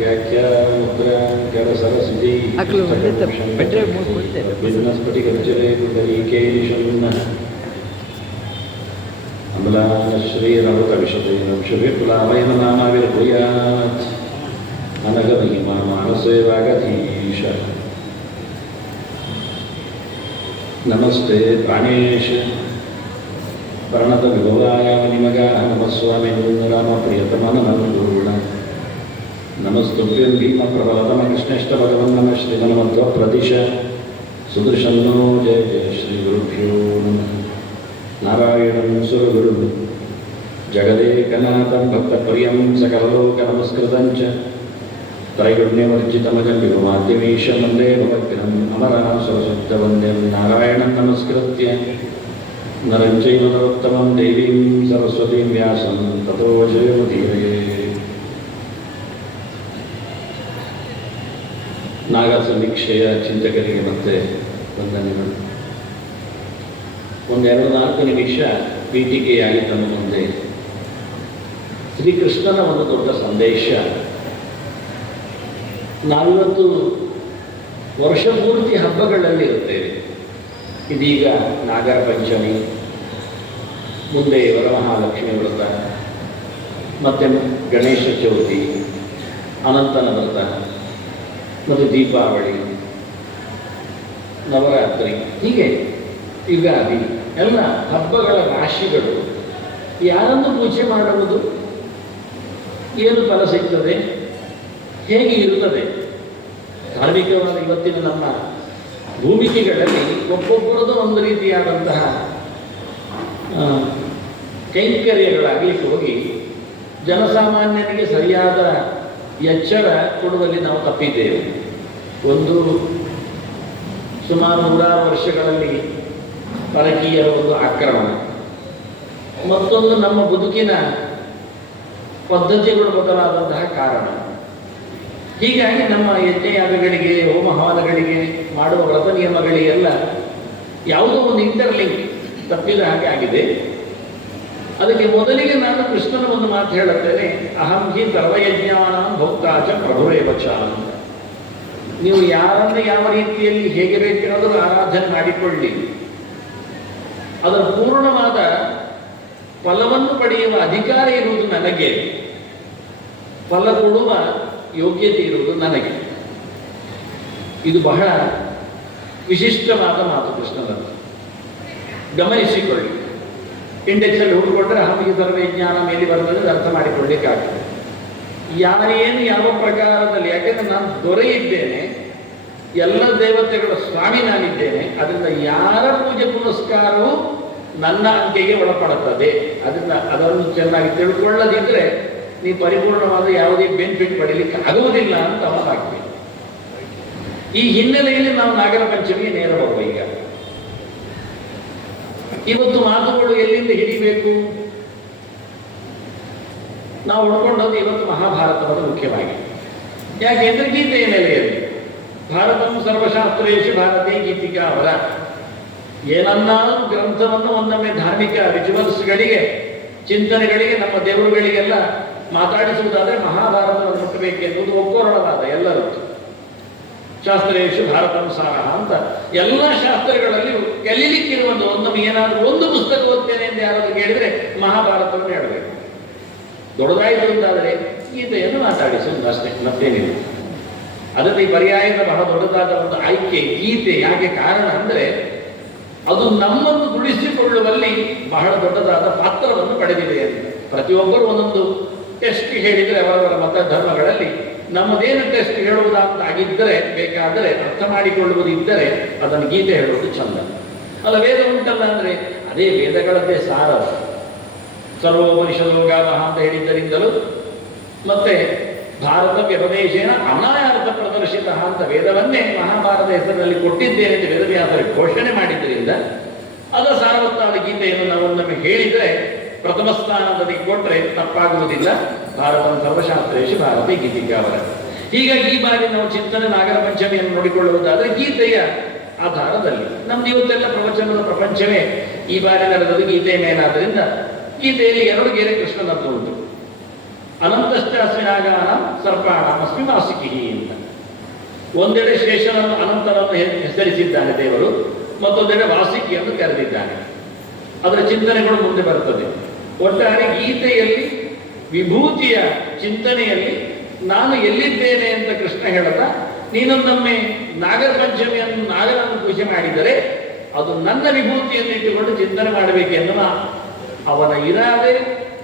व्याख्यामुद्राङ्करसरस्वती विघ्नस्फटिकविचरेकुदरीकेशम् अम्लानश्रीरमृतविशतेन शुभिकुलामयन नामाविर्भूयात् अनगमहिमा मानसे वागधीश नमस्ते प्राणेश प्रणतविभवाय मणिमगाः नमस्वामि रामप्रियतमनमनुपूर्ण नमस्तुभ्यं भीमप्रबलतमकृष्णेष्टभगवन् श्रीमन्मध्वप्रदिश सुदर्शनो जय जय श्रीगुरुभ्यो नमः नारायणं सुरगुरुं जगदेकनाथं भक्तप्रियं सकललोकनमस्कृतं च त्रैगुण्यवर्जितमजं विभुमाद्यमीशं वन्दे भवद्गृहम् अमरासुरसिद्धवन्द्यं नारायणं नमस्कृत्य नरं चैव नरोत्तमं देवीं सरस्वतीं व्यासं ततो जयमुदीरये. ನಾಗ ಸಮೀಕ್ಷೆಯ ಚಿಂತಕರಿಗೆ ಮತ್ತೆ ವಂದನೆಗಳು. 1-2-4 ನಿಮಿಷ ಪೀಠಿಕೆಯಾಗಿ ತಮ್ಮ ಮುಂದೆ ಶ್ರೀಕೃಷ್ಣನ ಒಂದು ದೊಡ್ಡ ಸಂದೇಶ. ನಾವಿವತ್ತು ವರ್ಷ ಪೂರ್ತಿ ಹಬ್ಬಗಳಲ್ಲಿ ಇರುತ್ತೇವೆ. ಇದೀಗ ನಾಗರ ಪಂಚಮಿ, ಮುಂದೆ ವರಮಹಾಲಕ್ಷ್ಮಿ ವ್ರತ, ಮತ್ತೆ ಗಣೇಶ ಚೌತಿ, ಅನಂತನ ವ್ರತ, ಮತ್ತು ದೀಪಾವಳಿ, ನವರಾತ್ರಿ, ಹೀಗೆ ಯುಗಾದಿ, ಎಲ್ಲ ಹಬ್ಬಗಳ ರಾಶಿಗಳು. ಯಾರನ್ನು ಪೂಜೆ ಮಾಡುವುದು, ಏನು ಫಲ ಸಿಗ್ತದೆ, ಹೇಗೆ ಇರುತ್ತದೆ? ಧಾರ್ಮಿಕವಾದ ಇವತ್ತಿನ ನಮ್ಮ ಭೂಮಿಕೆಗಳಲ್ಲಿ ಒಬ್ಬೊಬ್ಬರದು ಒಂದು ರೀತಿಯಾದಂತಹ ಕೈಂಕರ್ಯಗಳಾಗಲಿಕ್ಕೆ ಹೋಗಿ ಜನಸಾಮಾನ್ಯನಿಗೆ ಸರಿಯಾದ ಎಚ್ಚರ ಕೊಡುವಲ್ಲಿ ನಾವು ತಪ್ಪಿದ್ದೇವೆ. ಒಂದು ಸುಮಾರು 100 ವರ್ಷಗಳಲ್ಲಿ ಪರಕೀಯರ ಒಂದು ಆಕ್ರಮಣ, ಮತ್ತೊಂದು ನಮ್ಮ ಬದುಕಿನ ಪದ್ಧತಿಗಳು ಬದಲಾದಂತಹ ಕಾರಣ. ಹೀಗಾಗಿ ನಮ್ಮ ಯಜ್ಞಯಾಗಗಳಿಗೆ, ಹೋಮ ಹವನಗಳಿಗೆ, ಮಾಡುವ ವ್ರತ ನಿಯಮಗಳಿಗೆಲ್ಲ ಯಾವುದೋ ಒಂದು ಇಂಟರ್ಲಿಂಕ್ ತಪ್ಪಿದ ಹಾಗೆ ಆಗಿದೆ. ಅದಕ್ಕೆ ಮೊದಲಿಗೆ ನಾನು ಕೃಷ್ಣನ ಒಂದು ಮಾತು ಹೇಳುತ್ತೇನೆ, ಅಹಂ ಹಿ ಸರ್ವಯಜ್ಞಾನ ಭೋಕ್ತಾಚ ಪ್ರಭುರೇವಚ ಅಂತ. ನೀವು ಯಾರನ್ನು ಯಾವ ರೀತಿಯಲ್ಲಿ ಹೇಗೆ ಬೇಕೆನ್ನೋದು ಆರಾಧನೆ ಮಾಡಿಕೊಳ್ಳಿ, ಅದರ ಪೂರ್ಣವಾದ ಫಲವನ್ನು ಪಡೆಯುವ ಅಧಿಕಾರ ಇರುವುದು ನನಗೆ, ಫಲ ಕೊಡುವ ಯೋಗ್ಯತೆ ಇರುವುದು ನನಗೆ. ಇದು ಬಹಳ ವಿಶಿಷ್ಟವಾದ ಮಾತು ಕೃಷ್ಣನದ್ದು. ಗಮನಿಸಿಕೊಳ್ಳಿ. ಇಂಡೆಕ್ಸಲ್ಲಿ ಹುಡುಕೊಂಡ್ರೆ ಹಮ್ಮಿಗೆ ಸರ್ವಜ್ಞಾನ ಮೇಲೆ ಬರ್ತದೆ, ಅರ್ಥ ಮಾಡಿಕೊಳ್ಳಿಕ್ಕಾಗ್ತದೆ. ಯಾರೇನು ಯಾವ ಪ್ರಕಾರದಲ್ಲಿ, ಯಾಕೆಂದ್ರೆ ನಾನು ದೊರೆ ಇದ್ದೇನೆ, ಎಲ್ಲ ದೇವತೆಗಳ ಸ್ವಾಮಿ ನಾನಿದ್ದೇನೆ, ಅದರಿಂದ ಯಾರ ಪೂಜೆ ಪುನಸ್ಕಾರವೂ ನನ್ನ ಅಂಕೆಗೆ ಒಳಪಡುತ್ತದೆ. ಅದರಿಂದ ಅದನ್ನು ಚೆನ್ನಾಗಿ ತಿಳ್ಕೊಳ್ಳದಿದ್ದರೆ ನೀವು ಪರಿಪೂರ್ಣವಾದ ಯಾವುದೇ ಬೆನಿಫಿಟ್ ಪಡೀಲಿಕ್ಕೆ ಆಗುವುದಿಲ್ಲ ಅಂತ ಅವನಾಗ್ತದೆ. ಈ ಹಿನ್ನೆಲೆಯಲ್ಲಿ ನಾವು ನಾಗರ ಪಂಚಮಿಗೆ ನೇರ ಹೋಗುವ. ಈಗ ಇವತ್ತು ಮಾತುಗಳು ಎಲ್ಲಿಂದ ಹಿಡಿಬೇಕು? ನಾವು ಹುಡ್ಕೊಂಡದ್ದು ಇವತ್ತು ಮಹಾಭಾರತವನ್ನು ಮುಖ್ಯವಾಗಿ. ಯಾಕೆಂದ್ರೆ ಗೀತೆಯ ನೆಲೆಯಲ್ಲಿ ಭಾರತಂ ಸರ್ವಶಾಸ್ತ್ರೇಶು ಭಾರತೀ ಗೀತಿಕಾ ಅವರ ಏನನ್ನಾದರೂ ಗ್ರಂಥವನ್ನು ಒಂದೊಮ್ಮೆ ಧಾರ್ಮಿಕ ರಿಚುವಲ್ಸ್ಗಳಿಗೆ, ಚಿಂತನೆಗಳಿಗೆ, ನಮ್ಮ ದೇವರುಗಳಿಗೆಲ್ಲ ಮಾತಾಡಿಸುವುದಾದರೆ ಮಹಾಭಾರತವನ್ನು ಮುಟ್ಟಬೇಕೆನ್ನುವುದು ಒಕ್ಕೋರಳವಾದ ಎಲ್ಲರೂ. ಶಾಸ್ತ್ರೇಶು ಭಾರತಂ ಸಾರಃ ಅಂತ ಎಲ್ಲ ಶಾಸ್ತ್ರಗಳಲ್ಲಿ ಕಲೀಲಿಕ್ಕಿರುವ ಒಂದೊಮ್ಮೆ ಏನಾದರೂ ಒಂದು ಪುಸ್ತಕ ಓದ್ತೇನೆ ಎಂದು ಯಾರಾದರೂ ಕೇಳಿದರೆ ಮಹಾಭಾರತವನ್ನು ಹೇಳಬೇಕು. ದೊಡ್ಡದಾಯಿತು ಅಂತಾದರೆ ಗೀತೆಯನ್ನು ಮಾತಾಡಿಸುವುದು ಅಷ್ಟೇ, ಮತ್ತೇನಿಲ್ಲ. ಅದರಲ್ಲಿ ಪರ್ಯಾಯದ ಬಹಳ ದೊಡ್ಡದಾದ ಒಂದು ಆಯ್ಕೆ ಗೀತೆ. ಯಾಕೆ ಕಾರಣ ಅಂದರೆ ಅದು ನಮ್ಮನ್ನು ದುಡಿಸಿಕೊಳ್ಳುವಲ್ಲಿ ಬಹಳ ದೊಡ್ಡದಾದ ಪಾತ್ರವನ್ನು ಪಡೆದಿದೆ ಅಂತ. ಪ್ರತಿಯೊಬ್ಬರು ಒಂದೊಂದು ಟೆಸ್ಟ್ ಹೇಳಿದರೆ ಅವರವರ ಮತ ಧರ್ಮಗಳಲ್ಲಿ ನಮ್ಮದೇನು ಟೆಸ್ಟ್ ಹೇಳುವುದಾಂತ ಆಗಿದ್ದರೆ, ಬೇಕಾದರೆ ಅರ್ಥ ಮಾಡಿಕೊಳ್ಳುವುದಿದ್ದರೆ ಅದನ್ನು ಗೀತೆ ಹೇಳುವುದು ಚಂದ ಅಲ್ಲ. ವೇದ ಉಂಟಲ್ಲ ಅಂದರೆ ಅದೇ ವೇದಗಳದ್ದೇ ಸಾರ. ಸರ್ವೋಪನಿಷದೋಗಾಮಃ ಅಂತ ಹೇಳಿದ್ದರಿಂದಲೂ, ಮತ್ತೆ ಭಾರತ ವ್ಯಪದೇಶೇನ ಅನಾಯಾರ್ಥ ಪ್ರದರ್ಶಿತ ಅಂತ ವೇದವನ್ನೇ ಮಹಾಭಾರತ ಹೆಸರಿನಲ್ಲಿ ಕೊಟ್ಟಿದ್ದೇನೆ ಅಂತ ವೇದವ್ಯಾಸರು ಘೋಷಣೆ ಮಾಡಿದ್ದರಿಂದ ಅದರ ಸಾರವತ್ತಾದ ಗೀತೆಯನ್ನು ನಾವು ಒಮ್ಮೆ ಹೇಳಿದರೆ ಪ್ರಥಮ ಸ್ಥಾನದಲ್ಲಿ ಕೊಟ್ಟರೆ ತಪ್ಪಾಗುವುದಿಲ್ಲ. ಭಾರತಂ ಸರ್ವಶಾಸ್ತ್ರೇಶು ಭಾರತೀ ಗೀತಿಕಾ ಅವರ. ಹೀಗಾಗಿ ಈ ಬಾರಿ ನಾವು ಚಿಂತನೆ ನಾಗರ ಪಂಚಮಿಯನ್ನು ನೋಡಿಕೊಳ್ಳುವುದಾದರೆ ಗೀತೆಯ ಆಧಾರದಲ್ಲಿ. ನಮ್ದು ಇವತ್ತೆಲ್ಲ ಪ್ರವಚನದ ಪ್ರಪಂಚವೇ ಈ ಬಾರಿ ನಡೆದದ್ದು ಗೀತೆಯ ಮೇಲಾದ್ದರಿಂದ ಗೀತೆಯಲ್ಲಿ 2 ಗೆರೆ ಕೃಷ್ಣನದ್ದು ಉಂಟು. ಅನಂತಶ್ಚಾಸ್ಮಿ ನಾಗಾನಾಂ ಸರ್ಪಾಣಾಮಸ್ಮಿ ವಾಸುಕಿ ಅಂತ. ಒಂದೆಡೆ ಶೇಷನನ್ನು ಅನಂತನನ್ನು ಹೆಸರಿಸಿದ್ದಾನೆ ದೇವರು, ಮತ್ತೊಂದೆಡೆ ವಾಸುಕಿಯನ್ನು ಕರೆದಿದ್ದಾನೆ. ಅದರ ಚಿಂತನೆಗಳು ಮುಂದೆ ಬರ್ತದೆ. ಒಟ್ಟಾರೆ ಗೀತೆಯಲ್ಲಿ ವಿಭೂತಿಯ ಚಿಂತನೆಯಲ್ಲಿ ನಾನು ಎಲ್ಲಿದ್ದೇನೆ ಅಂತ ಕೃಷ್ಣ ಹೇಳದ, ನೀನೊಂದೊಮ್ಮೆ ನಾಗರ ಪಂಚಮಿಯನ್ನು ನಾಗರನ್ನು ಪೂಜೆ ಮಾಡಿದರೆ ಅದು ನನ್ನ ವಿಭೂತಿಯನ್ನು ಇಟ್ಟುಕೊಂಡು ಚಿಂತನೆ ಮಾಡಬೇಕೆನ್ನುವ ಅವನ ಇರಾದೆ,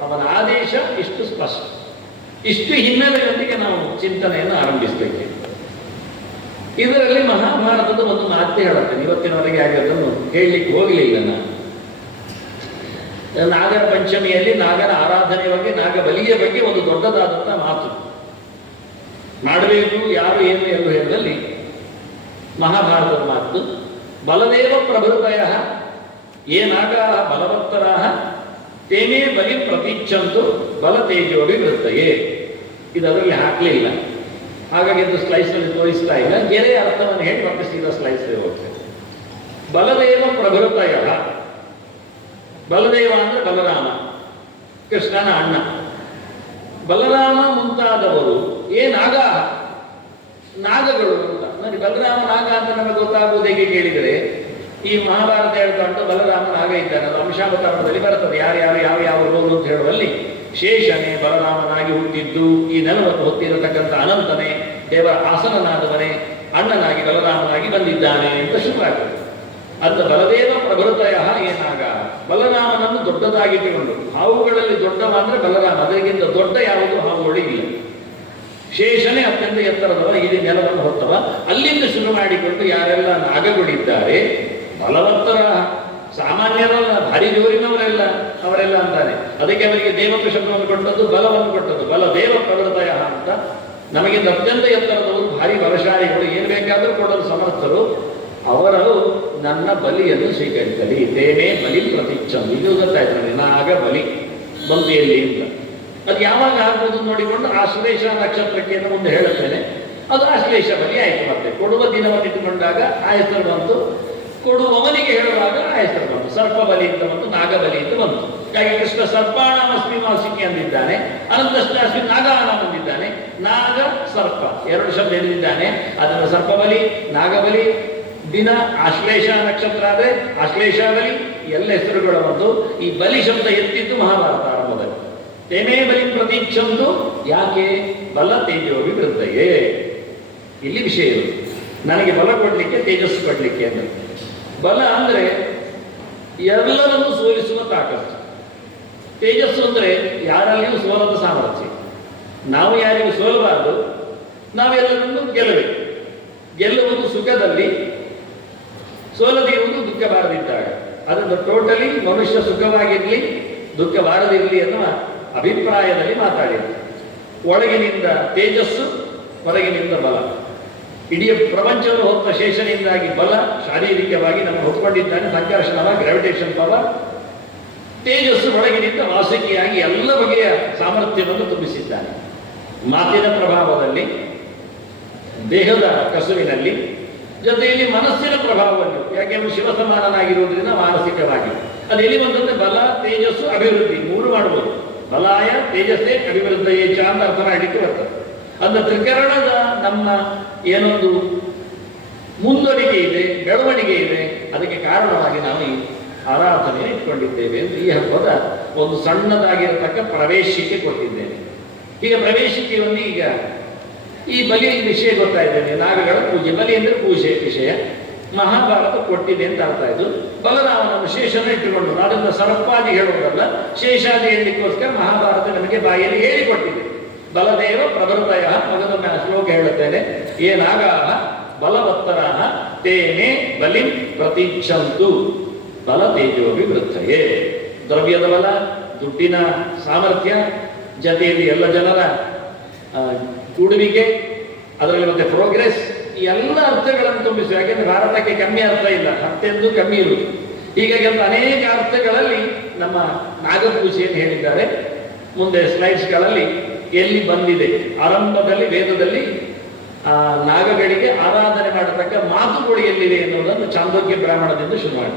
ಅವನ ಆದೇಶ ಇಷ್ಟು ಸ್ಪಷ್ಟ. ಇಷ್ಟು ಹಿನ್ನೆಲೆಯೊಂದಿಗೆ ನಾವು ಚಿಂತನೆಯನ್ನು ಆರಂಭಿಸಬೇಕು. ಇದರಲ್ಲಿ ಮಹಾಭಾರತದ ಒಂದು ಮಾತು ಹೇಳುತ್ತೇನೆ, ಇವತ್ತಿನವರೆಗೆ ಹಾಗೆ ಅದನ್ನು ಹೇಳಲಿಕ್ಕೆ ಹೋಗಲಿಲ್ಲ ನಾನು. ನಾಗರ ಪಂಚಮಿಯಲ್ಲಿ ನಾಗರ ಆರಾಧನೆ ಬಗ್ಗೆ, ನಾಗ ಬಲಿಯ ಬಗ್ಗೆ ಒಂದು ದೊಡ್ಡದಾದಂಥ ಮಾತು ಮಾಡಬೇಕು, ಯಾರು ಏನು ಎಂದು ಹೇಳದಲ್ಲಿ ಮಹಾಭಾರತದ ಮಾತು. ಬಲದೇವ ಪ್ರಭೃತಯ ಯೇ ನಾಗಾ ಬಲವತ್ತರಾ ತೇನೇ ಬಲಿ ಪ್ರತೀಚ್ಛಂತು ಬಲ ತೇಜೋಭಿವೃತ್ತಯೇ. ಇದು ಅದರಲ್ಲಿ ಹಾಕಲಿಲ್ಲ, ಹಾಗಾಗಿ ಅದು ಸ್ಲೈಸಲ್ಲಿ ತೋರಿಸ್ತಾ ಇಲ್ಲ. ಗೆರೆಯ ಅರ್ಥವನ್ನು ಹೇಳಿ ಮತ್ತೆ ಸೀದಾ ಸ್ಲೈಸ್ಗೆ ಹೋಗ್ತದೆ. ಬಲದೇವ ಪ್ರಭೃತಯ, ಬಲದೇವ ಅಂದ್ರೆ ಬಲರಾಮ, ಕೃಷ್ಣನ ಅಣ್ಣ. ಬಲರಾಮ ಮುಂತಾದವರು ನಾಗ, ನಾಗಗಳು ಅಂತ. ನೋಡಿ, ಬಲರಾಮ ನಾಗ ಅಂತ ನಮಗೆ ಗೊತ್ತಾಗುವುದು ಹೇಗೆ ಕೇಳಿದರೆ, ಈ ಮಹಾಭಾರತ ಹೇಳ್ತಾ ಉಂಟು ಬಲರಾಮ ನಾಗ ಇದ್ದಾನೆ, ಅದು ಅಂಶಾವತಾರದಲ್ಲಿ ಬರ್ತದೆ. ಯಾರ್ಯಾರು ಯಾವ ಯಾವ ರೋಲು ಅಂತ ಹೇಳುವಲ್ಲಿ ಶೇಷನೇ ಬಲರಾಮನಾಗಿ ಹುಟ್ಟಿದ್ದು, ಈ ನೆಲವನ್ನು ಹೊತ್ತಿರತಕ್ಕಂಥ ಅನಂತನೇ ದೇವರ ಆಸನನಾದವನೇ ಅಣ್ಣನಾಗಿ ಬಲರಾಮನಾಗಿ ಬಂದಿದ್ದಾನೆ ಅಂತ ಶುರುವಾಗ್ತದೆ. ಅಂತ ಬಲದೇವ ಪ್ರಭೃತಯ ಏನಾಗ, ಬಲರಾಮನನ್ನು ದೊಡ್ಡದಾಗಿಟ್ಟುಕೊಂಡು, ಹಾವುಗಳಲ್ಲಿ ದೊಡ್ಡವ ಅಂದ್ರೆ ಬಲರಾಮ, ಅದಕ್ಕಿಂತ ದೊಡ್ಡ ಯಾವುದು ಹಾವುಗಳಿಗಿಲ್ಲ. ಶೇಷನೇ ಅತ್ಯಂತ ಎತ್ತರದವ, ಇಡೀ ನೆಲವನ್ನು ಹೊತ್ತವ. ಅಲ್ಲಿಂದ ಶುರು ಮಾಡಿಕೊಂಡು ಯಾರೆಲ್ಲ ನಾಗಗಳಿದ್ದಾರೆ ಬಲವತ್ತರ, ಸಾಮಾನ್ಯರಲ್ಲ, ಭಾರಿ ಜೋರಿನವರೆಲ್ಲ ಅವರೆಲ್ಲ ಅಂತಾನೆ. ಅದಕ್ಕೆ ಅವರಿಗೆ ದೇವತ್ವ ಶಬ್ದವನ್ನು ಕೊಟ್ಟದ್ದು, ಬಲವನ್ನು ಕೊಟ್ಟದ್ದು. ಬಲ ದೇವ ಪ್ರವೃತ್ತಯ ಅಂತ. ನಮಗಿಂತ ಅತ್ಯಂತ ಎತ್ತರದವರು, ಭಾರಿ ಬಲಶಾಲಿಗಳು, ಏನು ಬೇಕಾದರೂ ಕೊಡಲು ಸಮರ್ಥರು. ಅವರನ್ನು ನನ್ನ ಬಲಿಯನ್ನು ಸ್ವೀಕರಿಸಲಿ. ತೇನೇ ಬಲಿ ಪ್ರತೀಚ್ಛಂ. ಇದು ಗೊತ್ತಾಯ್ತು ನನಗೆ, ನಾಗ ಬಲಿ ಬಂತು ಎಲ್ಲಿ ಅಂತ. ಅದು ಯಾವಾಗ ಆಗ್ಬೋದು ನೋಡಿಕೊಂಡು ಆಶ್ಲೇಷ ನಕ್ಷತ್ರಕ್ಕೆ ಮುಂದೆ ಹೇಳುತ್ತೇನೆ. ಅದು ಆಶ್ಲೇಷ ಬಲಿ ಆಯಿತು. ಮತ್ತೆ ಕೊಡುವ ದಿನವನ್ನು ಇಟ್ಟುಕೊಂಡಾಗ ಆ ಹೆಸರು ಬಂತು, ಕೊಡುವವನಿಗೆ ಹೇಳುವಾಗ ಆ ಹೆಸರು ಬಂತು. ಸರ್ಪ ಬಲಿ ಅಂತ ಬಂತು, ನಾಗಬಲಿ ಅಂತ ಬಂತು. ಹಾಗೆ ಕೃಷ್ಣ ಸರ್ಪಾಣಾಮಸ್ಮಿ ವಾಸುಕಿ ಅಂದಿದ್ದಾನೆ, ಅನಂತಶ್ಚಾಸ್ಮಿ ನಾಗಾನ ಬಂದಿದ್ದಾನೆ. ನಾಗ ಸರ್ಪ ಎರಡು ಶಬ್ದ ಎಲ್ಲಿದ್ದಾನೆ. ಅದನ್ನು ಸರ್ಪಬಲಿ, ನಾಗಬಲಿ, ದಿನ ಆಶ್ಲೇಷ ನಕ್ಷತ್ರ ಆದರೆ ಆಶ್ಲೇಷ ಬಲಿ, ಎಲ್ಲ ಹೆಸರುಗಳು ಬಂತು. ಈ ಬಲಿ ಶಬ್ದ ಎತ್ತಿದ್ದು ಮಹಾಭಾರತ ಆರಂಭದಲ್ಲಿ. ತೇನೇ ಬಲಿ ಪ್ರತೀಚ್ಛಂದು, ಯಾಕೆ? ಬಲ ತೇಜೋಭಿವೃದ್ಧಯೇ. ಇಲ್ಲಿ ವಿಷಯ ಇರುವುದು, ನನಗೆ ಬಲ ಕೊಡಲಿಕ್ಕೆ, ತೇಜಸ್ಸು ಕೊಡಲಿಕ್ಕೆ ಅಂದರೆ. ಬಲ ಅಂದರೆ ಎಲ್ಲರನ್ನು ಸೋಲಿಸುವ ತಾಕತ್ತು. ತೇಜಸ್ಸು ಅಂದರೆ ಯಾರಲ್ಲಿಯೂ ಸೋಲದ ಸಾಮರ್ಥ್ಯ. ನಾವು ಯಾರಿಗೂ ಸೋಲಬಾರದು, ನಾವೆಲ್ಲರನ್ನು ಗೆಲ್ಲಬೇಕು. ಗೆಲ್ಲುವುದು ಸುಖದಲ್ಲಿ, ಸೋಲದಿರುವುದು ದುಃಖ ಬಾರದಿದ್ದಾಗ. ಅದನ್ನು ಟೋಟಲಿ ಮನುಷ್ಯ ಸುಖವಾಗಿರಲಿ, ದುಃಖ ಬಾರದಿರಲಿ ಎನ್ನುವ ಅಭಿಪ್ರಾಯದಲ್ಲಿ ಮಾತಾಡಿದೆ. ಒಳಗಿನಿಂದ ತೇಜಸ್ಸು, ಹೊರಗಿನಿಂದ ಬಲ. ಇಡೀ ಪ್ರಪಂಚವನ್ನು ಹೊತ್ತ ಶೇಷನಿಂದಾಗಿ ಬಲ ಶಾರೀರಿಕವಾಗಿ ನಮ್ಮ ಹೊತ್ಕೊಂಡಿದ್ದಾನೆ, ಸಂಕರ್ಷಣವ, ಗ್ರಾವಿಟೇಷನ್ ಪವರ್. ತೇಜಸ್ಸು ಒಳಗಿನಿಂದ ವಾಸುಕಿಯಾಗಿ ಎಲ್ಲ ಬಗೆಯ ಸಾಮರ್ಥ್ಯವನ್ನು ತುಂಬಿಸಿದ್ದಾನೆ. ಮಾತಿನ ಪ್ರಭಾವದಲ್ಲಿ, ದೇಹದ ಕಸುವಿನಲ್ಲಿ, ಜೊತೆಯಲ್ಲಿ ಮನಸ್ಸಿನ ಪ್ರಭಾವವನ್ನು. ಯಾಕೆಂದ್ರೆ ಶಿವ ಸಮಾನನಾಗಿರುವುದರಿಂದ ಮಾನಸಿಕವಾಗಿ ಅದು ಎಲ್ಲಿ ಬಂದಂತೆ ಬಲ, ತೇಜಸ್ಸು, ಅಭಿವೃದ್ಧಿ ಮೂರು ಮಾಡ್ಬೋದು. ಬಲಾಯ ತೇಜಸ್ಸೇ ಅಭಿವೃದ್ಧಯೇ ಚ ಅಂತ ಅರ್ಥ ಮಾಡಲಿಕ್ಕೆ ಬರ್ತದೆ. ಅದರ ತ್ರಿಕರಣದ ನಮ್ಮ ಏನೊಂದು ಮುಂದುವರಿಕೆ ಇದೆ, ಬೆಳವಣಿಗೆ ಇದೆ. ಅದಕ್ಕೆ ಕಾರಣವಾಗಿ ನಾವು ಈ ಆರಾಧನೆ ಇಟ್ಕೊಂಡಿದ್ದೇವೆ ಅಂತ ಈ ಹಬ್ಬದ ಒಂದು ಸಣ್ಣದಾಗಿರತಕ್ಕ ಪ್ರವೇಶಿಕೆ ಕೊಟ್ಟಿದ್ದೇನೆ. ಈಗ ಪ್ರವೇಶಿಕೆಯನ್ನು ಈಗ ಈ ಬಲಿ ವಿಷಯ ಗೊತ್ತಾಯಿದ್ದೇನೆ. ನಾಗಗಳ ಪೂಜೆ, ಬಲಿ ಅಂದರೆ ಪೂಜೆ ವಿಷಯ ಮಹಾಭಾರತ ಕೊಟ್ಟಿದೆ ಅಂತ ಅರ್ಥ. ಇದು ಬಲರಾಮನನ್ನು ಶೇಷನ ಇಟ್ಟುಕೊಂಡು, ಅದನ್ನು ಸರಪಾದಿ ಹೇಳುವುದಲ್ಲ, ಶೇಷಾದಿ ಹೇಳಲಿಕ್ಕೋಸ್ಕರ ಮಹಾಭಾರತ ನಮಗೆ ಬಾಯಲ್ಲಿ ಹೇಳಿಕೊಟ್ಟಿದೆ. ಬಲದೇವ ಪ್ರಭೃತಯ. ಮಗದೊಮ್ಮೆ ಶ್ಲೋಕ ಹೇಳುತ್ತೇನೆ. ಏನಾಗ ಬಲವತ್ತರ ತೇನೇ ಬಲಿ ಪ್ರತೀಚ್ಛಂತು ಬಲ ತೇಜೋಭಿವೃದ್ಧಯೇ. ದ್ರವ್ಯದ ಬಲ, ದುಡ್ಡಿನ ಸಾಮರ್ಥ್ಯ, ಜತೆಯಲ್ಲಿ ಎಲ್ಲ ಜನರ ಕೂಡುವಿಕೆ, ಅದರಲ್ಲಿ ಮತ್ತೆ ಪ್ರೋಗ್ರೆಸ್, ಈ ಎಲ್ಲ ಅರ್ಥಗಳನ್ನು ತುಂಬಿಸುವ. ಯಾಕೆಂದ್ರೆ ಭಾರತಕ್ಕೆ ಕಮ್ಮಿ ಅರ್ಥ ಇಲ್ಲ, ಅತ್ಯಂತ ಕಮ್ಮಿ ಇರುವುದು. ಹೀಗಾಗಿ ಅಂತ ಅನೇಕ ಅರ್ಥಗಳಲ್ಲಿ ನಮ್ಮ ನಾಗಪೂಜೆಯನ್ನು ಹೇಳಿದ್ದಾರೆ. ಮುಂದೆ ಸ್ಲೈಡ್ಸ್ಗಳಲ್ಲಿ ಎಲ್ಲಿ ಬಂದಿದೆ, ಆರಂಭದಲ್ಲಿ ವೇದದಲ್ಲಿ ನಾಗಗಳಿಗೆ ಆರಾಧನೆ ಮಾಡತಕ್ಕ ಮಾತುಗಳು ಎಲ್ಲಿವೆ ಎನ್ನುವುದನ್ನು ಚಾಂದೋಗ್ಯ ಬ್ರಾಹ್ಮಣದಿಂದ ಶುರು ಮಾಡಿ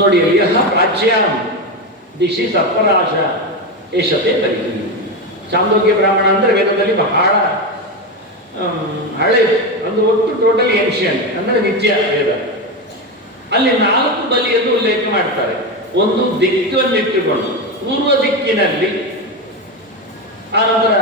ನೋಡಿ. ಯಹ ಪ್ರಾಚ್ಯಾಂ ದಿಶಿ ಸರ್ಪರಾಶ ಏಷತೆ ಬಲಿ. ಚಾಂದೋಗ್ಯ ಬ್ರಾಹ್ಮಣ ಅಂದರೆ ವೇದದಲ್ಲಿ ಬಹಳ ಹಳೆ, ಒಂದು ಒಟ್ಟು ಟೋಟಲಿ ಏನ್ಷಿಯಂಟ್ ಅಂದರೆ ನಿತ್ಯ ವೇದ. ಅಲ್ಲಿ 4 ಬಲಿಯನ್ನು ಉಲ್ಲೇಖ ಮಾಡ್ತಾರೆ. ಒಂದು ದಿಕ್ಕನ್ನಿಟ್ಟುಕೊಂಡು ಪೂರ್ವ ದಿಕ್ಕಿನಲ್ಲಿ, ಆನಂತರ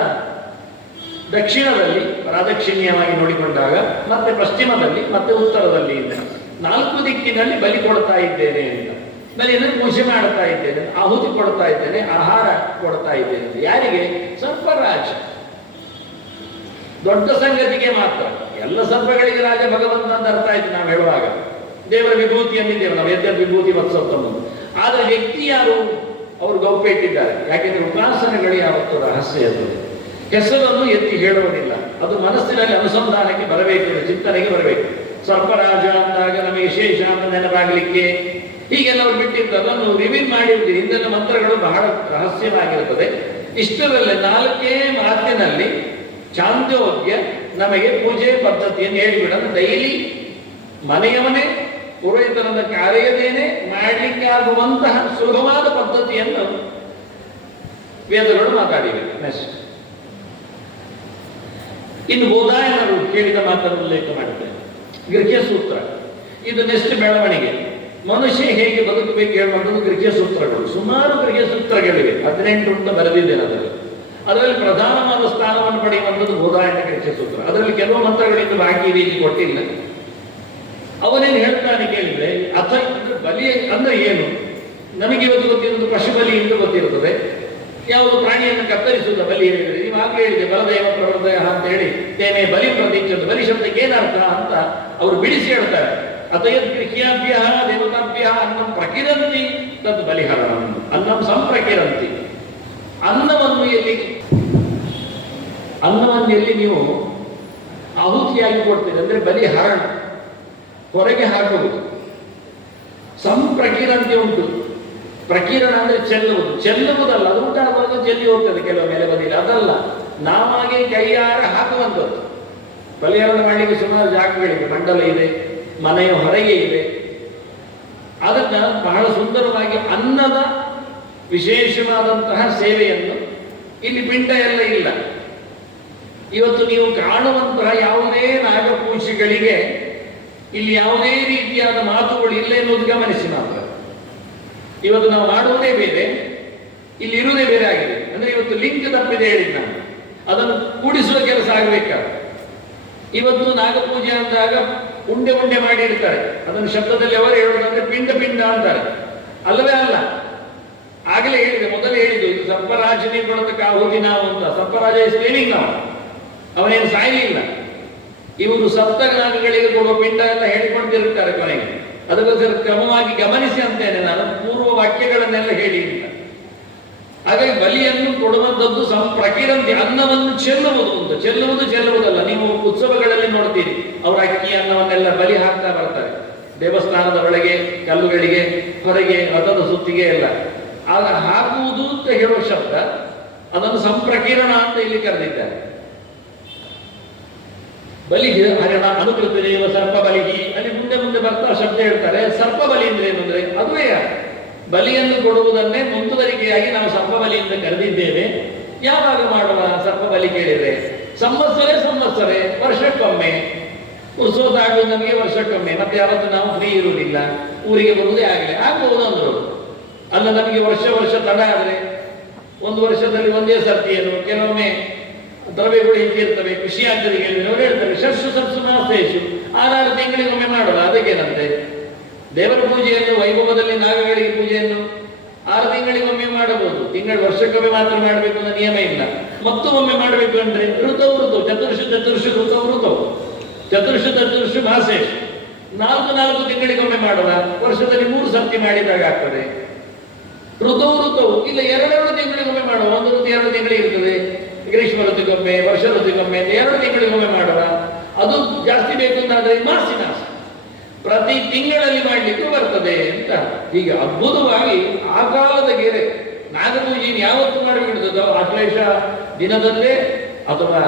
ದಕ್ಷಿಣದಲ್ಲಿ ಪ್ರಾದಕ್ಷಿಣ್ಯವಾಗಿ ನೋಡಿಕೊಂಡಾಗ, ಮತ್ತೆ ಪಶ್ಚಿಮದಲ್ಲಿ, ಮತ್ತೆ ಉತ್ತರದಲ್ಲಿ ಇದೆ. 4 ದಿಕ್ಕಿನಲ್ಲಿ ಬಲಿ ಕೊಡ್ತಾ ಇದ್ದೇನೆ ಅಂತ. ಬಲಿಯನ್ನು ಪೂಜೆ ಮಾಡ್ತಾ ಇದ್ದೇನೆ, ಆಹುತಿ ಕೊಡ್ತಾ ಇದ್ದೇನೆ, ಆಹಾರ ಕೊಡ್ತಾ ಇದ್ದೇನೆ. ಯಾರಿಗೆ? ಸರ್ಪರಾಜ. ದೊಡ್ಡ ಸಂಗತಿಗೆ ಮಾತ್ರ. ಎಲ್ಲ ಸರ್ಪಗಳಿಗೆ ರಾಜ ಭಗವಂತ ಅಂತ ಅರ್ಥ ಆಯ್ತು ನಾವು ಹೇಳುವಾಗ. ದೇವರ ವಿಭೂತಿ ಅಂದಿದ್ದೇವೆ ನಾವು, ಯಜ್ಞ ವಿಭೂತಿ ವತ್ಸವ. ಆದರೆ ವ್ಯಕ್ತಿ ಯಾರು? ಅವರು ಗೌಪ್ಯ ಇಟ್ಟಿದ್ದಾರೆ. ಯಾಕೆಂದ್ರೆ ಉಪಾಸನೆಗಳು ಯಾವತ್ತು ರಹಸ್ಯ ಇರ್ತದೆ. ಹೆಸರನ್ನು ಎತ್ತಿ ಹೇಳುವುದಿಲ್ಲ, ಅದು ಮನಸ್ಸಿನಲ್ಲಿ ಅನುಸಂಧಾನಕ್ಕೆ ಬರಬೇಕು, ಚಿಂತನೆಗೆ ಬರಬೇಕು. ಸರ್ಪರಾಜ ಅಂದಾಗ ನಮಗೆ ವಿಶೇಷ ಅಂತ ನೆನಪಾಗಲಿಕ್ಕೆ ಹೀಗೆಲ್ಲ ಅವ್ರು ಬಿಟ್ಟಿದ್ದು, ಅದನ್ನು ರಿವೀಲ್ ಮಾಡಿರುವುದು. ಹಿಂದಿನ ಮಂತ್ರಗಳು ಬಹಳ ರಹಸ್ಯವಾಗಿರುತ್ತದೆ. ಇಷ್ಟರಲ್ಲೇ 4 ಮಾತಿನಲ್ಲಿ ಚಾಂದೋಗ್ಯ ನಮಗೆ ಪೂಜೆ ಪದ್ಧತಿಯನ್ನು ಹೇಳಿಬಿಡೋದು. ಡೈಲಿ ಮನೆ ಪುರೋಹಿತರನ್ನು ಕರೆಯದೇನೆ ಮಾಡಲಿಕ್ಕಾಗುವಂತಹ ಸುಲಭವಾದ ಪದ್ಧತಿಯನ್ನು ವೇದಗಳು ಮಾತಾಡಿವೆ. ನೆಕ್ಸ್ಟ್ ಇನ್ನು ಬೋಧಾಯನರು ಕೇಳಿದ ಮಾತನ್ನು ಉಲ್ಲೇಖ ಮಾಡುತ್ತೇನೆ. ಗೃಹ್ಯ ಸೂತ್ರ ಇದು ನೆಕ್ಸ್ಟ್ ಬೆಳವಣಿಗೆ. ಮನುಷ್ಯ ಹೇಗೆ ಬದುಕಬೇಕು ಹೇಳುವಂಥದ್ದು ಗೃಹ್ಯ ಸೂತ್ರಗಳು. ಸುಮಾರು ಗೃಹ್ಯ ಸೂತ್ರಗಳಿವೆ, 18 ಅಂತ ಬರೆದಿದ್ದೇನೆ. ಅದರಲ್ಲಿ ಪ್ರಧಾನವಾದ ಸ್ಥಾನವನ್ನು ಪಡೆಯುವಂಥದ್ದು ಬೋಧಾಯನ ಗೃಹ್ಯ ಸೂತ್ರ. ಅದರಲ್ಲಿ ಕೆಲವು ಮಂತ್ರಗಳಿಂದ ಬಾಕಿ ರೀತಿ ಕೊಟ್ಟಿಲ್ಲ. ಅವನೇನು ಹೇಳ್ತಾನೆ ಕೇಳಿದ್ರೆ, ಅಥ ಅಂದ್ರೆ ಬಲಿ ಅಂದ್ರೆ ಏನು? ನಮಗೆ ಇವತ್ತು ಗೊತ್ತಿರೋದು ಪಶು ಬಲಿ ಎಂದು ಗೊತ್ತಿರುತ್ತದೆ. ಯಾವುದು ಪ್ರಾಣಿಯನ್ನು ಕತ್ತರಿಸುವುದ ಬಲಿ ಹೇಳಿದ್ರೆ, ನೀವು ಆಗಲೇ ಹೇಳಿದೆ ಬಲದೇವ ಪ್ರವರ್ಧಯ ಅಂತ ಹೇಳಿ, ತೇನೆ ಬಲಿ ಪ್ರತೀಕ್ಷ. ಬಲಿ ಶಬ್ದಕ್ಕೆ ಏನರ್ಥ ಅಂತ ಅವರು ಬಿಡಿಸಿ ಹೇಳ್ತಾರೆ. ಅತಯದ್ ಗೃಹ್ಯಾಭ್ಯ ದೇವತಾಭ್ಯ ಅನ್ನಂ ಪ್ರಕಿರಂತಿ ತದ್ ಬಲಿಹರಣ, ಅನ್ನಂ ಸಂಪ್ರಕಿರಂತಿ. ಅನ್ನವನ್ನು ಎಲ್ಲಿ ನೀವು ಆಹುತಿಯಾಗಿ ಕೊಡ್ತೀರಿ ಅಂದ್ರೆ ಬಲಿಹರಣ, ಹೊರಗೆ ಹಾಕುವುದು. ಸಂಪ್ರಕಿರಂತಿ ಉಂಟು. ಪ್ರಕಿರಣ ಅಂದ್ರೆ ಚೆಲ್ಲುವುದಲ್ಲ, ಅದು ಉಂಟಾಗುವಾಗ ಚೆಲ್ಲಿ ಹೋಗ್ತದೆ ಕೆಲವು ಮೇಲೆ ಬದಿಲ್ಲ, ಅದಲ್ಲ. ನಾವಾಗೆ ಕೈಯಾರ ಹಾಕುವಂಥದ್ದು. ಬಲಿಹರಣ ಮಾಡಲಿಕ್ಕೆ ಸುಮಾರು ಜಾಗಗಳಿವೆ, ಮಂಡಲ ಇದೆ, ಮನೆಯ ಹೊರಗೆ ಇದೆ. ಅದನ್ನ ಬಹಳ ಸುಂದರವಾಗಿ ಅನ್ನದ ವಿಶೇಷವಾದಂತಹ ಸೇವೆಯನ್ನು, ಇಲ್ಲಿ ಪಿಂಡ ಎಲ್ಲ ಇಲ್ಲ. ಇವತ್ತು ನೀವು ಕಾಣುವಂತಹ ಯಾವುದೇ ನಾಗಪೂಜೆಗಳಿಗೆ ಇಲ್ಲಿ ಯಾವುದೇ ರೀತಿಯಾದ ಮಾತುಗಳು ಇಲ್ಲ ಎನ್ನುವುದು ಗಮನಿಸಿ ಮಾತ್ರ. ಇವತ್ತು ನಾವು ಮಾಡುವುದೇ ಬೇರೆ, ಇಲ್ಲಿ ಇರುವುದೇ ಬೇರೆ ಆಗಿದೆ. ಅಂದ್ರೆ ಇವತ್ತು ಲಿಂಕ್ ತಪ್ಪಿದೆ ಹೇಳಿದ್ ನಾನು, ಅದನ್ನು ಕೂಡಿಸುವ ಕೆಲಸ ಆಗಬೇಕಾದ್ರೆ. ಇವತ್ತು ನಾಗಪೂಜೆ ಅಂದಾಗ ಉಂಡೆ ಮಾಡಿ ಇಡ್ತಾರೆ. ಅದನ್ನು ಶಬ್ದದಲ್ಲಿ ಅವರು ಹೇಳುವುದಂದ್ರೆ ಪಿಂಡ ಅಂತಾರೆ. ಅಲ್ಲವೇ ಅಲ್ಲ. ಆಗಲೇ ಹೇಳಿದೆ, ಮೊದಲೇ ಹೇಳಿದ್ದು, ಇದು ಸರ್ಪರಾಜನೇ ಕೊಡತಕ್ಕ ಆಹುತಿ ನಾವು ಅಂತ. ಸರ್ಪರಾಜ ಸ್ಲೇನಿಂಗ್ ನಾವು, ಅವನೇನು ಸಾಯಲಿಲ್ಲ. ಇವರು ಸಪ್ತ ನಾಗಗಳಿಗೆ ಕೊಡುವ ಪಿಂಡ ಎಲ್ಲ ಹೇಳಿಕೊಳ್ತಿರುತ್ತಾರೆ ಕೊನೆಗೆ. ಅದಕ್ಕೋಸ್ಕರ ಕ್ರಮವಾಗಿ ಗಮನಿಸಿ ಅಂತೇನೆ ನಾನು, ಪೂರ್ವ ವಾಕ್ಯಗಳನ್ನೆಲ್ಲ ಹೇಳಿಲ್ಲ. ಹಾಗಾಗಿ ಬಲಿಯನ್ನು ಕೊಡುವಂಥದ್ದು ಪ್ರಕಿರಂತಿ, ಅನ್ನವನ್ನು ಚೆಲ್ಲುವುದಲ್ಲ. ನೀವು ಉತ್ಸವಗಳಲ್ಲಿ ನೋಡ್ತೀರಿ, ಅವರ ಅಕ್ಕಿ ಅನ್ನವನ್ನೆಲ್ಲ ಬಲಿ ಹಾಕ್ತಾ ಬರ್ತಾರೆ ದೇವಸ್ಥಾನದ ಒಳಗೆ, ಕಲ್ಲುಗಳಿಗೆ, ಹೊರಗೆ, ರಥದ ಸುತ್ತಿಗೆ ಎಲ್ಲ. ಆಗ ಹಾಕುವುದು ಅಂತ ಹೇಳುವ ಶಬ್ದ, ಅದನ್ನು ಸಂಪ್ರಕಿರಣ ಅಂತ ಇಲ್ಲಿ ಕರೆದಿದ್ದಾರೆ. ಬಲಿ ಹರಣ ಅನುಕೃತದೇವ ಸರ್ಪ ಬಲಿಗಿ, ಅಲ್ಲಿ ಮುಂದೆ ಬರ್ತಾ ಶಬ್ದ ಹೇಳ್ತಾರೆ. ಸರ್ಪ ಬಲಿ ಅಂದ್ರೆ ಏನು ಅಂದ್ರೆ ಅದುವೇ ಬಲಿಯನ್ನು ಕೊಡುವುದನ್ನೇ ಮುಂದುವರಿಕೆಯಾಗಿ ನಾವು ಸರ್ಪ ಬಲಿಯಿಂದ ಕರೆದಿದ್ದೇವೆ. ಯಾವಾಗ ಮಾಡುವ ಸರ್ಪ ಬಲಿ ಕೇಳಿದ್ರೆ? ಸಂವತ್ಸರೇ, ವರ್ಷಕ್ಕೊಮ್ಮೆ. ಉತ್ಸವ ಆಗುವುದು ನಮಗೆ ವರ್ಷಕ್ಕೊಮ್ಮೆ, ಮತ್ತೆ ಯಾವತ್ತು ನಾವು ಫ್ರೀ ಇರುವುದಿಲ್ಲ, ಊರಿಗೆ ಬರುವುದೇ ಆಗಬಹುದು ಅಂದ್ರು. ಅಲ್ಲ, ನಮಗೆ ವರ್ಷ ತಡ ಆದ್ರೆ 1 ವರ್ಷದಲ್ಲಿ ಒಂದೇ ಸರ್ತಿಯನ್ನು, ಕೆಲವೊಮ್ಮೆ ದ್ರವ್ಯಗಳು ಹಿಂದಿರ್ತವೆ, ಖುಷಿ ಆಗ್ತದೆ ಹೇಳಿದ್ರೆ ಅವರು ಹೇಳ್ತಾರೆ ಷರ್ಷು ಮಾಸೇಶು, 6 ತಿಂಗಳಿಗೊಮ್ಮೆ ಮಾಡುವ. ಅದಕ್ಕೇನಂತೆ? ದೇವರ ಪೂಜೆಯನ್ನು, ವೈಭವದಲ್ಲಿ ನಾಗಗಳಿಗೆ ಪೂಜೆಯನ್ನು 6 ತಿಂಗಳಿಗೊಮ್ಮೆ ಮಾಡಬಹುದು. ವರ್ಷಕ್ಕೊಮ್ಮೆ ಮಾತ್ರ ಮಾಡಬೇಕು ಅನ್ನೋ ನಿಯಮ ಇಲ್ಲ. ಮತ್ತೊಮ್ಮೆ ಮಾಡಬೇಕು ಅಂದ್ರೆ ಋತವು ಚತುರ್ಷು ಚತುರ್ಷು ಮಾಸೇಶು, 4 ತಿಂಗಳಿಗೊಮ್ಮೆ ಮಾಡುವ. ವರ್ಷದಲ್ಲಿ 3 ಸರ್ತಿ ಮಾಡಿದಾಗ ಆಗ್ತದೆ. ಋತವು ಇಲ್ಲ, 2 ತಿಂಗಳಿಗೊಮ್ಮೆ ಮಾಡುವ. 1 ಋತು 2 ತಿಂಗಳಿಗೆ ಇರ್ತದೆ. ಗ್ರೀಷ್ಮ ಋತುಗೊಮ್ಮೆ, ವರ್ಷ ಋತುಗೊಮ್ಮೆ, 2 ತಿಂಗಳಿಗೊಮ್ಮೆ ಮಾಡುವ. ಅದು ಜಾಸ್ತಿ ಬೇಕು ಅಂತಾದ್ರೆ ಮಾಸಿನ ಪ್ರತಿ ತಿಂಗಳಲ್ಲಿ ಮಾಡಲಿಕ್ಕೂ ಬರ್ತದೆ ಅಂತ. ಹೀಗೆ ಅದ್ಭುತವಾಗಿ ಆ ಕಾಲದ ಗೆರೆ ನಾಗಪೂಜೆಯನ್ನು ಯಾವತ್ತು ಮಾಡಬೇಕಿರ್ತದೋ, ಆಶ್ಲೇಷ ದಿನದಲ್ಲೇ ಅಥವಾ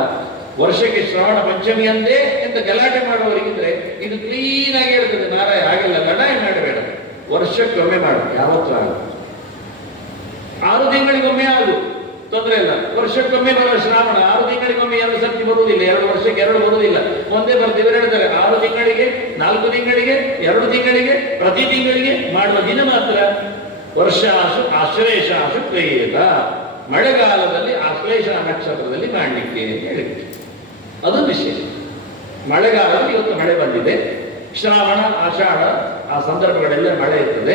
ವರ್ಷಕ್ಕೆ ಶ್ರವಣ ಪಂಚಮಿಯಂದೇ ಅಂತ ಗಲಾಟೆ ಮಾಡುವವರಿಗಿದ್ರೆ ಇದು ಕ್ಲೀನ್ ಆಗಿ ಹೇಳ್ತದೆ. ನಾರಾಯ ಹಾಗೆಲ್ಲ ಗಲಾಟೆ ಮಾಡಬೇಡ, ವರ್ಷಕ್ಕೊಮ್ಮೆ ಮಾಡು, ಯಾವತ್ತೂ ಆಗುತ್ತೆ. 6 ತಿಂಗಳಿಗೊಮ್ಮೆ ಆಗುದು, ತೊಂದರೆ ಇಲ್ಲ. ವರ್ಷಕ್ಕೊಮ್ಮೆ ಬರುವ ಶ್ರಾವಣ 6 ತಿಂಗಳಿಗೊಮ್ಮೆ 2 ಸರ್ತಿ ಬರುವುದಿಲ್ಲ, 2 ವರ್ಷಕ್ಕೆ 2 ಬರುವುದಿಲ್ಲ, ಒಂದೇ ಬರ್ತೀವಿ. ಇವರು ಹೇಳ್ತಾರೆ 6 ತಿಂಗಳಿಗೆ, 4 ತಿಂಗಳಿಗೆ, 2 ತಿಂಗಳಿಗೆ, ಪ್ರತಿ ತಿಂಗಳಿಗೆ ಮಾಡುವ ದಿನ ಮಾತ್ರ ವರ್ಷಾಶು ಆಶ್ಲೇಷಾಶು ಕ್ರಿಯೇತ, ಮಳೆಗಾಲದಲ್ಲಿ ಆಶ್ಲೇಷ ನಕ್ಷತ್ರದಲ್ಲಿ ಮಾಡಲಿಕ್ಕೆ ಅಂತ ಹೇಳಿದ್ರು. ಅದು ವಿಶೇಷ. ಮಳೆಗಾಲದಲ್ಲಿ ಇವತ್ತು ಮಳೆ ಬಂದಿದೆ, ಶ್ರಾವಣ ಆಷಾಢ ಆ ಸಂದರ್ಭಗಳೆಲ್ಲ ಮಳೆ ಇರ್ತದೆ.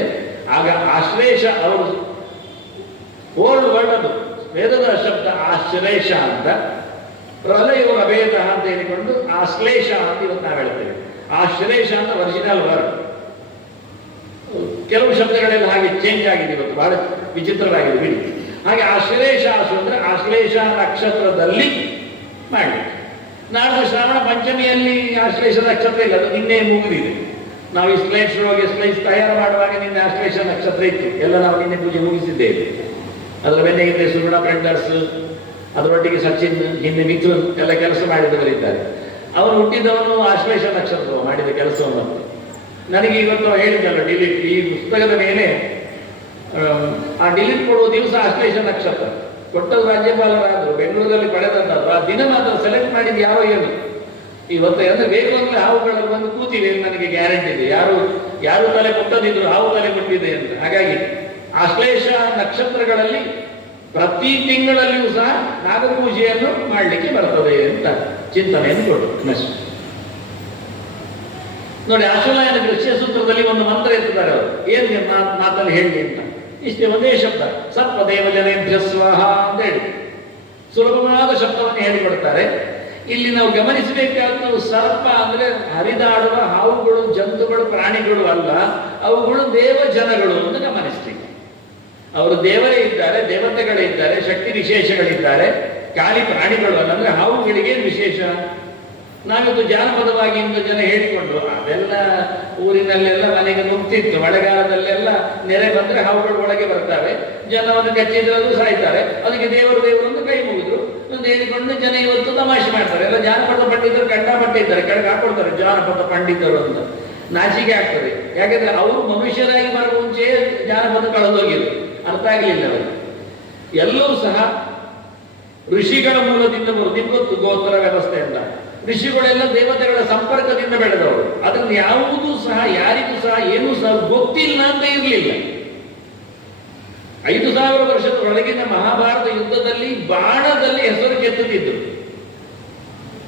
ಆಗ ಆಶ್ಲೇಷ ಅವರು ಓಲ್ಡ್ ವರ್ಡ್, ಅದು ವೇದದ ಶಬ್ದ ಆಶ್ಲೇಷ ಅಂತ, ಪ್ರಲಯವರ ವೇದ ಅಂತ ಹೇಳಿಕೊಂಡು ಆಶ್ಲೇಷ ಅಂತ ಇವತ್ತು ನಾವು ಹೇಳ್ತೇವೆ. ಆಶ್ಲೇಷ ಅಂತ ಒರಿಜಿನಲ್ ವರ್ಡ್. ಕೆಲವು ಶಬ್ದಗಳೆಲ್ಲ ಹಾಗೆ ಚೇಂಜ್ ಆಗಿದೆ ಇವತ್ತು, ಬಹಳ ವಿಚಿತ್ರವಾಗಿದೆ ಬಿಡಿ. ಹಾಗೆ ಆಶ್ಲೇಷಾಸು ಅಂದ್ರೆ ಆಶ್ಲೇಷ ನಕ್ಷತ್ರದಲ್ಲಿ ಮಾಡಿ. ನಾಡ್ದು ಶ್ರಾವಣ ಪಂಚಮಿಯಲ್ಲಿ ಆಶ್ಲೇಷ ನಕ್ಷತ್ರ ಇಲ್ಲ, ಅದು ನಿನ್ನೆ ಮುಗಿದಿದೆ. ನಾವು ಈ ಸ್ಲೈಡ್ಸ್ ತಯಾರು ಮಾಡುವಾಗ ನಿನ್ನೆ ಆಶ್ಲೇಷ ನಕ್ಷತ್ರ ಇತ್ತು, ಎಲ್ಲ ನಾವು ನಿನ್ನೆ ಪೂಜೆ ಮುಗಿಸಿದ್ದೇವೆ. ಅದರ ಬೆನ್ನೆಗಿಂತ ಸುಗುಣ ಪ್ರಿಂಟರ್ಸ್, ಅದರೊಟ್ಟಿಗೆ ಸಚಿನ್, ಹಿಂದೆ ಮಿಥುನ್ ಎಲ್ಲ ಕೆಲಸ ಮಾಡಿದವರಿದ್ದಾರೆ. ಅವನು ಹುಟ್ಟಿದವನು ಆಶ್ಲೇಷ ನಕ್ಷತ್ರ ಮಾಡಿದ ಕೆಲಸವನ್ನು ನನಗೆ ಇವತ್ತು ಹೇಳಿದ್ದಲ್ಲ, ಡಿಲೀಟ್ ಈ ಪುಸ್ತಕದ ಮೇಲೆ ಆ ಡಿಲೀಟ್ ಕೊಡುವ ದಿವಸ ಆಶ್ಲೇಷ ನಕ್ಷತ್ರ ಕೊಟ್ಟದ್ದು ರಾಜ್ಯಪಾಲರಾದರು, ಬೆಂಗಳೂರಲ್ಲಿ ಪಡೆದದ್ದಾದ್ರು. ಆ ದಿನ ಮಾತ್ರ ಸೆಲೆಕ್ಟ್ ಮಾಡಿದ್ದು ಯಾರೋ ಏನು ಇವತ್ತು ಅಂದ್ರೆ ಬೇಕು ಅಂದ್ರೆ ಹಾವುಗಳಲ್ಲಿ ಬಂದು ಕೂತಿವೆ, ನನಗೆ ಗ್ಯಾರಂಟಿ ಇದೆ. ಯಾರು ತಲೆ ಕೊಟ್ಟದಿದ್ರು ಹಾವು ತಲೆ ಕೊಟ್ಟಿದೆ ಅಂತ. ಹಾಗಾಗಿ ಆಶ್ಲೇಷ ನಕ್ಷತ್ರಗಳಲ್ಲಿ ಪ್ರತಿ ತಿಂಗಳಲ್ಲಿಯೂ ಸಹ ನಾಗಪೂಜೆಯನ್ನು ಮಾಡಲಿಕ್ಕೆ ಬರ್ತದೆ ಅಂತ ಚಿಂತನೆಯನ್ನು ಕೊಡು. ನೋಡಿ, ಆಶ್ವಲಾಯನ ದೃಶ್ಯ ಸೂತ್ರದಲ್ಲಿ ಒಂದು ಮಂತ್ರ ಎತ್ತಿದ್ದಾರೆ ಅವರು. ಏನ್ ಮಾತಲ್ಲಿ ಹೇಳಿ ಅಂತ, ಇಷ್ಟೇ ಒಂದೇ ಶಬ್ದ, ಸರ್ಪ ದೇವ ಜನೇಭ್ಯ ಸ್ವಾಹ ಅಂತ ಹೇಳಿ ಸುಲಭವಾದ ಶಬ್ದವನ್ನು ಹೇಳಿಕೊಡ್ತಾರೆ. ಇಲ್ಲಿ ನಾವು ಗಮನಿಸಬೇಕಾದ್ದು, ಸರ್ಪ ಅಂದ್ರೆ ಹರಿದಾಡುವ ಹಾವುಗಳು, ಜಂತುಗಳು, ಪ್ರಾಣಿಗಳು ಅಲ್ಲ, ಅವುಗಳು ದೇವ ಜನಗಳು ಅಂತ ಗಮನಿಸ್ತೀವಿ. ಅವರು ದೇವರೇ ಇದ್ದಾರೆ, ದೇವತೆಗಳೇ ಇದ್ದಾರೆ, ಶಕ್ತಿ ವಿಶೇಷಗಳಿದ್ದಾರೆ, ಖಾಲಿ ಪ್ರಾಣಿಗಳು ಅಲ್ಲ. ಅಂದ್ರೆ ಹಾವುಗಳಿಗೆ ವಿಶೇಷ. ನಾವಿದು ಜಾನಪದವಾಗಿ ಇಂದು ಜನ ಹೇಳಿಕೊಂಡು ಅದೆಲ್ಲ ಊರಿನಲ್ಲೆಲ್ಲ ಮನೆಗೆ ನುಗ್ತಿತ್ತು. ಮಳೆಗಾಲದಲ್ಲೆಲ್ಲ ನೆರೆ ಬಂದ್ರೆ ಹಾವುಗಳು ಒಳಗೆ ಬರ್ತವೆ, ಜನವನ್ನು ಕಚ್ಚಿದ್ರೆ ಅದು ಸಾಯ್ತಾರೆ, ಅದಕ್ಕೆ ದೇವರು ಅಂತ ಕೈ ಮುಗಿದ್ರು ಅಂತ ಹೇಳಿಕೊಂಡು ಜನ ಇವತ್ತು ತಮಾಷೆ ಮಾಡ್ತಾರೆ. ಎಲ್ಲ ಜಾನಪದ ಪಂಡಿತರು ಕಂಡಾಪಟ್ಟೆ ಇದ್ದಾರೆ, ಕೆಳಗೆ ಹಾಕೊಡ್ತಾರೆ ಜಾನಪದ ಪಂಡಿತರು ಅಂತ. ನಾಚಿಕೆ ಆಗ್ತದೆ. ಯಾಕಂದ್ರೆ ಅವರು ಮನುಷ್ಯರಾಗಿ ಬರುವ ಮುಂಚೆ ಜಾನಪದ ಕಳೆದೋಗಿದ್ರು, ಅರ್ಥ ಆಗಲಿಲ್ಲ ಅವರು. ಎಲ್ಲವೂ ಸಹ ಋಷಿಗಳ ಮೂಲದಿಂದ ಗೊತ್ತು, ಗೋತ್ರ ವ್ಯವಸ್ಥೆ ಅಂತ. ಋಷಿಗಳೆಲ್ಲ ದೇವತೆಗಳ ಸಂಪರ್ಕದಿಂದ ಬೆಳೆದವರು. ಅದನ್ನು ಯಾವುದೂ ಸಹ ಯಾರಿಗೂ ಸಹ ಏನೂ ಸಹ ಗೊತ್ತಿಲ್ಲ ಅಂತ ಇರಲಿಲ್ಲ. 5000 ವರ್ಷದ ಒಳಗಿನ ಮಹಾಭಾರತ ಯುದ್ಧದಲ್ಲಿ ಬಾಣದಲ್ಲಿ ಹೆಸರು ಕೆತ್ತುತ್ತಿದ್ರು,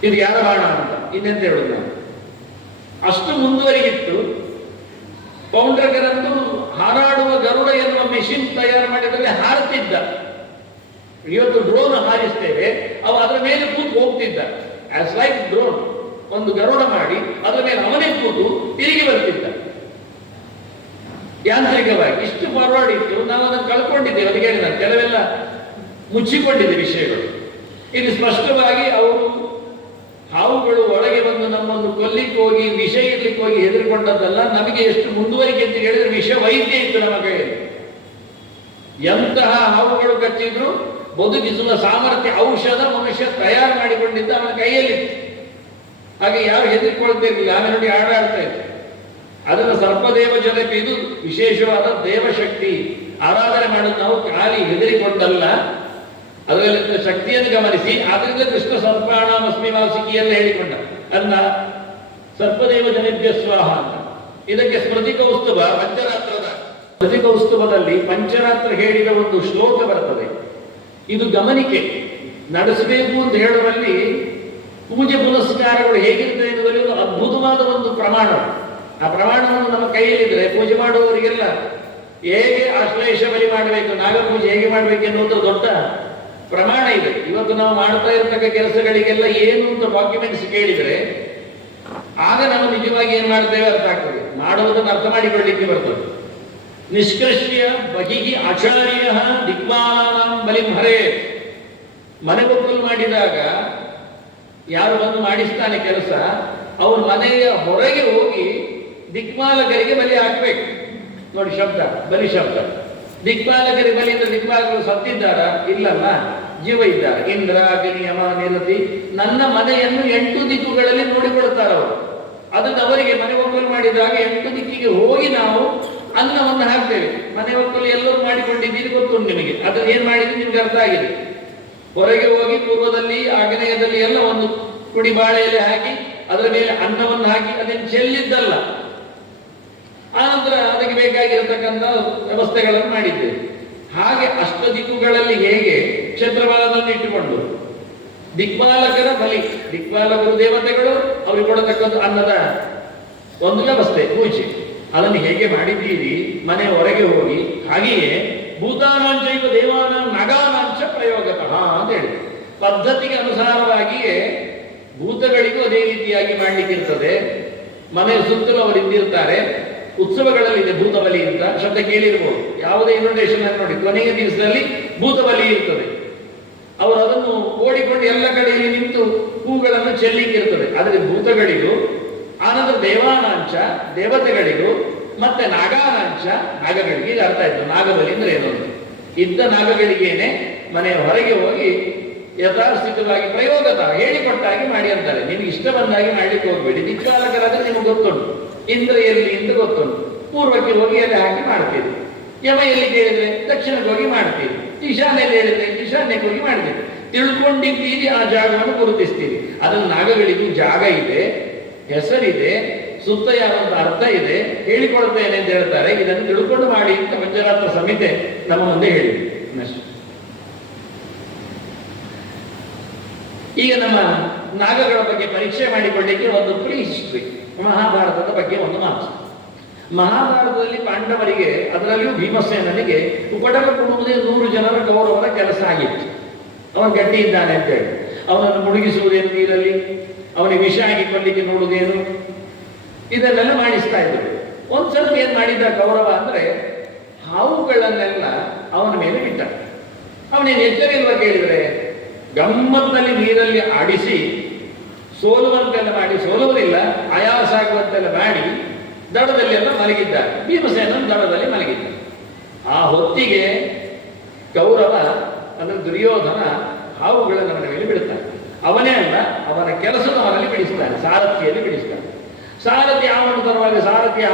ಇದು ಯಾರ ಬಾಣ ಅಂತ. ಇನ್ನೆಂತ ಹೇಳುದು ನಾವು, ಅಷ್ಟು ಮುಂದುವರಿಗಿತ್ತು. ಪೌಂಡ್ರಕರಂತೂ ಹಾರಾಡುವ ಗರುಡ ಎನ್ನುವ ಮೆಷಿನ್ ತಯಾರು ಮಾಡಿದಲ್ಲಿ ಹಾರುತ್ತಿದ್ದ. ಇವತ್ತು ಡ್ರೋನ್ ಹಾರಿಸ್ತೇವೆ, ಅವು ಅದರ ಮೇಲೆ ಕೂತು ಹೋಗ್ತಿದ್ದ. ಆಸ್ ಲೈಕ್ ಡ್ರೋನ್, ಒಂದು ಗರುಡ ಮಾಡಿ ಅದರ ಮೇಲೆ ಅವನೇ ಕೂತು ತಿರುಗಿ ಬರ್ತಿದ್ದ ಯಾಂತ್ರಿಕವಾಗಿ. ಇಷ್ಟು ಫಾರ್ವರ್ಡ್ ಇತ್ತು, ನಾವು ಅದನ್ನು ಕಳ್ಕೊಂಡಿದ್ದೇವೆ. ಅದಕ್ಕೆ ನಾನು ಕೆಲವೆಲ್ಲ ಮುಚ್ಚಿಕೊಂಡಿದ್ದೆ ವಿಷಯಗಳು. ಇಲ್ಲಿ ಸ್ಪಷ್ಟವಾಗಿ ಅವರು ಹಾವುಗಳು ಒಳಗೆ ಬಂದು ನಮ್ಮನ್ನು ಕೊಲ್ಲಿಕ್ಕೆ ಹೋಗಿ ವಿಷ ಇರ್ಲಿಕ್ಕೆ ಹೋಗಿ ಹೆದರಿಕೊಂಡದ್ದಲ್ಲ. ನಮಗೆ ಎಷ್ಟು ಮುಂದುವರಿಕೆ ಅಂತ ಹೇಳಿದ್ರೆ ವಿಷ ವೈದ್ಯ ಇತ್ತು ನಮ್ಮ ಕೈಯಲ್ಲಿ. ಎಂತಹ ಹಾವುಗಳು ಕಚ್ಚಿದ್ರು ಬದುಕಿಸುವ ಸಾಮರ್ಥ್ಯ, ಔಷಧ ಮನುಷ್ಯ ತಯಾರು ಮಾಡಿಕೊಂಡಿದ್ದ ಅವನ ಕೈಯಲ್ಲಿ. ಹಾಗೆ ಯಾರು ಹೆದರಿಕೊಳ್ತಿರ್ಲಿಲ್ಲ. ಆಮೇಲೆ ನೋಡಿ ಆಡಾಡ್ತಾ ಇತ್ತು. ಅದನ್ನು ಸರ್ಪದೇವ ಜಲಕ್ಕೆ, ಇದು ವಿಶೇಷವಾದ ದೇವಶಕ್ತಿ ಆರಾಧನೆ ಮಾಡೋದು ನಾವು ಖಾಲಿ ಹೆದರಿಕೊಂಡಲ್ಲ, ಅದರಲ್ಲಿ ಶಕ್ತಿಯನ್ನು ಗಮನಿಸಿ. ಆದ್ರಿಂದ ಕೃಷ್ಣ ಸರ್ಪಾಣಮಸ್ಮಿ ವಾಸಿಕಿಯಲ್ಲಿ ಹೇಳಿಕೊಂಡ ಅನ್ನ ಸರ್ಪದೇವ ಜನೇಭ್ಯ ಸ್ವಾಹ ಅಂತ. ಇದಕ್ಕೆ ಸ್ಮೃತಿ ಕೌಸ್ತುಭ ಪಂಚರಾತ್ರದ ಸ್ಮೃತಿ ಕೌಸ್ತುಭದಲ್ಲಿ ಪಂಚರಾತ್ರ ಹೇಳಿದ ಒಂದು ಶ್ಲೋಕ ಬರ್ತದೆ. ಇದು ಗಮನಿಕೆ ನಡೆಸಬೇಕು ಅಂತ ಹೇಳುವಲ್ಲಿ ಪೂಜೆ ಪುನಸ್ಕಾರಗಳು ಹೇಗಿರ್ತದೆ ಎನ್ನುವಲ್ಲಿ ಒಂದು ಅದ್ಭುತವಾದ ಒಂದು ಪ್ರಮಾಣ. ಆ ಪ್ರಮಾಣವನ್ನು ನಮ್ಮ ಕೈಯಲ್ಲಿದ್ರೆ ಪೂಜೆ ಮಾಡುವವರಿಗೆಲ್ಲ ಹೇಗೆ ಆಶ್ಲೇಷ ಬಲಿ ಮಾಡಬೇಕು, ನಾಗಪೂಜೆ ಹೇಗೆ ಮಾಡಬೇಕು ಎನ್ನುವುದು ದೊಡ್ಡ ಪ್ರಮಾಣ ಇದೆ. ಇವತ್ತು ನಾವು ಮಾಡ್ತಾ ಇರತಕ್ಕ ಕೆಲಸಗಳಿಗೆಲ್ಲ ಏನು ಅಂತ ಡಾಕ್ಯುಮೆಂಟ್ಸ್ ಕೇಳಿದರೆ ಆಗ ನಾವು ನಿಜವಾಗಿ ಏನ್ ಮಾಡ್ತೇವೆ ಅರ್ಥ ಆಗ್ತದೆ, ಮಾಡುವುದನ್ನು ಅರ್ಥ ಮಾಡಿಕೊಳ್ಳಿಕ್ಕೆ ಬರ್ತದೆ. ನಿಷ್ಕರ್ಷ್ಯ ಬಹಿಹಿ ಆಚಾರ್ಯ ದಿಕ್ಪಾಲಾನಾಂ ಬಲಿಂ ಹರೇತ್. ಮನೆಗೊಪ್ಪಲು ಮಾಡಿದಾಗ ಯಾರು ಬಂದು ಮಾಡಿಸ್ತಾನೆ ಕೆಲಸ, ಅವನ ಮನೆಯ ಹೊರಗೆ ಹೋಗಿ ದಿಕ್ಪಾಲಕರಿಗೆ ಬಲಿ ಹಾಕ್ಬೇಕು. ನೋಡಿ ಶಬ್ದ, ಬಲಿ ಶಬ್ದ. ದಿಕ್ಪಾಲಕರಿಗೆ ಬಲಿ ಅಂದ್ರೆ ದಿಕ್ಪಾಲಕರು ಸತ್ತಿದ್ದಾರ? ಇಲ್ಲಲ್ಲ, ಜೀವ ಇದ್ದಾರೆ. ಇಂದ್ರ ಅಗ್ನಿ ಯಮ ನಿರತಿ ನನ್ನ ಮನೆಯನ್ನು 8 ದಿಕ್ಕುಗಳಲ್ಲಿ ನೋಡಿಕೊಳ್ತಾರ ಅವರು. ಅದನ್ನು ಅವರಿಗೆ ಮನೆ ಒಪ್ಪಲು ಮಾಡಿದಾಗ 8 ದಿಕ್ಕಿಗೆ ಹೋಗಿ ನಾವು ಅನ್ನವನ್ನು ಹಾಕ್ತೇವೆ. ಮನೆ ಒಕ್ಕಲು ಎಲ್ಲರೂ ಮಾಡಿಕೊಂಡಿದ್ದೀರಿ, ಗೊತ್ತುಂಟು ನಿಮಗೆ. ಅದನ್ನು ಏನು ಮಾಡಿದ್ರೆ ನಿಮ್ಗೆ ಅರ್ಥ ಆಗಿದೆ. ಹೊರಗೆ ಹೋಗಿ ಪೂರ್ವದಲ್ಲಿ ಆಗ್ನೇಯದಲ್ಲಿ ಎಲ್ಲ ಒಂದು ಕುಡಿ ಬಾಳೆ ಎಲೆ ಹಾಕಿ ಅದರ ಮೇಲೆ ಅನ್ನವನ್ನು ಹಾಕಿ ಅದನ್ನು ಚೆಲ್ಲಿದ್ದಲ್ಲ. ಆನಂತರ ಅದಕ್ಕೆ ಬೇಕಾಗಿರತಕ್ಕಂಥ ವ್ಯವಸ್ಥೆಗಳನ್ನು ಮಾಡಿದ್ದೇವೆ. ಹಾಗೆ ಅಷ್ಟ ದಿಕ್ಕುಗಳಲ್ಲಿ ಹೇಗೆ ಕ್ಷೇತ್ರಪಾಲನನ್ನು ಇಟ್ಟುಕೊಂಡು ದಿಕ್ಪಾಲಕರ ಬಲಿ, ದಿಕ್ಪಾಲಕರು ದೇವತೆಗಳು, ಅವರಿಗೆ ಕೊಡತಕ್ಕಂಥ ಅನ್ನದ ಒಂದು ವ್ಯವಸ್ಥೆ ಪೂಜೆ, ಅದನ್ನು ಹೇಗೆ ಮಾಡಿದ್ದೀರಿ ಮನೆ ಹೊರಗೆ ಹೋಗಿ. ಹಾಗೆಯೇ ಭೂತಾನಾಂಚೈವ ದೇವಾನಾಂ ನಗಾನಾಂಚ ಪ್ರಯೋಗತಃ ಅಂತ ಹೇಳಿ ಪದ್ಧತಿಗೆ ಅನುಸಾರವಾಗಿಯೇ ಭೂತಗಳಿಗೂ ಅದೇ ರೀತಿಯಾಗಿ ಮಾಡಲಿಕ್ಕಿರ್ತದೆ. ಮನೆಯ ಸುತ್ತಲೂ ಅವರು ಇದ್ದಿರ್ತಾರೆ. ಉತ್ಸವಗಳಲ್ಲಿದೆ ಭೂತ ಬಲಿ ಅಂತ ಶಬ್ದ ಕೇಳಿರ್ಬೋದು. ಯಾವುದೇ ಇನ್ವಿಟೇಷನ್ ನೋಡಿ ಕೊನೆಯ ದಿವಸದಲ್ಲಿ ಭೂತ ಬಲಿ ಇರ್ತದೆ. ಅವರು ಅದನ್ನು ಓಡಿಕೊಂಡು ಎಲ್ಲ ಕಡೆಯಲ್ಲಿ ನಿಂತು ಹೂಗಳನ್ನು ಚೆಲ್ಲಿಕ್ಕಿರ್ತದೆ. ಆದರೆ ಭೂತಗಳಿಗೂ, ಆನಂತರ ದೇವಾನಾಂಚ ದೇವತೆಗಳಿಗೂ, ಮತ್ತೆ ನಾಗಾನಾಂಚ ನಾಗಗಳಿಗೆ. ಇದು ಅರ್ಥ ಆಯ್ತು. ನಾಗಬಲಿ ಅಂದ್ರೆ ಏನು? ಇದ್ದ ನಾಗಗಳಿಗೇನೆ ಮನೆಯ ಹೊರಗೆ ಹೋಗಿ ಯಥಾಸ್ಥಿತವಾಗಿ ಪ್ರಯೋಗದ ಹೇಳಿಕೊಟ್ಟಾಗಿ ಮಾಡಿ ಅಂತಾರೆ. ನಿಮ್ಗೆ ಇಷ್ಟ ಬಂದಾಗಿ ಮಾಡ್ಲಿಕ್ಕೆ ಹೋಗ್ಬೇಡಿ. ದಿಕ್ಪಾಲಕರಾದ್ರೆ ನಿಮಗೆ ಗೊತ್ತುಂಟು, ಇಂದ್ರ ಎಲ್ಲಿ ಅಂತ ಗೊತ್ತುಂಟು. ಪೂರ್ವಕ್ಕೆ ಹೋಗಿ ಎಲೆ ಹಾಕಿ ಮಾಡ್ತೀರಿ. ಯಮ ಎಲ್ಲಿ ಕೇಳಿದ್ರೆ ದಕ್ಷಿಣಕ್ಕೆ ಹೋಗಿ ಮಾಡ್ತೀರಿ. ಈಶಾನ್ಯಲ್ಲಿ ಹೇಳಿದ್ರೆ ಈಶಾನ್ಯಕ್ಕೆ ಹೋಗಿ ಮಾಡ್ತೀರಿ. ತಿಳ್ಕೊಂಡಿದ್ದೀರಿ, ಆ ಜಾಗವನ್ನು ಗುರುತಿಸ್ತೀರಿ. ಅದನ್ನು ನಾಗಗಳಿಗೂ ಜಾಗ ಇದೆ, ಹೆಸರಿದೆ, ಸುತ್ತ ಯಾವಂತ ಅರ್ಥ ಇದೆ, ಹೇಳಿಕೊಡ್ತೇನೆ ಅಂತ ಹೇಳ್ತಾರೆ. ಇದನ್ನು ತಿಳ್ಕೊಂಡು ಮಾಡಿ ಅಂತ ಪಂಚರಾತ್ರ ಸಂಹಿತೆ ನಮ್ಮ ಮುಂದೆ ಹೇಳಿದೆ. ಈಗ ನಮ್ಮ ನಾಗಗಳ ಬಗ್ಗೆ ಪರೀಕ್ಷೆ ಮಾಡಿಕೊಳ್ಳಿಕ್ಕೆ ಒಂದು ಪ್ರೀ ಹಿಸ್ಟ್ರಿ, ಮಹಾಭಾರತದ ಬಗ್ಗೆ ಒಂದು ಮಾತು. ಮಹಾಭಾರತದಲ್ಲಿ ಪಾಂಡವರಿಗೆ, ಅದರಲ್ಲಿಯೂ ಭೀಮಸೇನನಿಗೆ ಉಪಟಳ ಕೊಡುವುದೇ 100 ಜನರ ಗೌರವದ ಕೆಲಸ ಆಗಿತ್ತು. ಅವನು ಗಟ್ಟಿ ಇದ್ದಾನೆ ಅಂತೇಳಿ ಅವನನ್ನು ಮುಳುಗಿಸುವುದೇನು ನೀರಲ್ಲಿ, ಅವನಿಗೆ ವಿಷ ಆಗಿ ಕೊಲ್ಲಿಕ್ಕೆ ನೋಡುವುದೇನು, ಇದನ್ನೆಲ್ಲ ಮಾಡಿಸ್ತಾ ಇದ್ರು. ಒಂದ್ಸಲ ಏನ್ ಮಾಡಿದ್ದ ಗೌರವ ಅಂದ್ರೆ ಹಾವುಗಳನ್ನೆಲ್ಲ ಅವನ ಮೇಲೆ ಬಿಟ್ಟ. ಅವನೇನು ಎಚ್ಚರ ಇಲ್ವ ಕೇಳಿದ್ರೆ ಗಮ್ಮತ್ನಲ್ಲಿ ನೀರಲ್ಲಿ ಆಡಿಸಿ ಸೋಲುವಂತೆಲ್ಲ ಮಾಡಿ, ಸೋಲುವುದಿಲ್ಲ ಆಯಾಸ ಆಗುವಂತೆಲ್ಲ ಮಾಡಿ ದಡದಲ್ಲಿ ಎಲ್ಲ ಮಲಗಿದ್ದಾರೆ. ಭೀಮಸೇನ ದಡದಲ್ಲಿ ಮಲಗಿದ್ದ. ಆ ಹೊತ್ತಿಗೆ ಕೌರವ ಅಂದ್ರೆ ದುರ್ಯೋಧನ ಹಾವುಗಳನ್ನು ಅವನ ಮೇಲೆ ಬಿಡುತ್ತಾನೆ. ಅವನೇ ಅಲ್ಲ, ಅವನ ಕೆಲಸದವನಲ್ಲಿ ಬಿಡಿಸ್ತಾನೆ, ಸಾರಥಿಯಲ್ಲಿ ಬಿಡಿಸ್ತಾನೆ. ಸಾರಥಿ ಹಾವನ್ನು ತರುವಾಗ ಸಾರಥಿಯ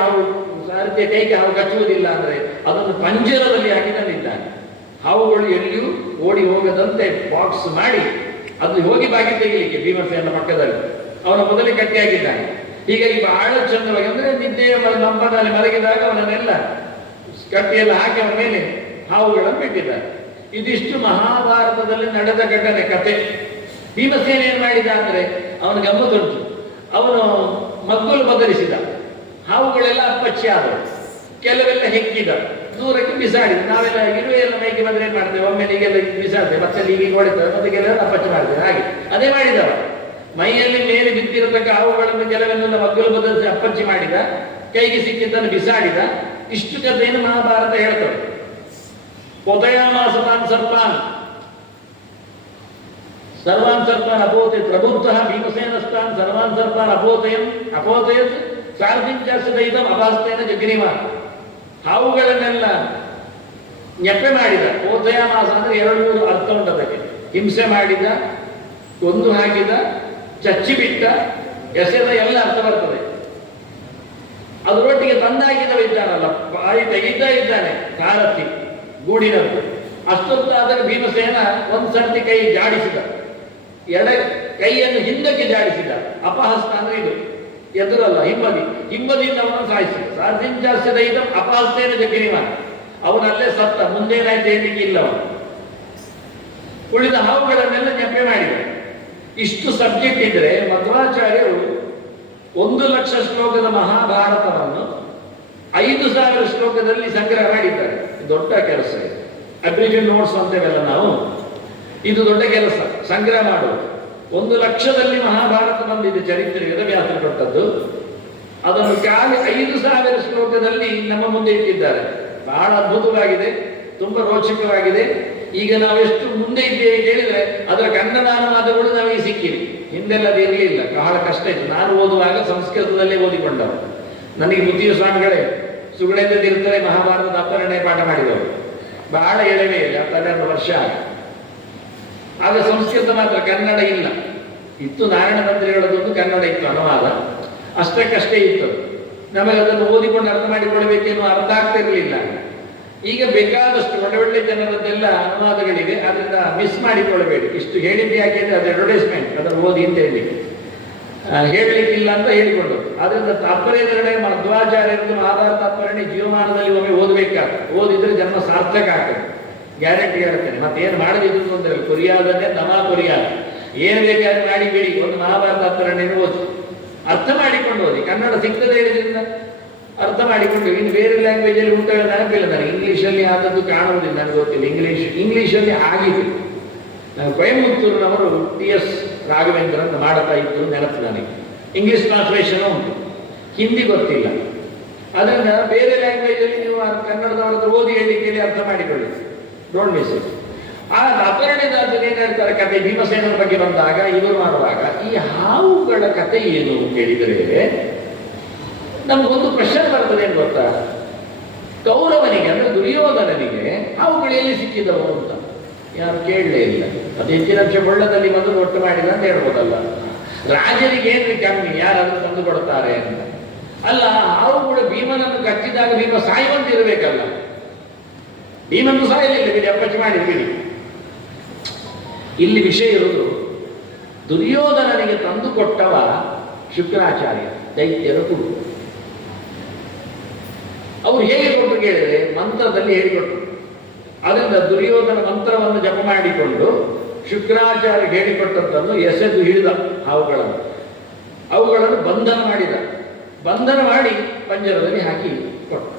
ಕೈಗೆ ಹಾವು ಕಚ್ಚುವುದಿಲ್ಲ ಅಂದ್ರೆ ಅದನ್ನು ಪಂಜರದಲ್ಲಿ ಹಾಕಿ ತಂದಿದ್ದಾನೆ. ಹಾವುಗಳು ಎಲ್ಲಿಯೂ ಓಡಿ ಹೋಗದಂತೆ ಬಾಕ್ಸ್ ಮಾಡಿ ಅದು ಹೋಗಿ ಬಾಗಿ ತೆಗಿಲಿಕ್ಕೆ ಭೀಮಸೇನ ಪಕ್ಕದಲ್ಲಿ ಅವನ ಮೊದಲೇ ಗಟ್ಟಿಯಾಗಿದ್ದಾನೆ. ಹೀಗಾಗಿ ಬಹಳ ಚಂದವಾಗಿ ಅಂದ್ರೆ ನಿದ್ದೆಯ ಲಂಬದಲ್ಲಿ ಮಲಗಿದಾಗ ಅವನನ್ನೆಲ್ಲ ಕಟ್ಟಿಯೆಲ್ಲ ಹಾಕಿ ಅವನ ಮೇಲೆ ಹಾವುಗಳನ್ನು ಬಿಟ್ಟಿದ್ದಾರೆ. ಇದಿಷ್ಟು ಮಹಾಭಾರತದಲ್ಲಿ ನಡೆದ ಘಟನೆ ಕಥೆ. ಭೀಮಸೇನ ಏನ್ ಮಾಡಿದ ಅಂದ್ರೆ ಅವನ ಗಮ್ಮತ್ತುಂಟು. ಅವನು ಮಗ್ಗುಲು ಬದಲಿಸಿದ. ಹಾವುಗಳೆಲ್ಲ ಅಪ್ಪಚ್ಚಿ ಆದವು, ಕೆಲವೆಲ್ಲ ಹೆಕ್ಕಿದ, ದೂರಕ್ಕೆ ಬಿಸಾಡಿದ. ನಾವೆಲ್ಲ ಇರುವೆಲ್ಲ ಮೈಗೆ ಬಂದ್ರೆ ಏನ್ ಮಾಡ್ತೇವೆ, ಒಮ್ಮೆ ಹೀಗೆಲ್ಲ ಬಿಸಾಡ್ತೇವೆ, ಮತ್ತೆ ಹೀಗೆ ಹೊಡಿತೇವೆ, ಮತ್ತೆ ಕೆಲವೆಲ್ಲ ಅಪ್ಪಚ್ಚಿ ಮಾಡ್ತೇವೆ. ಹಾಗೆ ಅದೇ ಮಾಡಿದವ. ಮೈಯಲ್ಲಿ ಮೇಲೆ ಬಿದ್ದಿರತಕ್ಕ ಹಾವುಗಳನ್ನು ಕೆಲವೆಲ್ಲ ಮಗ್ಗುಲು ಬದಲಿಸಿ ಅಪ್ಪಚ್ಚಿ ಮಾಡಿದ, ಕೈಗೆ ಸಿಕ್ಕಿದ್ದನ್ನು ಬಿಸಾಡಿದ. ಇಷ್ಟು ಕಥೆಯನ್ನು ಮಹಾಭಾರತ ಹೇಳ್ತವೆ. ಪೋತಯಾಮಾಸತಾನ್ ಸರ್ಪಾನ್ ಸರ್ವಾನ್ ಸರ್ಪಾನ್ ಅಪೋತಯತ್ ಪ್ರಬುದ್ಧಃ ಭೀಮಸೇನಸ್ತಾನ್ ಸರ್ವಾನ್ ಸರ್ಪಾನ್ ಅಪೋತಯತ್ ಸಾರ್ಧಿಂಚಾಸದೈತಂ ಅಪಾಸ್ತೇನ ಜಗ್ನಿಮ. ಹಾವುಗಳನ್ನೆಲ್ಲ ನೆಪ್ಪೆ ಮಾಡಿದ. ಪೋತಯಾಮಾಸ ಅಂದ್ರೆ 2-3 ಅರ್ಥ ಉಂಟು ಅದಕ್ಕೆ. ಹಿಂಸೆ ಮಾಡಿದ, ಕೊಂದು ಹಾಕಿದ, ಚಚ್ಚಿಬಿಟ್ಟ, ಎಸೆದ ಎಲ್ಲ ಅರ್ಥ ಬರ್ತದೆ. ಅದರೊಟ್ಟಿಗೆ ತಂದಾಕಿದವ ಇದ್ದಾನಲ್ಲ, ಬಾಯಿ ತೆಗಿತಾ ಇದ್ದಾನೆ ಸಾರಥಿ ಗೂಡಿನದ್ದು. ಅಷ್ಟೊತ್ತಾದರೆ ಭೀಮಸೇನ ಒಂದ್ಸರ್ತಿ ಕೈ ಜಾಡಿಸಿದ, ಎಡ ಕೈಯನ್ನು ಹಿಂದಕ್ಕೆ ಜಾಡಿಸಿದ. ಅಪಹಸ್ತ ಅಂದ್ರೆ ಇದು ಎದುರಲ್ಲ, ಹಿಂಬದಿಯಿಂದ ಅವನನ್ನು ಸಾಯಿಸಿದ. ಸಾರ್ಧಿಂಚಾಸ್ಯದೈತ ಅಪಹಸ್ತೇನ ಜಗ್ನಿಮ. ಅವನಲ್ಲೇ ಸತ್ತ, ಮುಂದೇನಾಯ್ತು ಹೇಳಲಿಕ್ಕೆ ಇಲ್ಲ. ಅವನು ಉಳಿದ ಹಾವುಗಳನ್ನೆಲ್ಲ ನೆಪ್ಪೆ ಮಾಡಿದ. ಇಷ್ಟು ಸಬ್ಜೆಕ್ಟ್ ಇದ್ರೆ ಮಧ್ವಾಚಾರ್ಯರು 1,00,000 ಶ್ಲೋಕದ ಮಹಾಭಾರತವನ್ನು 5,000 ಶ್ಲೋಕದಲ್ಲಿ ಸಂಗ್ರಹ ಮಾಡಿದ್ದಾರೆ. ದೊಡ್ಡ ಕೆಲಸ ಇದು. ಅಬ್ರಿಜಿನ್ ನೋಟ್ಸ್ ಅಂತೇವೆಲ್ಲ ನಾವು, ಇದು ದೊಡ್ಡ ಕೆಲಸ ಸಂಗ್ರಹ ಮಾಡುವುದು. 1,00,000ದಲ್ಲಿ ಮಹಾಭಾರತ ಬಂದಿದೆ, ಚರಿತ್ರೆ ವೇದವ್ಯಾಸರು ಕೊಟ್ಟದ್ದು. ಅದನ್ನು ಖಾಲಿ 5,000 ಶ್ಲೋಕದಲ್ಲಿ ನಮ್ಮ ಮುಂದೆ ಇಟ್ಟಿದ್ದಾರೆ. ಬಹಳ ಅದ್ಭುತವಾಗಿದೆ, ತುಂಬಾ ರೋಚಕವಾಗಿದೆ. ಈಗ ನಾವೆಷ್ಟು ಮುಂದೆ ಇದ್ದೇವೆ ಕೇಳಿದ್ರೆ ಅದರ ಕನ್ನಡ ಅನುವಾದಗಳು ನಮಗೆ ಸಿಕ್ಕಿವೆ. ಹಿಂದೆಲ್ಲ ಅದು ಇರಲಿಲ್ಲ, ಬಹಳ ಕಷ್ಟ ಇತ್ತು. ನಾನು ಓದುವಾಗ ಸಂಸ್ಕೃತದಲ್ಲೇ ಓದಿಕೊಂಡವರು. ನನಗೆ ಮುತ್ತಿಯ ಸ್ವಾಮಿಗಳೇ ಸುಗುಣೇಂದ್ರತೀರ್ಥರೇ ಮಹಾಭಾರತದ 12ನೇ ಪಾಠ ಮಾಡಿದವರು. ಬಹಳ ಎಳವೆ ಇಲ್ಲ, 12 ವರ್ಷ. ಆಗ ಸಂಸ್ಕೃತ ಮಾತ್ರ, ಕನ್ನಡ ಇಲ್ಲ. ಇತ್ತು ನಾರಾಯಣ ಮಂತ್ರಿಗಳದೊಂದು ಕನ್ನಡ ಇತ್ತು ಅನುವಾದ, ಅಷ್ಟಕ್ಕಷ್ಟೇ ಇತ್ತು. ನಮಗೆ ಅದನ್ನು ಓದಿಕೊಂಡು ಅರ್ಥ ಮಾಡಿಕೊಳ್ಳಬೇಕೇನೋ ಅರ್ಥ ಆಗ್ತಾ ಇರಲಿಲ್ಲ. ಈಗ ಬೇಕಾದಷ್ಟು ಒಳ್ಳೆ ಒಳ್ಳೆ ಜನರದ್ದೆಲ್ಲ ಅನುವಾದಗಳಿವೆ, ಅದರಿಂದ ಮಿಸ್ ಮಾಡಿಕೊಳ್ಳಬೇಡಿ. ಇಷ್ಟು ಹೇಳಿದ್ದು ಯಾಕೆಂದ್ರೆ ಅದು ಅಡ್ವರ್ಟೈಸ್ಮೆಂಟ್, ಅದನ್ನು ಓದಿ ಅಂತ ಹೇಳಿ ಹೇಳಲಿಕ್ಕಿಲ್ಲ ಅಂತ ಹೇಳಿಕೊಂಡು. ಅದರಿಂದ ತಾತ್ಪರ್ಯ ನಿರ್ಣಯ ಮಧ್ವಾಚಾರ್ಯರದ್ದು ಆಧಾರ ತಾತ್ಪರ್ಯ ಜೀವಮಾನದಲ್ಲಿ ಒಮ್ಮೆ ಓದಬೇಕಾಗ್ತದೆ. ಓದಿದ್ರೆ ಜನ್ಮ ಸಾರ್ಥಕ ಆಗ್ತದೆ, ಗ್ಯಾರಂಟಿ ಹೇಳ್ತೇನೆ. ಮತ್ತೇನು ಮಾಡದಿದ್ರು ತೊಂದರೆ ಇಲ್ಲ. ಕೊರಿಯಾದನ್ನೇ ನಮಾ ಕೊರಿಯಾದ, ಏನು ಬೇಕಾದ್ರೆ ಮಾಡಿಬೇಡಿ, ಒಂದು ಮಹಾಭಾರತ ತಾತ್ಪರ್ಯ ಓದಿ ಅರ್ಥ ಮಾಡಿಕೊಂಡು ಓದಿ. ಕನ್ನಡ ಸಿಗ್ತದೆ ಹೇಳಿದ್ರಿಂದ ಅರ್ಥ ಮಾಡಿಕೊಂಡು. ಇನ್ನು ಬೇರೆ ಲ್ಯಾಂಗ್ವೇಜಲ್ಲಿ ಉಂಟು ನೆನಪಿಲ್ಲ ನನಗೆ. ಇಂಗ್ಲೀಷಲ್ಲಿ ಆದದ್ದು ಕಾಣುವುದಿಲ್ಲ, ನನಗೆ ಗೊತ್ತಿಲ್ಲ. ಇಂಗ್ಲೀಷಲ್ಲಿ ಆಗಿದೆ. ಕೊಯಮತ್ತೂರಿನವರು TS ರಾಘವೇಂದ್ರ ಅಂತ ಮಾಡ್ತಾ ಇದ್ದು ನೆನಪು ನನಗೆ. ಇಂಗ್ಲಿಷ್ ಟ್ರಾನ್ಸ್ಲೇಷನ್ ಉಂಟು, ಹಿಂದಿ ಗೊತ್ತಿಲ್ಲ. ಅದರಿಂದ ಬೇರೆ ಲ್ಯಾಂಗ್ವೇಜಲ್ಲಿ ನೀವು ಕನ್ನಡದವ್ರ ಹತ್ರ ಓದಿ ಹೇಳಿಕೆಯಲ್ಲಿ ಅರ್ಥ ಮಾಡಿಕೊಳ್ಳಿ, ಡೋಂಟ್ ಮಿಸ್ ಇಟ್. ಆ ಅಪರಣೆದಾದ್ರು ಏನು ಹೇಳ್ತಾರೆ ಕತೆ, ಭೀಮಸೇನರ ಬಗ್ಗೆ ಬಂದಾಗ ಇವರು ಮಾಡುವಾಗ ಈ ಹಾವುಗಳ ಕತೆ ಏನು ಕೇಳಿದರೆ ನಮಗೊಂದು ಪ್ರಶ್ನೆ ಬರ್ತದೆ. ಏನು ಗೊತ್ತಾ, ಕೌರವನಿಗೆ ಅಂದ್ರೆ ದುರ್ಯೋಧನನಿಗೆ ಹಾವುಗಳು ಎಲ್ಲಿ ಸಿಕ್ಕಿದವು ಅಂತ ಯಾರು ಕೇಳಲೇ ಇಲ್ಲ. ಅದು ಹೆಚ್ಚಿನ ಅಂಶ ಬಳ್ಳದಲ್ಲಿ ಬಂದು ಒಟ್ಟು ಮಾಡಿದ ಅಂತ ಹೇಳ್ಬೋದಲ್ಲ. ರಾಜರಿಗೆ ಏನ್ರಿ ಕಮ್ಮಿ, ಯಾರಾದ್ರೂ ತಂದು ಕೊಡ್ತಾರೆ ಅಂತ. ಅಲ್ಲ, ಹಾವುಗಳು ಭೀಮನನ್ನು ಕಚ್ಚಿದಾಗ ಭೀಮ ಸಾಯುವಂತಿರಬೇಕಲ್ಲ. ಭೀಮನ್ನು ಸಾಯಲಿಲ್ಲ, ಬಿಡಿ ಅಪ್ಪಚ್ಚಿ ಮಾಡಿರ್ಬಿಡಿ. ಇಲ್ಲಿ ವಿಷಯ ಇರುವುದು, ದುರ್ಯೋಧನನಿಗೆ ತಂದು ಕೊಟ್ಟವ ಶುಕ್ರಾಚಾರ್ಯ, ದೈತ್ಯರ ಗುರು. ಅವರು ಹೇಗೆ ಕೊಟ್ಟು ಕೇಳಿದರೆ ಮಂತ್ರದಲ್ಲಿ ಹೇಳಿಕೊಟ್ರು. ಅದರಿಂದ ದುರ್ಯೋಧನ ಮಂತ್ರವನ್ನು ಜಪ ಮಾಡಿಕೊಂಡು ಶುಕ್ರಾಚಾರ್ಯ ಹೇಳಿಕೊಟ್ಟದ್ದನ್ನು ಎಸೆದು ಹಿಡಿದ ಅವುಗಳನ್ನು ಬಂಧನ ಮಾಡಿದ. ಬಂಧನ ಮಾಡಿ ಪಂಜರದಲ್ಲಿ ಹಾಕಿ ಕೊಟ್ಟ.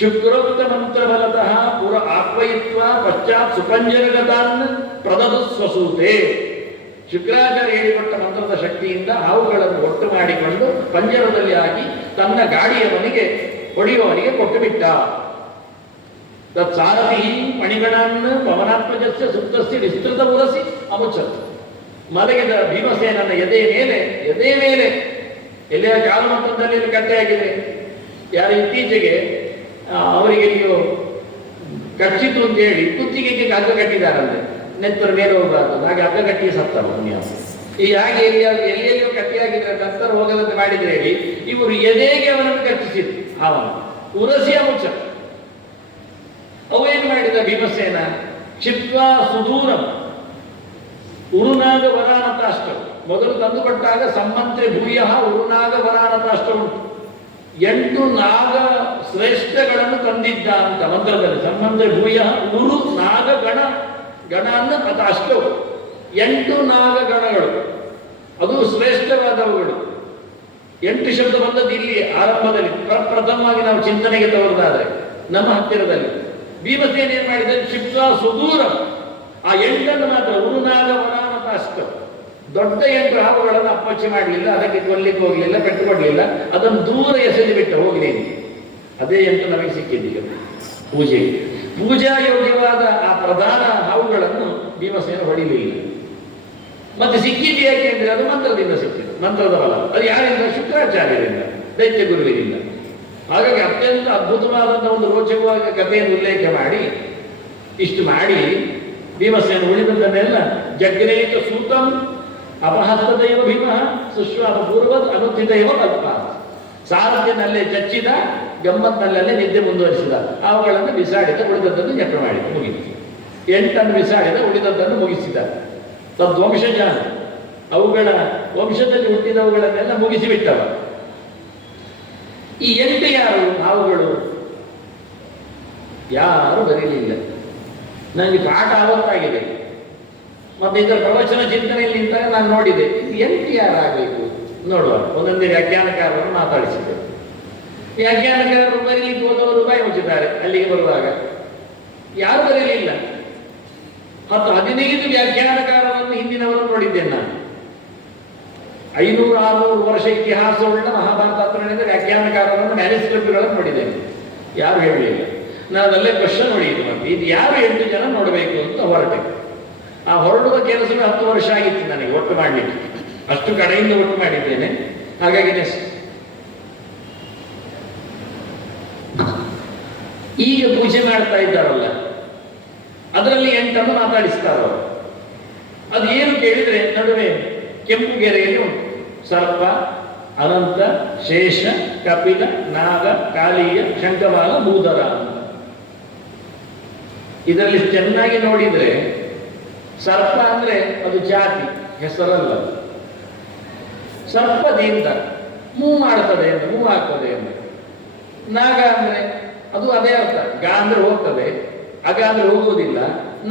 ಶುಕ್ರೋಕ್ತ ಮಂತ್ರ ಬಲತಃ ಪುರ ಆಹ್ವಯಿತ್ವ ಪಶ್ಚಾತ್ ಸುಪಂಜರಗತಾನ್ ಪ್ರದದು ಸ್ವಸೂತೆ. ಶುಕ್ರಾಚಾರ್ಯ ಹೇಳಿಕೊಟ್ಟ ಮಂತ್ರದ ಶಕ್ತಿಯಿಂದ ಹಾವುಗಳನ್ನು ಒಟ್ಟು ಮಾಡಿಕೊಂಡು ಪಂಜರದಲ್ಲಿ ಹಾಕಿ ತನ್ನ ಗಾಡಿಯವನಿಗೆ ಹೊಡೆಯುವವನಿಗೆ ಕೊಟ್ಟು ಬಿಟ್ಟ. ತತ್ಸಾರಥಿ ಮಣಿಗಣನ್ನು ಪವನಾತ್ಮಜಸ್ಯ ಸುಪ್ತಸ್ಯ ವಿಸ್ತೃತ ಉರಸಿ ಅಮುಚತ್. ಮಲಗಿದ ಭೀಮಸೇನನ ಎದೆ ಮೇಲೆ ಎಲ್ಲಿಯ ಕಾಲಮಂತ್ರದಲ್ಲಿ ಕಟ್ಟೆಯಾಗಿದೆ. ಯಾರು ಇತ್ತೀಚೆಗೆ ಅವರಿಗೆ ನೀವು ಕಚ್ಚಿತು ಅಂತ ಹೇಳಿ ಕುತ್ತಿಗೆಗೆ ಹಗ್ಗ ಕಟ್ಟಿದಾರಂತೆ, ನೆತ್ತರ ಮೇಲೆ ಹೋಗಬಾರ್ದು, ಹಾಗೆ ಹಗ್ಗ ಕಟ್ಟಿ ಸತ್ತವ ಪುಣ್ಯ. ಈ ಹಾಗೆ ಎಲ್ಲೆಲ್ಲಿಯೋ ಕಟ್ಟಿಯಾಗಿದ್ರೆ ನಂತರ ಹೋಗದಂತೆ ಮಾಡಿದ್ರೆ ಹೇಳಿ ಇವರು ಎದೆಗೆ ಅವನನ್ನು ಕಚ್ಚಿಸಿದ್ರು. ಅವನು ಉರಸಿ ಅಮುಚ. ಅವೇನು ಮಾಡಿದ ಭೀಮಸೇನ, ಕ್ಷಿಪ್ವಾ ಸುದೂರಂ ಉರುನಾಗ ವರಾನತಾಷ್ಟ. ಮೊದಲು ತಂದುಕೊಟ್ಟಾಗ ಸಮ್ಮಂತ್ರೆ ಭೂಯ ಉರುನಾಗ ವರಾನತಾಷ್ಟ ಉಂಟು. 8 ನಾಗ ಶ್ರೇಷ್ಠಗಳನ್ನು ತಂದಿದ್ದ ಅಂತ ಮಂತ್ರದಲ್ಲಿ. ಸಮ್ಮಂತ್ರೆ ಭೂಯ ಉರು ನಾಗ ಗಣ ಅತಾಷ್ಟವು 8 ನಾಗ ಗಣಗಳು, ಅದು ಶ್ರೇಷ್ಠವಾದವುಗಳು. 8 ಶಬ್ದ ಬಂದದ್ದು ಇಲ್ಲಿ ಆರಂಭದಲ್ಲಿ. ಪ್ರಥಮವಾಗಿ ನಾವು ಚಿಂತನೆಗೆ ತವರದಾದ್ರೆ ನಮ್ಮ ಹತ್ತಿರದಲ್ಲಿ ಭೀಮಸೇನ ಏನ್ ಮಾಡಿದ, ಕ್ಷಿಪ್ವಾ ಸುದೂರ. ಆ 8 ಮಾತ್ರ ಉರುನಾಗ ವರಾನತ ಅಷ್ಟ. ದೊಡ್ಡ 8 ಹಾವುಗಳನ್ನು ಅಪ್ಪಚ್ಚಿ ಮಾಡಲಿಲ್ಲ, ಅದಕ್ಕೆ ಕೊಲ್ಲಿಕ್ಕೆ ಹೋಗ್ಲಿಲ್ಲ, ಕಟ್ಟಿಕೊಡ್ಲಿಲ್ಲ, ಅದನ್ನು ದೂರ ಎಸೆದು ಬಿಟ್ಟ ಹೋಗ್ಲಿ. ಅದೇ 8 ನಮಗೆ ಸಿಕ್ಕಿದ್ದೀಗ ಪೂಜೆಗೆ. ಪೂಜಾ ಯೋಗ್ಯವಾದ ಆ ಪ್ರಧಾನ ಹಾವುಗಳನ್ನು ಭೀಮಸೇನ ಹೊಡಿಲಿಲ್ಲ. ಮತ್ತೆ ಸಿಕ್ಕಿದ್ದು ಯಾಕೆ ಅಂದ್ರೆ ಅದು ಮಂತ್ರದಿಂದ ಸಿಕ್ಕಿದೆ, ಮಂತ್ರದ ಬಲ. ಅದು ಯಾರಿಂದ? ಶುಕ್ರಾಚಾರ್ಯರಿಂದ, ದೈತ್ಯ ಗುರುವಿನಿಂದ. ಹಾಗಾಗಿ ಅತ್ಯಂತ ಅದ್ಭುತವಾದಂತಹ ಒಂದು ರೋಚಕವಾದ ಕಥೆಯನ್ನು ಉಲ್ಲೇಖ ಮಾಡಿ ಇಷ್ಟು ಮಾಡಿ ಭೀಮಸೇನ ಉಳಿದದ್ದನ್ನೆಲ್ಲ ಜಗ್ನೇಕ ಸೂತಂ ಅಪಹಸ್ತದೈವ ಭೀಮ ಸುಶ್ವಾಪ ಪೂರ್ವದ್ ಅನುಚಿತೈವ ಕಲ್ಪ. ಸಾರಥ್ಯನಲ್ಲೇ ಚಚ್ಚಿದ, ಗಮ್ಮತ್ನಲ್ಲೇ ನಿದ್ದೆ ಮುಂದುವರಿಸಿದ. ಅವುಗಳನ್ನು ಬಿಸಾಡಿದ, ಉಳಿದದ್ದನ್ನು ಜಪ ಮಾಡಿದ, ಮುಗಿತು. 8 ಬಿಸಾಡಿದ, ಉಳಿದದ್ದನ್ನು ಮುಗಿಸಿದ. ತದ್ವಂಶಜ, ಅವುಗಳ ವಂಶದಲ್ಲಿ ಹುಟ್ಟಿದವುಗಳನ್ನೆಲ್ಲ ಮುಗಿಸಿಬಿಟ್ಟವ. ಈ 8 ಯಾರು ಹಾವುಗಳು? ಯಾರು ಬರೀಲಿಲ್ಲ. ನನಗೆ ಪಾಠ ಆವತ್ತಾಗಿದೆ. ಮತ್ತೆ ಇದರ ಪ್ರವಚನ ಚಿಂತನೆಯಲ್ಲಿ ನಿಂತಾಗ ನಾನು ನೋಡಿದೆ, ಇದು 8 ಯಾರಾಗಬೇಕು ನೋಡುವ. ಒಂದೊಂದೇ ವ್ಯಾಖ್ಯಾನಕಾರರನ್ನು ಮಾತಾಡಿಸಿದ್ದೆ. ವ್ಯಾಖ್ಯಾನಕಾರರು ಬರೀಲಿಕ್ಕೆ ಹೋದವರು ಬಾಯಿ ಮುಚ್ಚಿದ್ದಾರೆ ಅಲ್ಲಿಗೆ ಬರುವಾಗ. ಯಾರು ಬರೀಲಿಲ್ಲ. 10-15 ವ್ಯಾಖ್ಯಾನಕಾರರನ್ನು ಹಿಂದಿನವರನ್ನು ನೋಡಿದ್ದೇನೆ ನಾನು. 500-600 ವರ್ಷ ಇತಿಹಾಸವುಳ್ಳ ಮಹಾಭಾರತ ವ್ಯಾಖ್ಯಾನಕಾರರನ್ನು ಮ್ಯಾನುಸ್ಕ್ರಿಪ್ಟ್ಗಳನ್ನು ನೋಡಿದ್ದೇನೆ. ಯಾರು ಹೇಳಲಿಲ್ಲ. ನಾನು ಅಲ್ಲೇ ಕ್ವಶನ್ ಹೊಡೆಯಿತು. ಮತ್ತೆ ಇದು ಯಾರು 8 ಜನ ನೋಡಬೇಕು ಅಂತ ಹೊರಟೆ. ಆ ಹೊರಡುವ ಕೆಲಸಗಳು 10 ವರ್ಷ ಆಗಿತ್ತು ನನಗೆ ಒಟ್ಟು ಮಾಡಲಿಕ್ಕೆ. ಅಷ್ಟು ಕಡೆಯಿಂದ ಒಟ್ಟು ಮಾಡಿದ್ದೇನೆ. ಹಾಗಾಗಿ ಈಗ ಪೂಜೆ ಮಾಡ್ತಾ ಇದ್ದಾರಲ್ಲ, ಅದರಲ್ಲಿ 8 ಮಾತಾಡಿಸ್ತಾರವರು. ಅದು ಏನು ಕೇಳಿದ್ರೆ ನಡುವೆ ಕೆಂಪು ಗೆರೆಯಲ್ಲಿ ಉಂಟು ಸರ್ಪ, ಅನಂತ, ಶೇಷ, ಕಪಿಲ, ನಾಗ, ಕಾಳೀಯ, ಶಂಖಮಾಲ, ಭೂಧರ ಅಂತ. ಇದರಲ್ಲಿ ಚೆನ್ನಾಗಿ ನೋಡಿದ್ರೆ ಸರ್ಪ ಅಂದ್ರೆ ಅದು ಜಾತಿ ಹೆಸರಲ್ಲ. ಸರ್ಪದಿಂದ ಮೂವ್ ಮಾಡ್ತದೆ ಅಂತ, ಮೂವ್ ಆಗ್ತದೆ ಅಂತ. ನಾಗ ಅಂದ್ರೆ ಅದು ಅದೇ ಅರ್ಥ. ಗ ಅಂದ್ರೆ ಹೋಗ್ತದೆ, ಅಗ ಅಂದ್ರೆ ಹೋಗುವುದಿಲ್ಲ,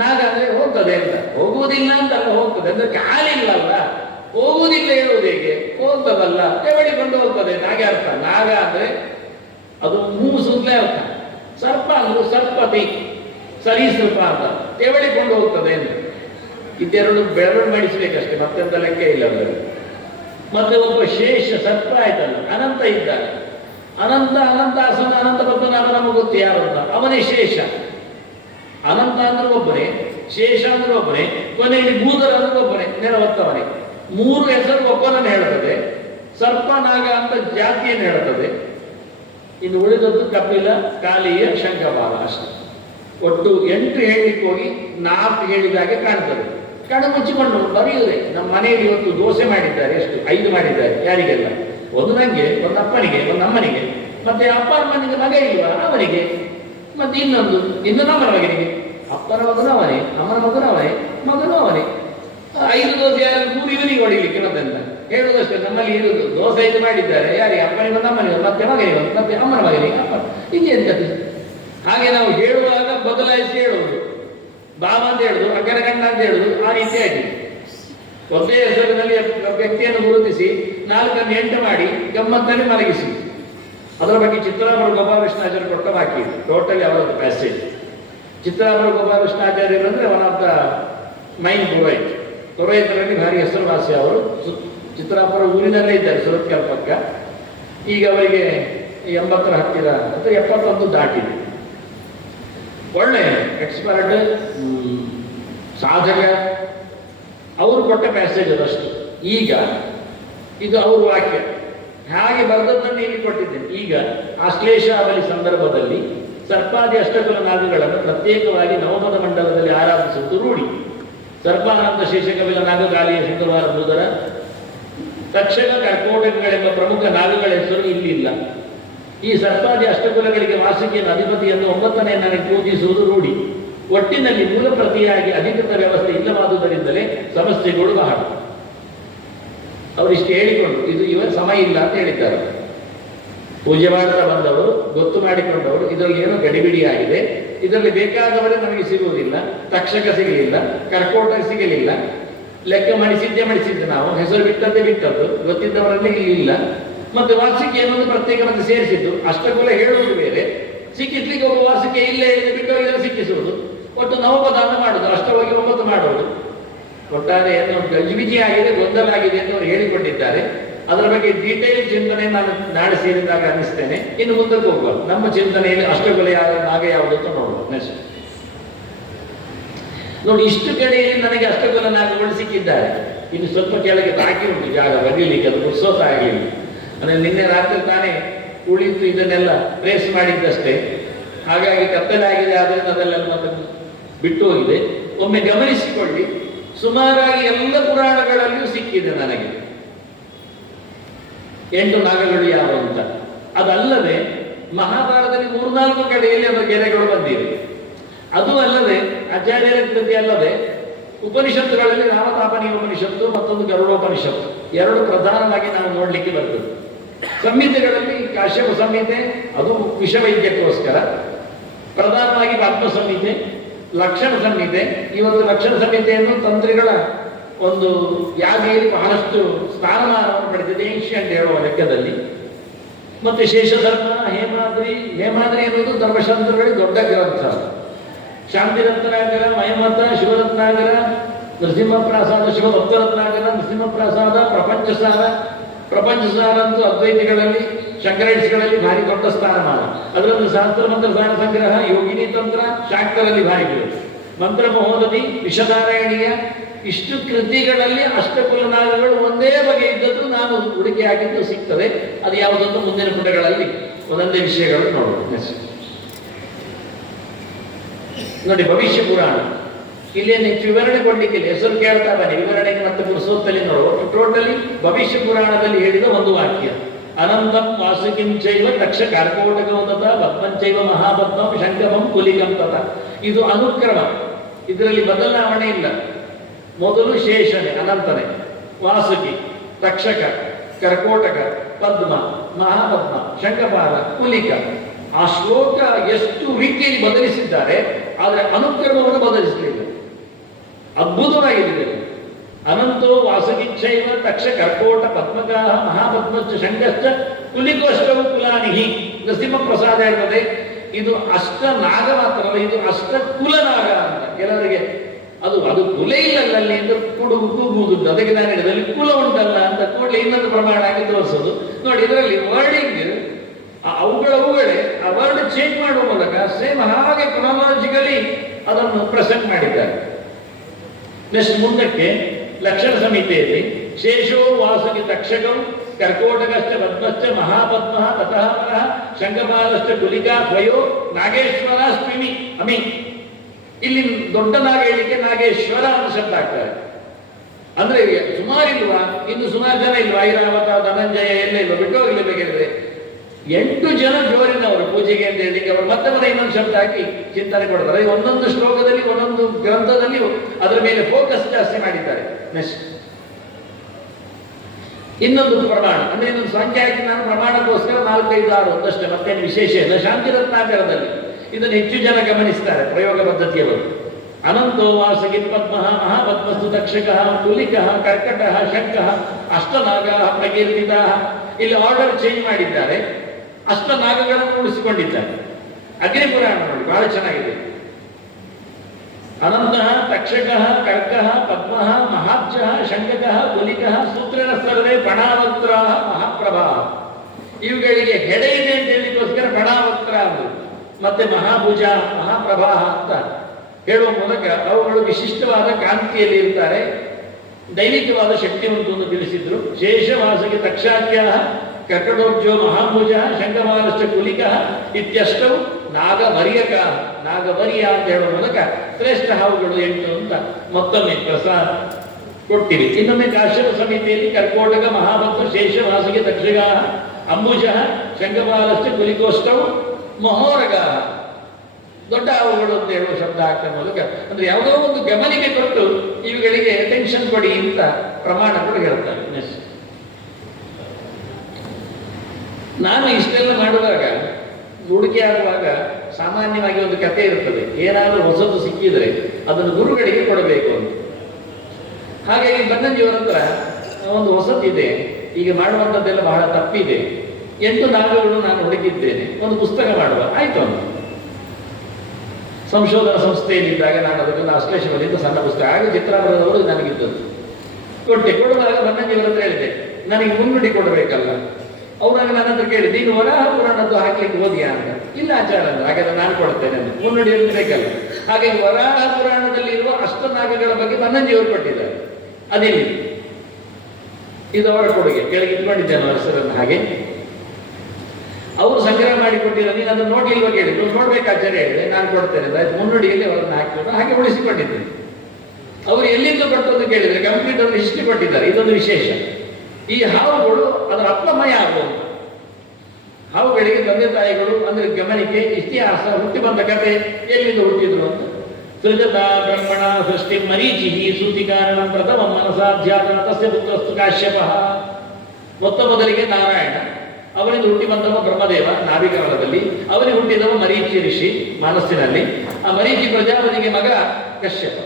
ನಾಗ ಅಂದ್ರೆ ಹೋಗ್ತದೆ ಅಂತ. ಹೋಗುವುದಿಲ್ಲ ಅಂತಲ್ಲ, ಹೋಗ್ತದೆ ಅಂದ್ರೆ ಕಾಲಿಲ್ಲಲ್ಲ, ಹೋಗುವುದಿಲ್ಲ ಹೇಳುವುದು ಹೇಗೆ? ಹೋಗ್ತದಲ್ಲ, ತೆವಳಿಕೊಂಡು ಹೋಗ್ತದೆ, ನಾಗೆ ಅರ್ಥ. ನಾಗ ಅಂದ್ರೆ ಅದು ಮೂಸುತ್ತಲೇ ಅರ್ಥ. ಸರ್ಪ ಅಂದ್ರೆ ಸರ್ಪತಿ, ಸರೀಸೃಪ ಅಂತ, ತೆವಳಿಕೊಂಡು ಹೋಗ್ತದೆ ಅಂತ. ಇದೆರಡು ಬೆಳವಣಿಗೆ ಮಾಡಿಸ್ಬೇಕಷ್ಟೇ, ಮತ್ತೆಂತ ಲೆಕ್ಕ ಇಲ್ಲ ಅದರಲ್ಲಿ. ಮತ್ತೆ ಒಬ್ಬ ಶೇಷ ಸರ್ಪ ಆಯ್ತಲ್ಲ, ಅನಂತ ಇದ್ದಾನೆ. ಅನಂತ ಅನಂತಾಸನ ಅನಂತ ಪದ್ಮನಾಭ ನಮಗೆ ಗೊತ್ತು ಯಾರು ಅಂತ, ಅವನೇ ಶೇಷ. ಅನಂತ ಅಂದ್ರೆ ಒಬ್ಬನೇ, ಶೇಷ ಅಂದ್ರೆ ಒಬ್ಬನೇ, ಕೊನೆಯಲ್ಲಿ ಭೂಧರ ಅಂದ್ರೆ ಒಬ್ಬನೇ, ನೆರವತ್ತವನೇ. ಮೂರು ಹೆಸರು ಒಬ್ಬನನ್ನು ಹೇಳ್ತದೆ. ಸರ್ಪ, ನಾಗ ಅಂತ ಜಾತಿಯನ್ನು ಹೇಳ್ತದೆ. ಇನ್ನು ಉಳಿದದ್ದು ಕಪಿಲ, ಕಾಳೀಯ, ಶಂಖಮಾಲ ಅಷ್ಟೇ. ಒಟ್ಟು 8 ಹೇಳಲಿಕ್ಕೆ ಹೋಗಿ 4 ಹೇಳಿದಾಗೆ ಕಾಣ್ತದೆ. ಕಣ್ಣು ಮುಚ್ಚಿಕೊಂಡು ಬರೆಯುವುದೇ. ನಮ್ಮ ಮನೆಯಲ್ಲಿ ಇವತ್ತು ದೋಸೆ ಮಾಡಿದ್ದಾರೆ, ಎಷ್ಟು 5 ಮಾಡಿದ್ದಾರೆ. ಯಾರಿಗೆಲ್ಲ? ಒಂದು ನನಗೆ, ಒಂದು ಅಪ್ಪನಿಗೆ, ಒಂದು ಅಮ್ಮನಿಗೆ, ಮತ್ತೆ ಅಪ್ಪ ಅಮ್ಮನಿಗೆ ಮಗ ಇಲ್ವಾ ಅವನಿಗೆ, ಮತ್ತೆ ಇನ್ನು ನಮ್ಮನ ಮಗನಿಗೆ. ಅಪ್ಪನ ಮಗನು ಅವನೇ, ಅಮ್ಮನ ಮಗನು ಅವನೇ, ಮಗನು ಅವನೇ. 5 ದೋಸೆ 3 ಇವನಿಗೆ ಹೊಡಿಲಿಕ್ಕೆ ಮತ್ತೆಂತ ಹೇಳುವುದಷ್ಟೇ. ನಮ್ಮಲ್ಲಿ ಇರುವುದು ದೋಸೆ 5 ಮಾಡಿದ್ದಾರೆ, ಯಾರಿಗೆ? ಅಪ್ಪನಿಗೆ ಒಂದು, ಅಮ್ಮನಿಗೆ, ಮತ್ತೆ ಮಗನಿಗೆ, ಮತ್ತೆ ಅಮ್ಮನ ಮಗನಿಗೆ, ಅಪ್ಪ. ಹೀಗೆ ಎಂತದ್ದು? ಹಾಗೆ ನಾವು ಹೇಳುವಾಗ ಬದಲಾಯಿಸಿ ಹೇಳುವುದು. ಬಾಮ ಅಂತ ಹೇಳುದು, ಅಕ್ಕನ ಗಂಡ ಅಂತ ಹೇಳುದು, ಆ ರೀತಿ ಆಗಿದೆ. ಒಂದೇ ಹೆಸರಿನಲ್ಲಿ ವ್ಯಕ್ತಿಯನ್ನು ಗುರುತಿಸಿ 4 8 ಮಾಡಿ ಗಮ್ಮತ್ತಲ್ಲಿ ಮಲಗಿಸಿ. ಅದರ ಬಗ್ಗೆ ಚಿತ್ರಾಮರು ಗೋಪಾಲಕೃಷ್ಣಾಚಾರ್ಯ ಕೊಟ್ಟ ಬಾಕಿ ಇದೆ, ಟೋಟಲಿ ಅವರದ್ದು ಪ್ಯಾಸೇಜ್. ಚಿತ್ರಾಮರು ಗೋಪಾಲಕೃಷ್ಣಾಚಾರ್ಯರು ಅಂದ್ರೆ ಒನ್ ಆಫ್ ದ ಮೈನ್ ಪುರೋಹಿತರಲ್ಲಿ ಭಾರಿ ಹೆಸರುವಾಸಿ ಅವರು. ಚಿತ್ರಾಪುರ ಊರಿನಲ್ಲೇ ಇದ್ದಾರೆ, ಸುರತ್ಕಲ್ ಪಕ್ಕ. ಈಗ ಅವರಿಗೆ 80ರ ಹತ್ತಿರ ಅಥವಾ 71 ದಾಟಿದೆ. ಒಳ್ಳೆ ಎಕ್ಸ್ಪರ್ಟ್, ಸಾಧಕ. ಅವರು ಕೊಟ್ಟ ಮೆಸೇಜ್ ಅದಷ್ಟು. ಈಗ ಇದು ಅವರು ವಾಕ್ಯ ಹಾಗೆ ಬರೆದದ್ದನ್ನು ಇಲ್ಲಿ ಕೊಟ್ಟಿದ್ದೇನೆ. ಈಗ ಆಶ್ಲೇಷಾವಲಿ ಸಂದರ್ಭದಲ್ಲಿ ಸರ್ಪಾದಿ ಅಷ್ಟಕುಲ ನಾಗಗಳನ್ನು ಪ್ರತ್ಯೇಕವಾಗಿ ನವಪದ ಮಂಡಲದಲ್ಲಿ ಆರಾಧಿಸುವುದು ರೂಢಿ. ಸರ್ಪಾನಂತ, ಶೇಷಕಪಿಲ, ನಾಗ, ಕಾಳೀಯ, ಶಂಖಮಾಲ, ಭೂಧರ, ತಕ್ಷಕ, ಕರ್ಕೋಟಕಗಳೆಂಬ ಪ್ರಮುಖ ನಾಗಗಳ ಹೆಸರು ಇಲ್ಲಿಲ್ಲ. ಈ ಸರ್ಪಾದಿ ಅಷ್ಟಕುಲಗಳಿಗೆ ವಾಸುಕಿಯನ್ನು ಅಧಿಪತಿಯನ್ನು 9ನೇ ನನಗೆ ಪೂಜಿಸುವುದು ರೂಢಿ. ಒಟ್ಟಿನಲ್ಲಿ ಮೂಲ ಪ್ರತಿಯಾಗಿ ಅಧಿಕೃತ ವ್ಯವಸ್ಥೆ ಇಲ್ಲವಾದುದರಿಂದಲೇ ಸಮಸ್ಯೆಗಳು ಬಹಳ. ಅವರಿಷ್ಟು ಹೇಳಿಕೊಂಡು ಇದು ಇವರ ಸಮಯ ಇಲ್ಲ ಅಂತ ಹೇಳಿದ್ದಾರೆ. ಪೂಜೆ ಮಾಡ್ತಾ ಬಂದವರು, ಗೊತ್ತು ಮಾಡಿಕೊಂಡವರು, ಇದರಲ್ಲಿ ಏನೋ ಗಡಿಬಿಡಿ ಆಗಿದೆ, ಇದರಲ್ಲಿ ಬೇಕಾದವರೇ ನಮಗೆ ಸಿಗುವುದಿಲ್ಲ. ತಕ್ಷಕ ಸಿಗಲಿಲ್ಲ, ಕರ್ಕೋಟಕ ಸಿಗಲಿಲ್ಲ, ಲೆಕ್ಕ ಮಾಡಿಸಿದ್ದೆ ನಾವು, ಹೆಸರು ಬಿಟ್ಟದ್ದು ಗೊತ್ತಿದ್ದವರಲ್ಲಿ ಇಲ್ಲ. ಮತ್ತೆ ವಾರ್ಷಿಕ ಏನೊಂದು ಪ್ರತ್ಯೇಕ ಮತ್ತೆ ಸೇರಿಸಿದ್ದು. ಅಷ್ಟಕುಲ ಹೇಳುವುದು ಬೇರೆ, ಸಿಕ್ಕಿಸ್ಲಿಕ್ಕೆ ಒಬ್ಬ ವಾರ್ಷಿಕ ಇಲ್ಲ ಹೇಳಿದ್ರೆ ಬಿಟ್ಟು ಇದನ್ನು ಸಿಕ್ಕಿಸುವುದು. ಒಟ್ಟು ನವಪದಾನ ಮಾಡುದು, ಅಷ್ಟವಾಗಿ 9 ಮಾಡುವುದು. ಒಟ್ಟಾರೆ ಏನೋ ಗಜಿಬಿಜಿ ಆಗಿದೆ, ಗೊಂದಲ ಆಗಿದೆ ಎಂದು ಅವರು ಹೇಳಿಕೊಂಡಿದ್ದಾರೆ. ಅದರ ಬಗ್ಗೆ ಡೀಟೇಲ್ ಚಿಂತನೆ ನಾನು ನಾಳೆ ಸೇರಿದಾಗ ಅನ್ನಿಸ್ತೇನೆ. ಇನ್ನು ಮುಂದಕ್ಕೆ ಹೋಗುವ. ನಮ್ಮ ಚಿಂತನೆಯಲ್ಲಿ ಅಷ್ಟಕುಲ ಯಾವುದು, ನಾಗ ಯಾವುದು ಅಂತ ನೋಡುವ. ನೆಕ್ಸ್ಟ್ ನೋಡಿ, ಇಷ್ಟು ಕಡೆಯಲ್ಲಿ ನನಗೆ ಅಷ್ಟಕುಲ ನಾಗಗಳು ಸಿಕ್ಕಿದ್ದಾರೆ. ಇನ್ನು ಸ್ವಲ್ಪ ಕೆಳಗೆ ಬಾಕಿ ಉಂಟು ಜಾಗ ಬರೀಲಿಕ್ಕೆ, ಅದು ಪುರ್ಸೋತ ಆಗಲಿಲ್ಲ. ಅಂದರೆ ನಿನ್ನೆ ರಾತ್ರಿ ತಾನೇ ಉಳಿತು ಇದನ್ನೆಲ್ಲ ಟ್ರೇಸ್ ಮಾಡಿದ್ದಷ್ಟೇ. ಹಾಗಾಗಿ ಕತ್ತಲಾಗಿದೆ, ಆದ್ದರಿಂದ ಅದೆಲ್ಲ ಮತ್ತೆ ಬಿಟ್ಟು ಹೋಗಿದೆ. ಒಮ್ಮೆ ಗಮನಿಸಿಕೊಳ್ಳಿ, ಸುಮಾರಾಗಿ ಎಲ್ಲ ಪುರಾಣಗಳಲ್ಲಿಯೂ ಸಿಕ್ಕಿದೆ ನನಗೆ 8 ನಾಗಗಳು ಯಾವ ಅಂತ. ಅದಲ್ಲದೆ ಮಹಾಭಾರತದಲ್ಲಿ 3-4 ಕಡೆಯಲ್ಲಿ ಅದರ ಗೆರೆಗಳು ಬಂದಿವೆ. ಅದು ಅಲ್ಲದೆ ಆಚಾರ್ಯರ ಕೃತಿ ಅಲ್ಲದೆ ಉಪನಿಷತ್ತುಗಳಲ್ಲಿ ರಾಮತಾಪನೀಯ ಉಪನಿಷತ್ತು, ಮತ್ತೊಂದು ಗರುಡೋಪನಿಷತ್ತು, 2 ಪ್ರಧಾನವಾಗಿ ನಾವು ನೋಡ್ಲಿಕ್ಕೆ ಬರ್ತದೆ. ಸಂಹಿತೆಗಳಲ್ಲಿ ಕಾಶ್ಯಪ ಸಂಹಿತೆ, ಅದು ವಿಷವೈದ್ಯಕ್ಕೋಸ್ಕರ. ಪ್ರಧಾನವಾಗಿ ಪದ್ಮ ಸಂಹಿತೆ, ಲಕ್ಷಣ ಸಂಹಿತೆ. ಇವತ್ತು ಲಕ್ಷಣ ಸಂಹಿತೆಯನ್ನು ತಂತ್ರಿಗಳ ಒಂದು ಯಾದಿಯಲ್ಲಿ ಬಹಳಷ್ಟು ಸ್ಥಾನಮಾನವನ್ನು ಪಡೆದಿದೆ, ಏನ್ಷಿಯಂಟ್ ಹೇಳುವ ಲೆಕ್ಕದಲ್ಲಿ. ಮತ್ತೆ ಶೇಷಧರ್ಮ, ಹೇಮಾದ್ರಿ ಎನ್ನುವುದು ಧರ್ಮಶಾಸ್ತ್ರಗಳಿಗೆ ದೊಡ್ಡ ಗ್ರಂಥ. ಶಾಂತಿರತ್ನಾಗರ, ಮಯಮತ, ಶಿವರತ್ನಾಗರ, ನರಸಿಂಹಪ್ರಾಸಾದ, ಶಿವಭಕ್ತರತ್ನಾಗರ, ನರಸಿಂಹಪ್ರಾಸಾದ, ಪ್ರಪಂಚಸಾರ ಅಂತೂ ಅದ್ವೈತಿಗಳಲ್ಲಿ, ಶಂಕರೈಟ್ಸ್ಗಳಲ್ಲಿ ಭಾರಿ ದೊಡ್ಡ ಸ್ಥಾನಮಾನ. ಅದರಲ್ಲಿ ಸಹಸ್ರ ಮಂತ್ರ ಸಾರ ಸಂಗ್ರಹ, ಯೋಗಿನಿ ತಂತ್ರ, ಶಾಕ್ತರಲ್ಲಿ ಭಾರಿ ಮಂತ್ರ ಮಹೋದಧಿ, ವಿಷಧಾರಾಯಣೀಯ, ಇಷ್ಟು ಕೃತಿಗಳಲ್ಲಿ ಅಷ್ಟಕುಲ ನಾಗಗಳು ಒಂದೇ ಬಗೆ ಇದ್ದದ್ದು ನಾನು ಹುಡುಕಿ ಹಾಕಿದ್ದು ಸಿಗ್ತದೆ. ಅದು ಯಾವುದಂತ ಮುಂದಿನ ಪುಟಗಳಲ್ಲಿ ಒಂದೊಂದೇ ವಿಷಯಗಳು ನೋಡೋಣ. ನೋಡಿ, ಭವಿಷ್ಯ ಪುರಾಣ ಇಲ್ಲೇನು ಹೆಚ್ಚು ವಿವರಣೆ ಕೊಡ್ಲಿಕ್ಕಿಲ್ಲ, ಹೆಸರು ಕೇಳ್ತಾ ಬನ್ನಿ, ವಿವರಣೆಗೆ ಮತ್ತೆ ಪುರುಷೋತ್ತಲ್ಲಿ ನೋಡುವ. ಟೋಟಲಿ ಭವಿಷ್ಯ ಪುರಾಣದಲ್ಲಿ ಹೇಳಿದ ಒಂದು ವಾಕ್ಯ, ಅನಂತಂ ವಾಸುಕಿಂಚೈವ ತಕ್ಷ ಕರ್ಕೋಟಕಂ ತತ ಪದ್ಮಂಚೈವ ಮಹಾಪದ್ಮಂ ಶಂಕಮಂ ಕುಲಿಕಂ ತತ. ಇದು ಅನುಕ್ರಮ, ಇದರಲ್ಲಿ ಬದಲಾವಣೆ ಇಲ್ಲ. ಮೊದಲು ಶೇಷನೆ ಅನಂತನೆ, ವಾಸುಕಿ, ತಕ್ಷಕ, ಕರ್ಕೋಟಕ, ಪದ್ಮ, ಮಹಾಪದ್ಮ, ಶಂಕಪಾಲ, ಕುಲಿಕ. ಆ ಶ್ಲೋಕ ಎಷ್ಟು ರೀತಿಯಲ್ಲಿ ಬದಲಿಸಿದ್ದಾರೆ, ಆದರೆ ಅನುಕ್ರಮವನ್ನು ಬದಲಿಸಲಿಲ್ಲ. ಅದ್ಭುತವಾಗಿದೆ. ಅನಂತೋ ವಾಸುಕಿಚ್ಛೈವ ತಕ್ಷ ಕರ್ಕೋಟ ಪದ್ಮಕಾ ಮಹಾಪದ್ಮಶ್ಚ ಶಂಕಶ್ಚ ಕುಲಿಕೋಷ್ಟವು ಕುಲಾನಿಹಿ. ನರಸಿಂಹ ಪ್ರಸಾದ ಇರ್ತದೆ, ಇದು ಅಷ್ಟ ನಾಗ ಮಾತ್ರವಲ್ಲ, ಇದು ಅಷ್ಟ ಕುಲನಾಗ ಅಂತ. ಕೆಲವರಿಗೆ ಅದು ಕುಲ ಇಲ್ಲಲ್ಲ ಅಲ್ಲಿ ಅಂತ ಕೂಗುವುದು, ಅದಕ್ಕೆ ನಾನು ಹೇಳಿದಲ್ಲಿ ಕುಲ ಉಂಟಲ್ಲ ಅಂತ ಕೂಡಲೇ ಇನ್ನೊಂದು ಪ್ರಮಾಣ ಆಗಿ ತೋರಿಸೋದು. ನೋಡಿ, ಇದರಲ್ಲಿ ವರ್ಡಿಂಗ್ ಅವುಗಳೇ ಆ ವರ್ಡ್ ಚೇಂಜ್ ಮಾಡುವ ಮೂಲಕ ಸೇಮ್ ಹಾಗೆ ಕ್ರೊನಾಲಜಿಕಲಿ ಅದನ್ನು ಪ್ರೆಸೆಂಟ್ ಮಾಡಿದ್ದಾರೆ. ನೆಕ್ಸ್ಟ್ ಮುಂದಕ್ಕೆ ಲಕ್ಷಣ ಸಂಹಿತೆಯಲ್ಲಿ ಶೇಷೋ ವಾಸುಕಿ ತಕ್ಷಕಂ ಕರ್ಕೋಟಕಶ್ಚ ಪದ್ಮಶ್ಚ ಮಹಾಪದ್ಮ ತತಃ ಪರಃ ಶಂಕಪಾಲಶ್ಚ ಕುಲಿಕಾ ದ್ವಯೋ ನಾಗೇಶ್ವರ ಸ್ವಿಮಿ ಅಮಿ. ಇಲ್ಲಿ ದೊಡ್ಡ ನಾಗ ಹೇಳಿಕೆ ನಾಗೇಶ್ವರ ಅಂತ ಶಬ್ದ ಆಗ್ತಾರೆ. ಅಂದ್ರೆ ಸುಮಾರಿಲ್ವಾ, ಇನ್ನು ಸುಮಾರು ಜನ ಇಲ್ವಾ, ಐರಾವತ ಧನಂಜಯ ಎಲ್ಲ ಇಲ್ವಾ, ಬಿಟ್ಟು ಹೋಗ್ಲಿ ಬೇಕಿದ್ರೆ 8 ಜನ ಜೋರಿನವರು ಪೂಜೆಗೆ ಅಂತ ಹೇಳಿ ಅವರು ಮತ್ತೆ ಇನ್ನೊಂದು ಶಬ್ದ ಹಾಕಿ ಚಿಂತನೆ ಕೊಡ್ತಾರೆ. ಒಂದೊಂದು ಶ್ಲೋಕದಲ್ಲಿ ಒಂದೊಂದು ಗ್ರಂಥದಲ್ಲಿ ಅದರ ಮೇಲೆ ಫೋಕಸ್ ಜಾಸ್ತಿ ಮಾಡಿದ್ದಾರೆ. ನೆಕ್ಸ್ಟ್ ಇನ್ನೊಂದು ಪ್ರಮಾಣ ಅಂದ್ರೆ ಇನ್ನೊಂದು ಸಂಖ್ಯೆ ಹಾಕಿ ನಾನು ಪ್ರಮಾಣಕ್ಕೋಸ್ಕರ 4, 5, 6 ಒಂದಷ್ಟೇ, ಮತ್ತೇನು ವಿಶೇಷ ಇಲ್ಲ. ಶಾಂತಿ ರತ್ನಾಕರದಲ್ಲಿ ಇದನ್ನು ಹೆಚ್ಚು ಜನ ಗಮನಿಸ್ತಾರೆ ಪ್ರಯೋಗ ಪದ್ಧತಿಯವರು. ಅನಂತೋ ವಾಸಗಿ ಪದ್ಮ ಮಹಾಪದ್ಮಸ್ತು ತಕ್ಷಕ ಕುಲಿಕ ಕರ್ಕಟ ಶಂಕ ಅಷ್ಟನಾಗ ಪ್ರಕೀರ್ತಿತ. ಇಲ್ಲಿ ಆರ್ಡರ್ ಚೇಂಜ್ ಮಾಡಿದ್ದಾರೆ, ಅಷ್ಟನಾಗಗಳನ್ನು ಉಳಿಸಿಕೊಂಡಿದ್ದಾರೆ. ಅಗ್ನಿ ಪುರಾಣ ನೋಡಿ ಬಹಳ ಚೆನ್ನಾಗಿದೆ. ಅನಂತ ತಕ್ಷಕ ಕರ್ಕ ಪದ್ಮ ಮಹಾಬ್ಜ ಶಂಕಕ ಕುಲಿಕ ಸೂತ್ರನ ಸರ್ವೇ ಪಣಾವಕ್ರ ಮಹಾಪ್ರಭಾ. ಇವುಗಳಿಗೆ ಹೆಡೆ ಇದೆ ಅಂತ ಹೇಳಿಗೋಸ್ಕರ ಪಣಾವಕ್ರ ಅಂದರು. ಮತ್ತೆ ಮಹಾಭುಜ ಮಹಾಪ್ರಭಾ ಅಂತ ಹೇಳುವ ಮೂಲಕ ಅವುಗಳು ವಿಶಿಷ್ಟವಾದ ಕಾಂತಿಯಲ್ಲಿ ಇರ್ತಾರೆ, ದೈವಿಕವಾದ ಶಕ್ತಿವಂತವನ್ನು ತಿಳಿಸಿದ್ರು. ಶೇಷವಾಸಗೆ ತಕ್ಷಾಖ್ಯ ಕರ್ಕಟೋಜ್ಜೋ ಮಹಾಭುಜ ಶಂಕಮಾಲಶ್ಚ ಕುಲಿಕ ಇತ್ಯಷ್ಟವು ನಾಗವರ್ಯಕ ನಾಗವರ್ಯ ಅಂತ ಹೇಳುವ ಮೂಲಕ ಶ್ರೇಷ್ಠ ಹಾವುಗಳು 8 ಅಂತ ಮತ್ತೊಮ್ಮೆ ಪ್ರಸಾದ ಕೊಟ್ಟಿವೆ. ಇನ್ನೊಮ್ಮೆ ಕಾಶ್ಯಪ ಸಮಿತಿಯಲ್ಲಿ ಕರ್ಕೋಟಕ ಮಹಾಭಕ್ತ ಶೇಷವಾಸಗೆ ತಕ್ಷಗ ಅಂಬುಜ ಶಂಕಪಾಲಶ್ಚ ಕುಲಿಕೋಷ್ಟವು ಮಹೋರಗ ದೊಡ್ಡ ಹಾವುಗಳು ಅಂತ ಹೇಳುವ ಶಬ್ದ ಹಾಕುವ ಮೂಲಕ ಅಂದ್ರೆ ಯಾವುದೋ ಒಂದು ಗಮನಿಕೆ ಕೊಟ್ಟು ಇವುಗಳಿಗೆ ಅಟೆನ್ಷನ್ ಕೊಡಿ ಅಂತ ಪ್ರಮಾಣ ಕೂಡ ಹೇಳ್ತಾರೆ. ನಾನು ಇಷ್ಟೆಲ್ಲ ಮಾಡುವಾಗ ಹೂಡಿಕೆ ಆಗುವಾಗ ಸಾಮಾನ್ಯವಾಗಿ ಒಂದು ಕಥೆ ಇರ್ತದೆ, ಏನಾದರೂ ಹೊಸದು ಸಿಕ್ಕಿದ್ರೆ ಅದನ್ನು ಗುರುಗಳಿಗೆ ಕೊಡಬೇಕು ಅಂತ. ಹಾಗಾಗಿ ಬನ್ನಂಜಿಯವರ ಹತ್ರ ಒಂದು ಹೊಸದಿದೆ, ಈಗ ಮಾಡುವಂಥದ್ದೆಲ್ಲ ಬಹಳ ತಪ್ಪಿದೆ, 8 ನಾಗಗಳು ನಾನು ಹುಡುಕಿದ್ದೇನೆ, ಒಂದು ಪುಸ್ತಕ ಮಾಡುವ ಆಯ್ತು ಅಂತ. ಸಂಶೋಧನಾ ಸಂಸ್ಥೆಯಲ್ಲಿದ್ದಾಗ ನಾನು ಅದಕ್ಕೊಂದು ಆಶ್ಲೇಷವಲ್ಲಿದ್ದ ಸಣ್ಣ ಪುಸ್ತಕ, ಆಗ ಚಿತ್ರಾವರದವರು ನನಗಿದ್ದದ್ದು ಕೊಡುವಾಗ ಬನ್ನಂಜಿಯವರ ಹತ್ರ ಹೇಳಿದೆ, ನನಗೆ ಮುನ್ನುಡಿ ಕೊಡಬೇಕಲ್ಲ. ಅವರಾಗ ನನ್ನ ಹತ್ರ ಕೇಳಿದೆ, ನೀನು ವರಾಹ ಪುರಾಣದ್ದು ಹಾಕ್ಲಿಕ್ಕೆ ಓದಿಯಾ ಅಂತ. ಇಲ್ಲ ಆಚಾರ ಅಂದ್ರೆ, ಹಾಗಾದ್ರೆ ನಾನು ಕೊಡ್ತೇನೆ ಅಂತ. ಮುನ್ನುಡಿಯಲ್ಲಿ ಬೇಕಲ್ಲ. ಹಾಗೆ ವರಾಹ ಪುರಾಣದಲ್ಲಿ ಇರುವ ಅಷ್ಟನಾಗಗಳ ಬಗ್ಗೆ ಬನ್ನಂಜಿಯವರು ಕೊಟ್ಟಿದ್ದಾರೆ. ಅದಿಲ್ಲಿ ಇದು ಅವರ ಕೊಡುಗೆ, ಕೆಳಗೆ ಇಟ್ಕೊಂಡಿದ್ದೇನೆ ಅವರ ಹೆಸರನ್ನು. ಹಾಗೆ ಅವರು ಸಂಗ್ರಹ ಮಾಡಿಕೊಟ್ಟಿರೋ, ನೀನು ಅದನ್ನು ನೋಡ್ಲಿಲ್ವ ಕೇಳಿದ್ರು, ನೋಡ್ಬೇಕು ಆಚಾರ್ಯ ಹೇಳಿದೆ, ನಾನು ಕೊಡ್ತೇನೆ ಅಂತ ಮುನ್ನುಡಿಯಲ್ಲಿ ಅವರನ್ನು ಹಾಕಿಕೊಂಡು ಹಾಗೆ ಉಳಿಸಿಕೊಂಡಿದ್ದೇನೆ. ಅವರು ಎಲ್ಲಿಂದ ಕೊಟ್ಟದ್ದು ಕೇಳಿದ್ರೆ ಕಂಪ್ಲೀಟ್ ಒಂದು ಹಿಸ್ಟ್ರಿ ಕೊಟ್ಟಿದ್ದಾರೆ. ಇದೊಂದು ವಿಶೇಷ. ಈ ಹಾವುಗಳು ಅದರ ಅಪ್ಪಮಯ ಆಗುವುದು. ಹಾವುಗಳಿಗೆ ತಂದೆ ತಾಯಿಗಳು ಅಂದ್ರೆ ಗಮನಿಕೆ, ಇತಿಹಾಸ, ಹುಟ್ಟಿ ಬಂದ ಕಥೆ, ಎಲ್ಲಿಂದ ಹುಟ್ಟಿದ್ರು ಅಂತ. ಸೃಜತ ಬ್ರಹ್ಮಣ ಸೃಷ್ಟಿ ಮರೀಚಿ ಸೂತಿಕಾರಣ ಪ್ರಥಮ ಮನಸಾಧ್ಯಾತನ ತಸ್ಯ ಪುತ್ರಸ್ತು ಕಾಶ್ಯಪ. ಮೊದಲಿಗೆ ನಾರಾಯಣ, ಅವನಿಂದ ಹುಟ್ಟಿ ಬಂದವ ಬ್ರಹ್ಮದೇವ ನಾಭಿಕಮಲದಲ್ಲಿ, ಅವನಿಗೆ ಹುಟ್ಟಿದವ ಮರೀಚಿ ಋಷಿ ಮನಸ್ಸಿನಲ್ಲಿ. ಆ ಮರೀಚಿ ಪ್ರಜಾಪತಿಗೆ ಮಗ ಕಶ್ಯಪ.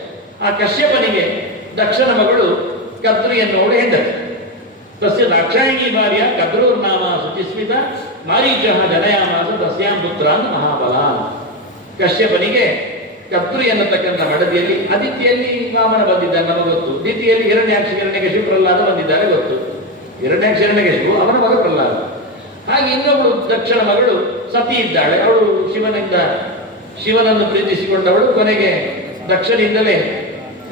ಆ ಕಶ್ಯಪನಿಗೆ ದಕ್ಷನ ಮಗಳು ಕದ್ರಿ ಎನ್ನುವಳು ಹೆಂಡತಿ. ತಸ್ಯ ದಾಕ್ಷಾಯಿಣಿ ಭಾರ್ಯ ಕದ್ರೂರ್ನಾಮ ಶುಚಿಸ್ಮಿತ ಮಾರೀಚ ಜನಯಾಮಾಸ ತಸ್ಯಾಂ ಪುತ್ರಾನ್ ಮಹಾಬಲ. ಕಶ್ಯಪನಿಗೆ ಕದ್ರಿ ಎನ್ನತಕ್ಕಂಥ ಮಡದಿಯಲ್ಲಿ ಅದಿತಿಯಲ್ಲಿ ವಾಮನ ಬಂದಿದ್ದಾನೆ ನಮಗೆ ಗೊತ್ತು, ದ್ವಿತೀಯಲ್ಲಿ ಹಿರಣ್ಯಾಕ್ಷ ಹಿರಣ್ಯಕಶಿಪು ಪ್ರಹ್ಲಾದ ಬಂದಿದ್ದಾರೆ ಗೊತ್ತು. ಹಿರಣ್ಯಾಕ್ಷ ಹಿರಣ್ಯಕಶಿಪು ಅವನ ಮಗ ಪ್ರಹ್ಲಾದ. ಹಾಗೆ ಇನ್ನೊಬ್ಬಳು ದಕ್ಷನ ಮಗಳು ಸತಿ ಇದ್ದಾಳೆ. ಅವಳು ಶಿವನನ್ನು ಪ್ರೀತಿಸಿಕೊಂಡವಳು, ಕೊನೆಗೆ ದಕ್ಷನಿಂದಲೇ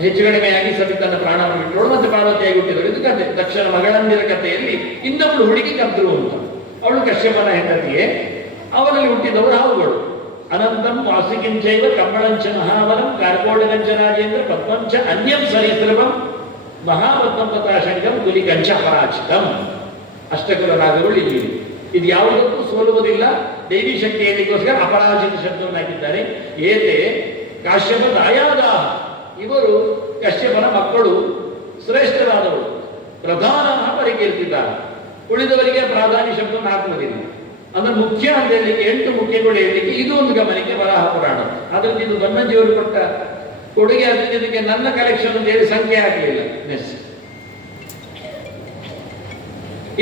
ಹೆಚ್ಚು ಕಡಿಮೆಯಾಗಿ ಸತಿ ತನ್ನ ಪ್ರಾಣವನ್ನು ಬಿಟ್ಟವಳು, ಮತ್ತೆ ಪಾರ್ವತಿಯಾಗಿ ಹುಟ್ಟಿದಳು. ಇದು ಕಥೆ. ದಕ್ಷನ ಮಗಳಂದಿರ ಕಥೆಯಲ್ಲಿ ಇನ್ನೊಬ್ಬಳು ಹುಡುಗಿ ಕದ್ರು ಅಂತ, ಅವಳು ಕಶ್ಯಪನ ಹೆಂಡತಿಯೇ. ಅವನಲ್ಲಿ ಹುಟ್ಟಿದವರು ಹಾವುಗಳು. ಅನಂತಂ ವಾಸುಕಿಂಚೈವ ಕಂಬಳಂಚ ಮಹಾಬಲಂ ಕಾರ್ಕೋಟಗಂಚ ರಾಜೇಂದ್ರ ಪದ್ಮಂಚ ಅನ್ಯಂ ಸರಿಸೃಪಂ ಮಹಾಪದ್ಮಪತಾಶಂಕಂ ಕುಲಿಕಂಚ ಅಪರಾಚಿತಂ. ಅಷ್ಟಕುಲ ರಾಗಗಳು ಇಲ್ಲಿ. ಇದು ಯಾವುದಕ್ಕೂ ಸೋಲುವುದಿಲ್ಲ. ದೈವಿ ಶಕ್ತಿ ಹೇಳಿಕೋಸ್ಕರ ಅಪರಾಜಿತ ಶಬ್ದವನ್ನು ಹಾಕಿದ್ದಾರೆ. ಏತೆ ಕಾಶ್ಯಪ ದಾಯಾದ, ಇವರು ಕಶ್ಯಪನ ಮಕ್ಕಳು, ಶ್ರೇಷ್ಠರಾದವರು, ಪ್ರಧಾನ ಪರಿಕೀರ್ತಿದ್ದಾರೆ. ಉಳಿದವರಿಗೆ ಪ್ರಾಧಾನ್ಯ ಶಬ್ದವನ್ನು ಹಾಕುವುದಿಲ್ಲ. ಅಂದ್ರೆ ಮುಖ್ಯ ಅಂತ ಹೇಳಲಿಕ್ಕೆ 8 ಮುಖ್ಯಗಳು ಹೇಳಲಿಕ್ಕೆ ಇದು ಒಂದು ಗಮನಕ್ಕೆ ವರಾಹ ಪುರಾಣ. ಅದರಲ್ಲಿ ಇದು ಬನ್ನಂಜಿಯವರು ಕೊಟ್ಟ ಕೊಡುಗೆ. ಅದಕ್ಕೆ ನನ್ನ ಕಲೆಕ್ಷನ್ ಅಂತ ಹೇಳಿ ಸಂಖ್ಯೆ ಹಾಕಲಿಲ್ಲ.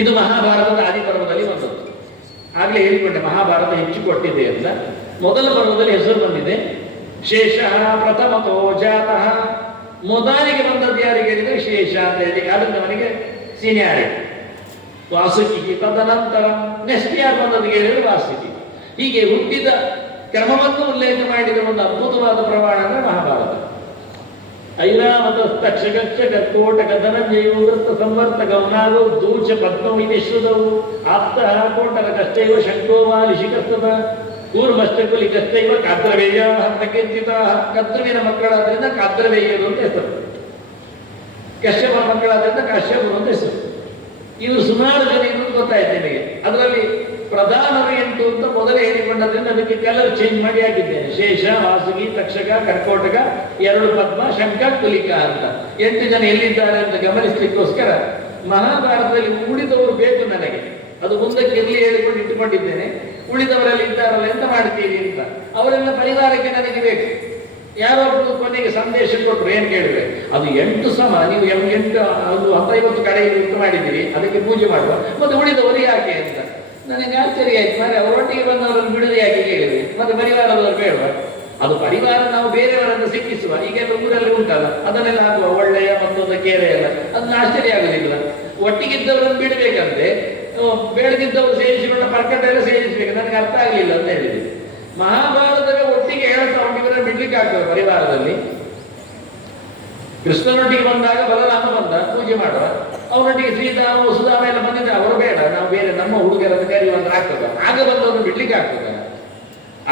ಇದು ಮಹಾಭಾರತದ ಆದಿಪರ್ವದಲ್ಲಿ ಬಂದದ್ದು. ಆಗ್ಲೇ ಹೇಳಿಕೊಂಡೆ ಮಹಾಭಾರತ ಹೆಚ್ಚು ಕೊಟ್ಟಿದೆ ಅಂತ. ಮೊದಲ ಪರ್ವದಲ್ಲಿ ಹೆಸರು ಬಂದಿದೆ ಶೇಷ ಪ್ರಥಮತೋ ಜಾತಃ. ಮೊದಲಿಗೆ ಬಂದದ್ದು ಯಾರಿಗೆ ಹೇಳಿದ್ರೆ ಶೇಷ ಅಂತ ಹೇಳಿ, ಅದನ್ನು ಅವನಿಗೆ ಸೀನಿಯಾರಿಟಿ. ವಾಸುಕಿ ತದನಂತರ ನೆಕ್ಸ್ಟ್ ಯಾರು ಬಂದದ್ದು ಹೇಳಿದ್ರೆ ವಾಸುಕಿ. ಹೀಗೆ ಹುಟ್ಟಿದ ಕ್ರಮವನ್ನು ಉಲ್ಲೇಖ ಮಾಡಿದ ಒಂದು ಅದ್ಭುತವಾದ ಪ್ರಮಾಣ ಅಂದ್ರೆ ಮಹಾಭಾರತ. ಐರಾವತ ತಕ್ಷಗಚ್ಚ ಕರ್ಕೋಟಕ ಧನಂಜಯ ವೃತ್ತ ಸಂವರ್ತಕ ಉನಾಗೋ ದೂಚ ಪದ್ಮವಿ ವಿಶ್ವದವು ಆಪ್ತ ಕೋಟರ ಕಷ್ಟೈವ ಶಂಕೋವಾಲಿ ಶಿಖಸ್ತದ ಕೂರ್ಮಷ್ಟಕುಲಿ ಕಷ್ಟೈವ ಕಾದ್ರವೇಯ ಪ್ರಕೀರ್ತಿತ. ಕದ್ರವಿನ ಮಕ್ಕಳಾದ್ರಿಂದ ಕಾದ್ರವೇಯರು ಅಂತ ಹೆಸರು, ಕಶ್ಯಪನ ಮಕ್ಕಳಾದ್ರಿಂದ ಕಾಶ್ಯಪರು ಅಂತ ಹೆಸರು. ಇವರು ಸುಮಾರು ಜನ ಇರುವುದು ಗೊತ್ತಾಯ್ತು ನಿಮಗೆ. ಅದರಲ್ಲಿ ಪ್ರಧಾನರು 8 ಅಂತ ಮೊದಲೇ ಹೇಳಿಕೊಂಡದ್ರಿಂದ ಅದಕ್ಕೆ ಕಲರ್ ಚೇಂಜ್ ಮಾಡಿ ಹಾಕಿದ್ದೇನೆ. ಶೇಷ, ವಾಸುಕಿ, ತಕ್ಷಕ, ಕರ್ಕೋಟಕ, 2 ಪದ್ಮ, ಶಂಕ, ಕುಲಿಕ ಅಂತ 8 ಜನ ಎಲ್ಲಿದ್ದಾರೆ ಅಂತ ಗಮನಿಸಲಿಕ್ಕೋಸ್ಕರ ಮಹಾಭಾರತದಲ್ಲಿ ಉಳಿದವರು ಬೇಕು ನನಗೆ. ಅದು ಮುಂದಕ್ಕೆ ಇರಲಿ ಹೇಳಿಕೊಂಡು ಇಟ್ಟುಕೊಂಡಿದ್ದೇನೆ. ಉಳಿದವರಲ್ಲಿ ಇದ್ದಾರಲ್ಲ ಎಂತ ಮಾಡ್ತೀರಿ ಅಂತ ಅವರೆಲ್ಲ ಪರಿವಾರಕ್ಕೆ ನನಗೆ ಬೇಕು. ಯಾರೋ ಕೊನೆಗೆ ಸಂದೇಶ ಕೊಟ್ಟರು, ಏನ್ ಕೇಳಿದ್ರೆ ಅದು 8 ಸಮ ನೀವು 8 ಒಂದು 50 ಕಡೆ ಇಟ್ಟು ಮಾಡಿದ್ದೀರಿ, ಅದಕ್ಕೆ ಪೂಜೆ ಮಾಡುವ, ಮತ್ತೆ ಉಳಿದವರು ಯಾಕೆ ಅಂತ ನನಗೆ ಆಶ್ಚರ್ಯ ಆಯ್ತು. ಮತ್ತೆ ಅವರೊಟ್ಟಿಗೆ ಬಂದವರನ್ನು ಬಿಡುದು ಯಾಕೆ ಕೇಳಿದ್ರಿ, ಮತ್ತೆ ಪರಿವಾರದವರು ಬೇಡ. ಅದು ಪರಿವಾರ ನಾವು ಬೇರೆಯವರನ್ನು ಸಿಕ್ಕಿಸುವ, ಈಗೆಲ್ಲ ಊರಲ್ಲಿ ಉಂಟಲ್ಲ ಅದನ್ನೆಲ್ಲ ಹಾಕುವ, ಒಳ್ಳೆಯ ಮತ್ತೊಂದು ಕೇರೆ ಎಲ್ಲ, ಅದನ್ನ ಆಶ್ಚರ್ಯ ಆಗುದಿಲ್ಲ. ಒಟ್ಟಿಗಿದ್ದವರನ್ನು ಬಿಡಬೇಕಂತೆ, ಬೇಡದಿದ್ದವರು ಸೇರಿಸಿಕೊಂಡ ಪರ್ಕಟ ಎಲ್ಲ ಸೇರಿಸಬೇಕು. ನನಗೆ ಅರ್ಥ ಆಗಲಿಲ್ಲ ಅಂತ ಹೇಳಿದೆ. ಮಹಾಭಾರತದ ಒಟ್ಟಿಗೆ ಹೇಳ್ತಾ ಇವರನ್ನು ಬಿಡ್ಲಿಕ್ಕೆ ಆಗ್ತದೆ. ಪರಿವಾರದಲ್ಲಿ ಕೃಷ್ಣನೊಟ್ಟಿಗೆ ಬಂದಾಗ ಬಲರಾಮ ಬಂದ ಪೂಜೆ ಮಾಡುವ, ಅವರೊಟ್ಟಿಗೆ ಶ್ರೀರಾಮ ವಸುಧಾಮ ಎಲ್ಲ ಬಂದಿದ್ದರೆ ಅವರು ಬೇಡ, ನಾವು ಬೇರೆ ನಮ್ಮ ಹುಡುಗರನ್ನು ಕರೆಯುವಂತ ಆಗ್ತದ. ಆಗ ಬಂದವರು ಬಿಡ್ಲಿಕ್ಕೆ ಆಗ್ತದೆ.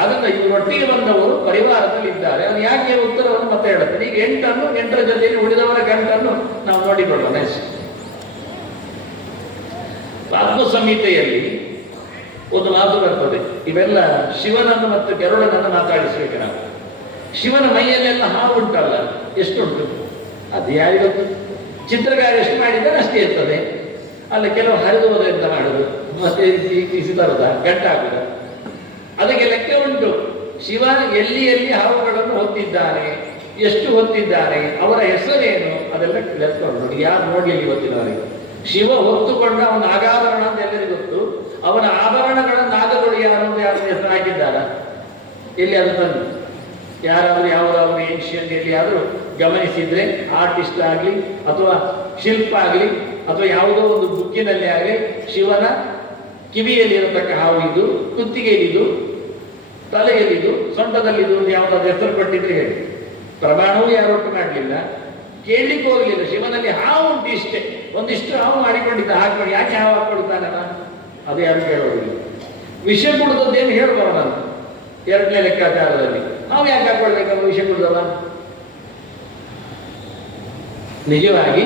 ಅದನ್ನ ಇವರೊಟ್ಟಿಗೆ ಬಂದವರು ಪರಿವಾರದಲ್ಲಿ ಇದ್ದಾರೆ. ಅದು ಯಾಕೆ ಉತ್ತರವನ್ನು ಮತ್ತೆ ಹೇಳುತ್ತೆ. ಈಗ 8ರ ಜೊತೆಯಲ್ಲಿ ಉಳಿದವರ ಗಂಟನ್ನು ನಾವು ನೋಡಿಕೊಳ್ಳೋಣ. ಪದ್ಮ ಸಂಹಿತೆಯಲ್ಲಿ ಒಂದು ಮಾತು ಬರ್ತದೆ. ಇವೆಲ್ಲ ಶಿವನನ್ನು ಮತ್ತು ಗರುಡನನ್ನು ಮಾತಾಡಿಸಬೇಕು ನಾವು. ಶಿವನ ಮೈಯಲ್ಲೆಲ್ಲ ಹಾವು ಉಂಟಲ್ಲ, ಎಷ್ಟುಂಟು ಅದು ಯಾರಿಗೊತ್ತು. ಚಿತ್ರಕಾರ ಎಷ್ಟು ಮಾಡಿದರೆ ಅಷ್ಟೇ ಇರ್ತದೆ. ಅಲ್ಲ ಕೆಲವು ಹರಿದು ಹೋದ್ರಿಂದ ಮಾಡುದು, ಮತ್ತೆ ತರದ ಗಂಟ ಹಾಕುದು, ಅದಕ್ಕೆ ಲೆಕ್ಕ ಉಂಟು. ಶಿವ ಎಲ್ಲಿ ಎಲ್ಲಿ ಹಾವುಗಳನ್ನು ಹೊತ್ತಿದ್ದಾನೆ, ಎಷ್ಟು ಹೊತ್ತಿದ್ದಾನೆ, ಅವರ ಹೆಸರೇನು, ಅದೆಲ್ಲ ಲೆಕ್ಕ ನೋಡಿ. ಯಾರು ನೋಡ್ಲಿಲ್ಲ ಇವತ್ತಿನವರಿಗೆ. ಶಿವ ಹೊತ್ತುಕೊಂಡ ಅವನ ನಾಗಾಭರಣ ಅಂತ ಎಲ್ಲರಿಗೂ ಗೊತ್ತು. ಅವನ ಆಭರಣಗಳ ನಾಗಗಳು ಯಾರು ಅಂತ ಯಾರು ಹೆಸರು ಹಾಕಿದ್ದಾರ, ಎಲ್ಲಿ ಅದು ತಂದು ಯಾರಾದ್ರೂ ಯಾವ್ದಾದ್ರು ಏನ್ಷಿಯನ್ ಎಲ್ಲಿಯಾದ್ರೂ ಗಮನಿಸಿದ್ರೆ, ಆರ್ಟಿಸ್ಟ್ ಆಗಲಿ ಅಥವಾ ಶಿಲ್ಪ ಆಗಲಿ ಅಥವಾ ಯಾವುದೋ ಒಂದು ಬುಕ್ಕಿನಲ್ಲಿ ಆಗಲಿ, ಶಿವನ ಕಿವಿಯಲ್ಲಿರತಕ್ಕ ಹಾವು ಇದು, ಕುತ್ತಿಗೆಯಲ್ಲಿದು, ತಲೆಯಲ್ಲಿದು, ಸೊಂಟದಲ್ಲಿದು ಒಂದು ಯಾವುದಾದ್ರು ಹೆಸರು ಕೊಟ್ಟಿದ್ರೆ ಹೇಳಿ. ಪ್ರಮಾಣವೂ ಯಾರೊಟ್ಟು ಮಾಡಲಿಲ್ಲ, ಕೇಳಲಿಕ್ಕೆ ಹೋಗಲಿಲ್ಲ. ಶಿವನಲ್ಲಿ ಹಾವು ಉಂಟು ಇಷ್ಟೇ, ಒಂದಿಷ್ಟು ಹಾವು ಮಾಡಿಕೊಂಡಿದ್ದ, ಹಾಕೊಂಡು ಯಾಕೆ ಹಾವು ಹಾಕೊಳ್ತಾನಲ್ಲ ಅದು ಯಾರು ಕೇಳೋದಿಲ್ಲ. ವಿಷ ಕುಡಿದದ್ದೇನು ಹೇಳ್ಬಾರ್ದು ಅಂತ 2ನೇ ಲೆಕ್ಕಾಚಾರದಲ್ಲಿ. ನಾವು ಯಾಕೆ ಹಾಕೊಳ್ಬೇಕಲ್ಲ ವಿಷ ಕುಡಿದವ. ನಿಜವಾಗಿ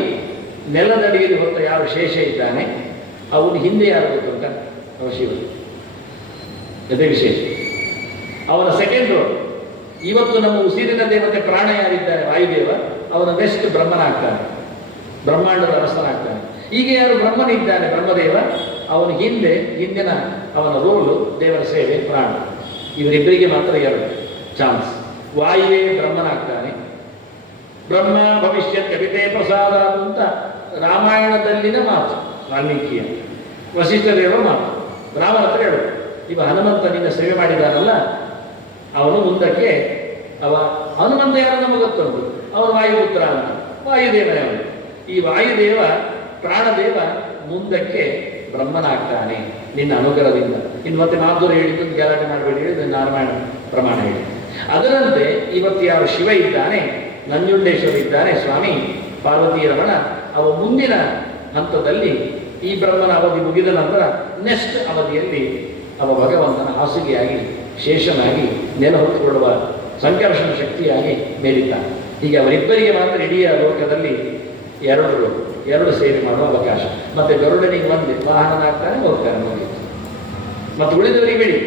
ನೆಲದಡಿಗೆ ಹೊತ್ತ ಯಾವ ಶೇಷ ಇದ್ದಾನೆ ಅವನು ಹಿಂದೆ ಯಾರು ಗೊತ್ತುಂಟ, ಅವ ಶಿವ. ಅದೇ ವಿಶೇಷ. ಅವನ ಸೆಕೆಂಡ್ ರೋಡ್. ಇವತ್ತು ನಮ್ಮ ಉಸಿರಿನ ದೇವತೆ ಪ್ರಾಣ ಯಾರಿದ್ದಾರೆ, ವಾಯುದೇವ, ಅವನ ನೆಕ್ಸ್ಟ್ ಬ್ರಹ್ಮನಾಗ್ತಾನೆ, ಬ್ರಹ್ಮಾಂಡದ ಅರಸನಾಗ್ತಾನೆ. ಈಗ ಯಾರು ಬ್ರಹ್ಮನಿದ್ದಾನೆ ಬ್ರಹ್ಮದೇವ, ಅವನ ಹಿಂದಿನ ಅವನ ರೋಲು ದೇವರ ಸೇವೆ, ಪ್ರಾಣ. ಇವರಿಬ್ಬರಿಗೆ ಮಾತ್ರ 2 ಚಾನ್ಸ್. ವಾಯುವೇ ಬ್ರಹ್ಮನಾಗ್ತಾನೆ. ಬ್ರಹ್ಮ ಭವಿಷ್ಯ ಕವಿತೆ ಪ್ರಸಾದ ಅಂತ ರಾಮಾಯಣದಲ್ಲಿನ ಮಾತು, ವಾಲ್ಮೀಕಿಯ ವಸಿಷ್ಠದೇವ ಮಾತು. ರಾಮನ ಹತ್ರ ಹೇಳು, ಇವ ಹನುಮಂತನಿಂದ ಸೇವೆ ಮಾಡಿದಾನಲ್ಲ ಅವನು ಮುಂದಕ್ಕೆ ಹನುಮಂತ ಯಾರು ನಮಗೆ ಗೊತ್ತುಂಟು, ಅವನು ವಾಯುಪುತ್ರ ಅಂತ, ವಾಯುದೇವನೇ ಅವನು. ಈ ವಾಯುದೇವ ಪ್ರಾಣದೇವ ಮುಂದಕ್ಕೆ ಬ್ರಹ್ಮನಾಗ್ತಾನೆ ನಿನ್ನ ಅನುಗ್ರಹದಿಂದ. ಇನ್ನು ಮತ್ತೆ ಮಾಧುರ ಹೇಳಿದ್ದು ಗಲಾಟೆ ಮಾಡಬೇಡಿ ಹೇಳಿ ನಾರಾಯಣ ಪ್ರಮಾಣ ಹೇಳಿ. ಅದರಂತೆ ಇವತ್ತು ಯಾವ ಶಿವ ಇದ್ದಾನೆ, ನಂಜುಂಡೇಶ್ವರ ಇದ್ದಾನೆ, ಸ್ವಾಮಿ ಪಾರ್ವತಿ ರಮಣ, ಅವ ಮುಂದಿನ ಹಂತದಲ್ಲಿ ಈ ಬ್ರಹ್ಮನ ಅವಧಿ ಮುಗಿದ ನಂತರ ನೆಕ್ಸ್ಟ್ ಅವಧಿಯಲ್ಲಿ ಅವ ಭಗವಂತನ ಹಾಸಿಗೆಯಾಗಿ ಶೇಷನಾಗಿ ನೆಲ ಹೊತ್ತುಕೊಳ್ಳುವ ಸಂಕರ್ಷಣ ಶಕ್ತಿಯಾಗಿ ಮೇಲಿದ್ದಾನೆ. ಹೀಗೆ ಅವರಿಬ್ಬರಿಗೆ ಮಾತ್ರ ಇಡೀ ಲೋಕದಲ್ಲಿ ಎರಡು ಸೇವೆ ಮಾಡುವ ಅವಕಾಶ. ಮತ್ತೆ ಗರುಡನಿಗೆ ಒಂದೇ ವಾಹನನಾಗ್ತಾನೆ, ಹೋಗ್ತಾನೆ ಮುಗಿತು. ಮತ್ತು ಉಳಿದವರಿಗೆ ಬಿಡಿ,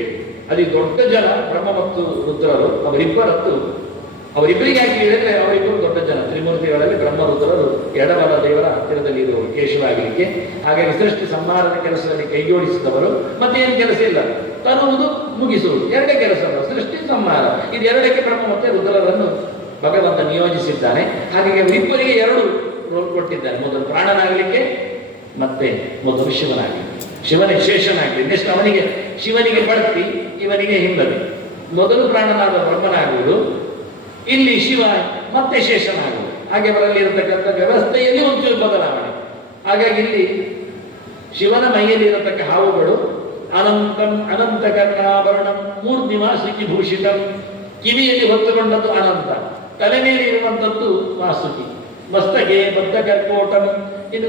ಅಲ್ಲಿ ದೊಡ್ಡ ಜನ ಬ್ರಹ್ಮ ಮತ್ತು ರುದ್ರರು ಅವರಿಬ್ಬರಿಗೆ ಯಾಕೆ ಹೇಳಿದ್ರೆ ಅವರಿಬ್ಬರು ದೊಡ್ಡ ಜನ. ತ್ರಿಮೂರ್ತಿಗಳಲ್ಲಿ ಬ್ರಹ್ಮ ರುದ್ರರು ಎಡಬಲ ದೇವರ ಹತ್ತಿರದಲ್ಲಿ ಇರುವರು ಕೇಶವಾಗಲಿಕ್ಕೆ. ಹಾಗಾಗಿ ಸೃಷ್ಟಿ ಸಂಹಾರದ ಕೆಲಸದಲ್ಲಿ ಕೈಜೋಡಿಸಿದವರು. ಮತ್ತೇನು ಕೆಲಸ ಇಲ್ಲ, ತರುವುದು ಮುಗಿಸುವುದು, ಎರಡೇ ಕೆಲಸ. ಸೃಷ್ಟಿ ಸಂಹಾರ, ಇದೆರಡಕ್ಕೆ ಬ್ರಹ್ಮ ಮತ್ತೆ ರುದ್ರರನ್ನು ಭಗವಂತ ನಿಯೋಜಿಸಿದ್ದಾನೆ. ಹಾಗಾಗಿ ಅವರಿಬ್ಬರಿಗೆ ಎರಡು ರೋಲ್ ಕೊಟ್ಟಿದ್ದಾನೆ. ಮೊದಲು ಪ್ರಾಣನಾಗಲಿಕ್ಕೆ, ಮತ್ತೆ ಮೊದಲು ಶಿವನೇ ಶೇಷನಾಗಲಿ. ನೆಕ್ಸ್ಟ್ ಶಿವನಿಗೆ ಬಡ್ತಿ, ಇವನಿಗೆ ಹಿಂಬದಿ. ಮೊದಲು ಪ್ರಾಣನಾದ ಬ್ರಹ್ಮನಾಗುವುದು, ಇಲ್ಲಿ ಶಿವ ಮತ್ತೆ ಶೇಷನಾಗುವುದು. ಹಾಗೆ ಅವರಲ್ಲಿ ಇರತಕ್ಕಂಥ ವ್ಯವಸ್ಥೆಯಲ್ಲಿ ಒಂಚೂರು ಬದಲಾವಣೆ. ಹಾಗಾಗಿ ಇಲ್ಲಿ ಶಿವನ ಮೈಯಲ್ಲಿ ಇರತಕ್ಕ ಹಾವುಗಳು ಅನಂತಂ ಅನಂತ ಕರ್ಣಾಭರಣಂ ಮೂರ್ತಿಮಾಸುಕಿ ಭೂಷಿತಂ, ಕಿವಿಯಲ್ಲಿ ಹೊತ್ತುಕೊಂಡದ್ದು ಅನಂತ, ತಲೆ ಮೇಲೆ ಇರುವಂಥದ್ದು ವಾಸುಕಿ, ಮಸ್ತಕೆ ಬದ್ಧ ಕರ್ಕೋಟಂ, ಇನ್ನು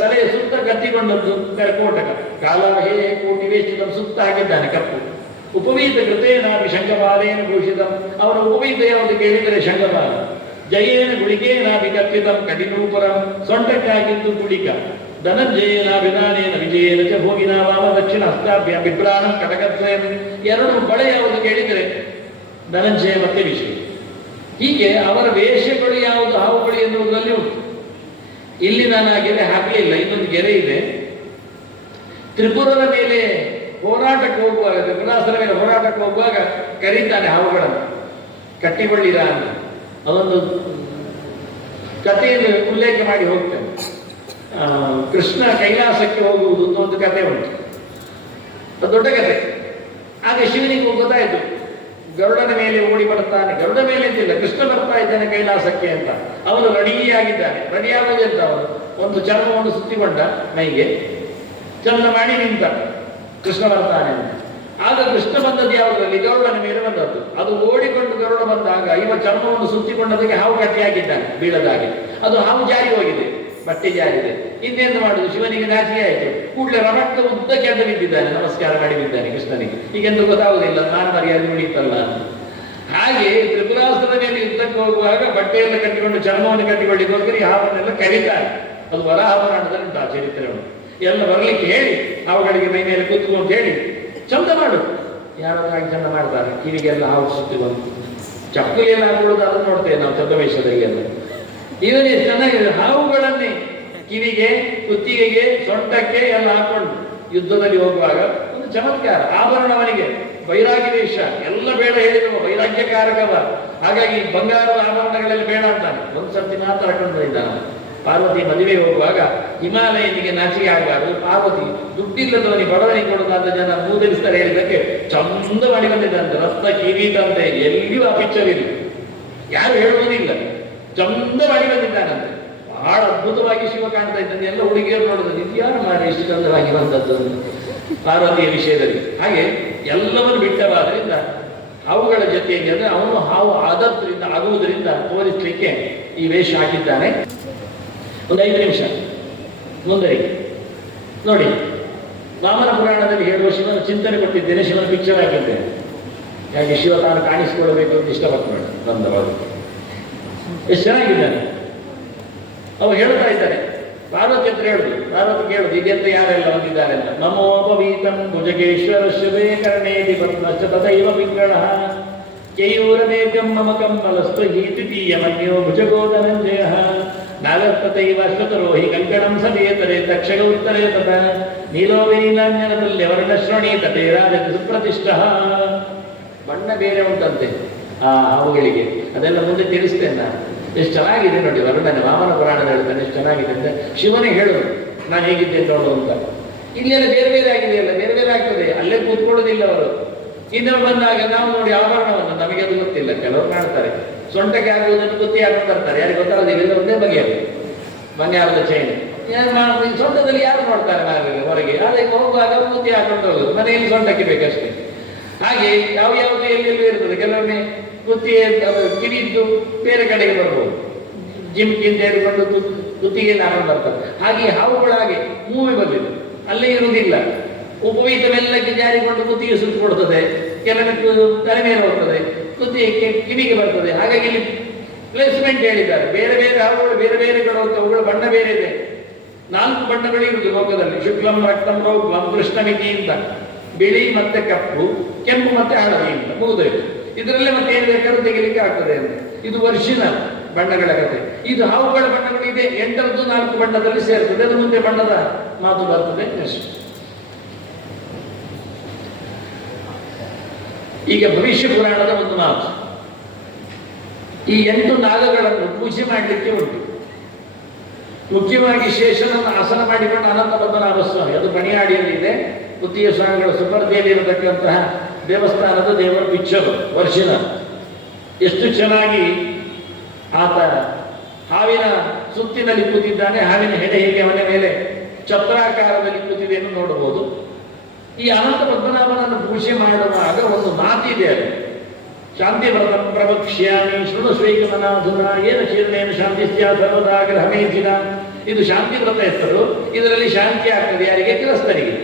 ತಲೆಯ ಸುತ್ತ ಕತ್ತಿಕೊಂಡದ್ದು ಕರ್ಕೋಟಕ, ಕಾಲಾಹೇ ಕೋಟಿ ವೇಷ್ಟಿತಂ, ಸುತ್ತ ಹಾಕಿದ್ದಾನೆ ಕಪ್ಪು. ಉಪವೀತ ಕೃತೇನಾಪಿ ಶಂಖಪಾಲೇನ ಭೂಷಿತಂ, ಅವನ ಉಪವೀತ ಯಾವುದು ಕೇಳಿದರೆ ಶಂಖಪಾಲ. ಜಯೇನ ಗುಳಿಗೇನಾಪಿ ಕಲ್ಪಿತಂ ಕಟಿನೂಪುರಂ, ಸೊಂಟಕ್ಕಾಗಿದ್ದು ಗುಳಿಕ. ಧನಂಜಯೇನಾಭಿಧಾನೇನ ವಿಜಯೇನ ಚ ಭೂಮಿನ ವಾಮ ದಕ್ಷಿಣ ಹಸ್ತಾಭ್ಯ ಬಿಭ್ರಾಣಂ ಕಟಕತ್ವಯಂ, ಎರಡು ಬಳೆ ಯಾವುದು ಕೇಳಿದರೆ ಧನಂಜಯ ಮತ್ತೆ ವಿಷಯ. ಹೀಗೆ ಅವರ ವೇಷಗಳು ಯಾವುದು ಹಾವುಗಳು ಎನ್ನುವುದರಲ್ಲಿ ಉಂಟು. ಇಲ್ಲಿ ನಾನು ಆ ಗೆರೆ ಹಾಕಲಿಲ್ಲ, ಇನ್ನೊಂದು ಗೆರೆ ಇದೆ. ತ್ರಿಪುರದ ಮೇಲೆ ಹೋರಾಟಕ್ಕೆ ಹೋಗುವಾಗ, ತ್ರಿಪುರಾಸುರ ಮೇಲೆ ಹೋರಾಟಕ್ಕೆ ಹೋಗುವಾಗ ಕರೀತಾನೆ ಹಾವುಗಳನ್ನು, ಕಟ್ಟಿಕೊಳ್ಳಿರ ಅಂತ. ಅದೊಂದು ಕಥೆಯನ್ನು ಉಲ್ಲೇಖ ಮಾಡಿ ಹೋಗ್ತೇನೆ. ಕೃಷ್ಣ ಕೈಲಾಸಕ್ಕೆ ಹೋಗುವುದು ಅಂತ ಒಂದು ಕಥೆ ಉಂಟು, ಅದು ದೊಡ್ಡ ಕಥೆ. ಆಗ ಶಿವನಿಗೆ ಗೊತ್ತಾಯಿತು, ಗರುಡನ ಮೇಲೆ ಓಡಿ ಬರ್ತಾನೆ. ಗರುಡ ಮೇಲೆ ಅಂತಿಲ್ಲ, ಕೃಷ್ಣ ಬರ್ತಾ ಇದ್ದಾನೆ ಕೈಲಾಸಕ್ಕೆ ಅಂತ. ಅವನು ರೆಡಿಯಾಗಿದ್ದಾನೆ. ರೆಡಿಯಾಗುವುದೆಂತ, ಅವನು ಒಂದು ಚರ್ಮವನ್ನು ಸುತ್ತಿಕೊಂಡ ಮೈಗೆ, ಚಂದ ಮಾಡಿ ನಿಂತ, ಕೃಷ್ಣ ಬರ್ತಾನೆ ಅಂತ. ಆಗ ಕೃಷ್ಣ ಬಂದದ್ದು ಯಾವುದರಲ್ಲಿ? ಗರುಡನ ಮೇಲೆ ಬಂದದ್ದು. ಅದು ಓಡಿಕೊಂಡು ಗರುಡ ಬಂದಾಗ ಇವ ಚರ್ಮವನ್ನು ಸುತ್ತಿಕೊಂಡದಕ್ಕೆ ಹಾವು ಕಟ್ಟಿಯಾಗಿದ್ದಾನೆ ಬೀಳದಾಗಿ. ಅದು ಹಾವು ಜಾರಿ ಹೋಗಿದೆ, ಬಟ್ಟೆ ಜಾರಿದೆ. ಇನ್ನೇನು ಮಾಡುದು? ಶಿವನಿಗೆ ನಾಚಿಕೆ ಆಯಿತು. ಕೂಡಲೇ ರಮಕ್ಕ ಉದ್ದಕ್ಕೆ ಅಡ್ಡ ಬಿದ್ದಿದ್ದಾನೆ, ನಮಸ್ಕಾರ ಮಾಡಿ ಬಿದ್ದಾನೆ ಕೃಷ್ಣನಿಗೆ. ಈಗೆಂದು ಗೊತ್ತಾಗುವುದಿಲ್ಲ, ನಾನು ಮರ್ಯಾದೆ ಉಳಿತಲ್ಲ ಅಂತ. ಹಾಗೆ ತ್ರಿಪುರಾಸುರನ ಮೇಲೆ ಯುದ್ಧಕ್ಕೆ ಹೋಗುವಾಗ ಬಟ್ಟೆಯನ್ನು ಕಟ್ಟಿಕೊಂಡು ಚರ್ಮವನ್ನು ಕಟ್ಟಿಕೊಂಡಿದ್ದೋಸ್ಕರ ಈ ಹಾವನ್ನೆಲ್ಲ ಕರೀತಾರೆ. ಅದು ವರಾಹ ಪುರಾಣದಲ್ಲಿ ಉಂಟು ಆ ಚರಿತ್ರೆ. ಎಲ್ಲ ಬರಲಿಕ್ಕೆ ಹೇಳಿ ಹಾವುಗಳಿಗೆ ಮೈ ಮೇಲೆ ಕೂತ್ಕೊಂಡು ಅಂತ ಹೇಳಿ ಚಂದ ಮಾಡು. ಯಾರಾದ್ರಾಗಿ ಚಂದ ಮಾಡ್ತಾರೆ. ಕಿವಿಗೆಲ್ಲ ಹಾವು ಸುತ್ತಿ ಬಂದು ಚಪ್ಪಲಿ ಎಲ್ಲ ಹಾಕೊಳ್ಳೋದು ಅದನ್ನು ನೋಡ್ತೇವೆ ನಾವು ಚಂದವೇಶದಲ್ಲಿಗೆಲ್ಲ. ಇವನೇ ಚೆನ್ನಾಗಿದೆ, ಹಾವುಗಳನ್ನೇ ಕಿವಿಗೆ, ಕುತ್ತಿಗೆಗೆ, ಸೊಂಟಕ್ಕೆ ಎಲ್ಲ ಹಾಕೊಂಡು ಯುದ್ಧದಲ್ಲಿ ಹೋಗುವಾಗ ಒಂದು ಚಮತ್ಕಾರ. ಆಭರಣವನಿಗೆ ವೈರಾಗ್ಯ ವೇಷ ಎಲ್ಲ ಬೇಡ ಹೇಳಿದವ, ವೈರಾಗ್ಯಕಾರಕವ. ಹಾಗಾಗಿ ಬಂಗಾರದ ಆಭರಣಗಳಲ್ಲಿ ಬೇಡ ಅಂತಾನೆ. ಒಂದ್ಸರ್ತಿ ಮಾತ್ರ ಹಾಕೊಂಡು ಇದ್ದಾನೆ. ಪಾರ್ವತಿ ಮದುವೆ ಹೋಗುವಾಗ ಹಿಮಾಲಯನಿಗೆ ನಾಚಿಕೆ ಆಗಬಾರದು. ಪಾರ್ವತಿ ದುಡ್ಡಿಲ್ಲದವನಿಗೆ ಬಡವನಿಗೆ ಕೊಡೋದಾದ ಜನ ಮೂದಲಿಸ್ತಾರೆ ಹೇಳಿದ್ದಕ್ಕೆ ಚಂದ ಮಾಡಿ ಬಂದಿದ್ದಂತೆ. ರಕ್ತ ಕಿರೀಟಂತೆ, ಎಲ್ಲಿಯೂ ಆ ಪಿಕ್ಚರ್ ಇಲ್ಲ, ಯಾರು ಹೇಳುವುದಿಲ್ಲ. ಚಂದ ಮಾಡಿ ಬಂದಿದ್ದಾನಂತೆ. ಬಹಳ ಅದ್ಭುತವಾಗಿ ಶಿವ ಕಾಣ್ತಾ ಇದ್ದಾನೆ. ಎಲ್ಲ ಹುಡುಗಿಯರು ನೋಡಿದ್ರು, ಇದು ಯಾರು ಮಾಡಿ ಇಷ್ಟು ಚಂದವಾಗಿ ಬಂದದ್ದು ಪಾರ್ವತಿಯ ವಿಷಯದಲ್ಲಿ. ಹಾಗೆ ಎಲ್ಲವನ್ನು ಬಿಟ್ಟವಾದ್ರಿಂದ ಅವುಗಳ ಜೊತೆಗೆ ಅಂದ್ರೆ ಅವನು ಹಾವು ಆಗುವುದರಿಂದ ತೋರಿಸಲಿಕ್ಕೆ ಈ ವೇಷ ಹಾಕಿದ್ದಾನೆ. ಒಂದು 5 ನಿಮಿಷ ಮುಂದರಿಗೆ ನೋಡಿ. ವಾಮನ ಪುರಾಣದಲ್ಲಿ ಹೇಳುವ ಶಿವನ ಚಿಂತನೆ ಕೊಟ್ಟಿದ್ದೇನೆ, ಶಿವನ ಪಿಕ್ಚರ್ ಹಾಕಿದ್ದೇನೆ. ಹಾಗೆ ಶಿವ ತಾನು ಕಾಣಿಸಿಕೊಳ್ಳಬೇಕು ಅಂತ ಇಷ್ಟಪಟ್ಟು ಬಂದವರು ಎಷ್ಟು ಚೆನ್ನಾಗಿದ್ದಾನೆ. ಅವ ಹೇಳ್ತಾ ಇದ್ದಾನೆ, ಪಾರ್ವತಿ ಹತ್ರ ಹೇಳುದು, ಪಾರ್ವತಿ ಕೇಳುದು, ಇದೆಂತ ಯಾರೆಲ್ಲ ಬಂದಿದ್ದಾರೆ ಅಂತ. ನಮೋಪವೀತಂ ಭುಜಗೇಶ್ವರ ಶುಭೇ ಕರ್ಣೇತಿ ಪದ್ಮಶ್ಚ ತದೈವ ಪಿಂಗಳ ಕೇಯೂರಮೇಕಂ ಮಮ ಕಮ್ಮಲಸ್ತು ಹೀತಿತೀಯ ಮನ್ಯೋ ಭುಜಗೋ ಧನಂಜಯ ನಾಗತ್ತೈವ ಅಶ್ವತರೋಹಿ ಕಂಕಣಂ ಸಮೇತರೆ ತಕ್ಷಗ ಉತ್ತರೇ ತತ ನೀಲೋ ವಿನೀಲಾಂಜನದಲ್ಲಿ ವರ್ಣಶ್ರೋಣಿ ತಟೇ ರಾಜತಿ ಸುಪ್ರತಿಷ್ಠ. ಬಣ್ಣ ಬೇರೆ ಉಂಟಂತೆ ಆ ಹಾವುಗಳಿಗೆ, ಅದೆಲ್ಲ ಮುಂದೆ ತಿಳಿಸ್ತೇನೆ ನಾನು. ಎಷ್ಟು ಚೆನ್ನಾಗಿದೆ ನೋಡಿ ವರ್ಣನೆ. ವಾಮನ ಪುರಾಣದ ಹೇಳ್ತಾನೆ ಎಷ್ಟು ಚೆನ್ನಾಗಿದೆ ಅಂತ. ಶಿವನೇ ಹೇಳು ನಾನು ಹೇಗಿದ್ದೇನೆ ನೋಡು ಅಂತ. ಇಲ್ಲೆಲ್ಲ ಬೇರೆ ಬೇರೆ ಆಗಿದೆಯಲ್ಲ, ಬೇರೆ ಬೇರೆ ಆಗ್ತದೆ. ಅಲ್ಲೇ ಕೂತ್ಕೊಳ್ಳೋದಿಲ್ಲ ಅವರು. ಇನ್ನೊಬ್ಬರು ಬಂದಾಗ ನಾವು ನೋಡಿ ಆಭರಣವನ್ನು, ನಮಗೆ ಅದು ಗೊತ್ತಿಲ್ಲ, ಕೆಲವರು ಮಾಡ್ತಾರೆ. ಸೊಂಟಕ್ಕೆ ಆಗುವುದನ್ನು ಬುತ್ತಿ ಹಾಕೊಂಡು ಬರ್ತಾರೆ, ಯಾರಿಗೆ ಗೊತ್ತಾಗೋದಿಲ್ಲ. ಇಲ್ಲ ಒಂದೇ ಬಗೆಯಲ್ಲಿ ಬಂಗಾರದ ಚೈನ್ ಸೊಂಟದಲ್ಲಿ ಯಾರು ನೋಡ್ತಾರೆ ಹೊರಗೆ. ಅದಕ್ಕೆ ಹೋಗುವಾಗ ಬುತ್ತಿ ಹಾಕೊಂಡು ಹೋಗೋದು, ಮನೆಯಲ್ಲಿ ಸೊಂಟಕ್ಕೆ ಬೇಕಷ್ಟೇ. ಹಾಗೆ ಯಾವ್ಯಾವುದು ಎಲ್ಲೆಲ್ಲೂ ಇರ್ತದೆ. ಕೆಲವೊಮ್ಮೆ ಬುತ್ತಿಗೆ ಕಿಡಿದ್ದು ಬೇರೆ ಕಡೆಗೆ ಬರ್ಬೋದು, ಜಿಮ್ಕಿಂದ ಹೇಳಿಕೊಂಡು ಬುತ್ತಿಗೆ ಹಾಕೊಂಡು ಬರ್ತಾರೆ. ಹಾಗೆ ಹಾವುಗಳಾಗೆ ಮೂವಿ ಬಂದಿದೆ, ಅಲ್ಲೇ ಇರುವುದಿಲ್ಲ. ಉಪವೀತ ಮೆಲ್ಲಕ್ಕೆ ಜಾರಿಕೊಂಡು ಬುತ್ತಿಗೆ ಸುತ್ತು ಕೊಡ್ತದೆ. ಕೆಲವಕ್ಕೆ ತಲೆ ಮೇಲೆ ಹೋಗ್ತದೆ, ಕಿವಿಗೆ ಬರ್ತದೆ. ಹಾಗಾಗಿ ಇಲ್ಲಿ ಪ್ಲೇಸ್ಮೆಂಟ್ ಹೇಳಿದ್ದಾರೆ. ಬೇರೆ ಬೇರೆ ಹಾವುಗಳು ಬೇರೆ ಬೇರೆ ಕಡೆ ಹೋಗ್ತವೆ, ಅವುಗಳ ಬಣ್ಣ ಬೇರೆ ಇದೆ. 4 ಬಣ್ಣಗಳು ಇರುವುದು ಲೋಕದಲ್ಲಿ. ಶುಕ್ಲಂ ರಕ್ತಂ ರೌದ್ರಂ ಕೃಷ್ಣಮಿತಿ ಅಂತ, ಬಿಳಿ ಮತ್ತೆ ಕಪ್ಪು, ಕೆಂಪು ಮತ್ತೆ ಹಳದಿ ಅಂತ ಮುಗಿದೋಯ್ತು. ಇದರಲ್ಲೇ ಮತ್ತೆ ಏನು ಬೇಕಾದ್ರೂ ತೆಗಿಲಿಕ್ಕೆ ಆಗ್ತದೆ ಅಂತ. ಇದು ವರ್ಷಿನ ಬಣ್ಣಗಳ ಕಥೆ. ಇದು ಹಾವುಗಳ ಬಣ್ಣಗಳಿದೆ, 8ರದ್ದು 4 ಬಣ್ಣದಲ್ಲಿ ಸೇರ್ತದೆ. ಅದು ಮುಂದೆ ಬಣ್ಣದ ಮಾತು ಬರ್ತದೆ. ನೆಕ್ಸ್ಟ್ ಈಗ ಭವಿಷ್ಯ ಪುರಾಣದ ಒಂದು ಮಾತು. ಈ 8 ನಾಗಗಳನ್ನು ಪೂಜೆ ಮಾಡಲಿಕ್ಕೆ ಉಂಟು. ಮುಖ್ಯವಾಗಿ ಶೇಷನನ್ನು ಆಸನ ಮಾಡಿಕೊಂಡು ಅನಂತ ಪದ್ಮನಾಭ ಸ್ವಾಮಿ, ಅದು ಬಣಿಯಾಡಿಯಲ್ಲಿದೆ. ಪುತ್ತಿಯ ಸ್ವಾಮಿಗಳ ಸುಪರ್ದಿಯಲ್ಲಿರತಕ್ಕಂತಹ ದೇವಸ್ಥಾನದ ದೇವರ ಪಿಚ್ಚರು ವರ್ಷಿನ. ಎಷ್ಟು ಚೆನ್ನಾಗಿ ಆತ ಹಾವಿನ ಸುತ್ತಿನಲ್ಲಿ ಕೂತಿದ್ದಾನೆ. ಹಾವಿನ ಹೆಡೆ ಹೇಗೆ ಅವನ ಮೇಲೆ ಛತ್ರಾಕಾರದಲ್ಲಿ ಕೂತಿದೆ ಎಂದು ನೋಡಬಹುದು. ಈ ಅನಂತ ಪದ್ಮನಾಭನನ್ನು ಪೂಜೆ ಮಾಡುವಾಗ ಒಂದು ಮಾತಿದೆ. ಅದು ಶಾಂತಿ ವ್ರತ ಪ್ರವಕ್ಷ್ಯಾಮಿ ಶೃಣಸ್ವೈಕಮನಾಧುನ ಏನ ಚೀರ್ಣೇನ ಶಾಂತಿ ಸರ್ವದಾ ಗ್ರಹಮೇಧಿನ. ಇದು ಶಾಂತಿ ವ್ರತ ಹೆಸರು. ಇದರಲ್ಲಿ ಶಾಂತಿ ಆಗ್ತದೆ ಯಾರಿಗೆ? ಗೃಹಸ್ಥರಿಗೆ.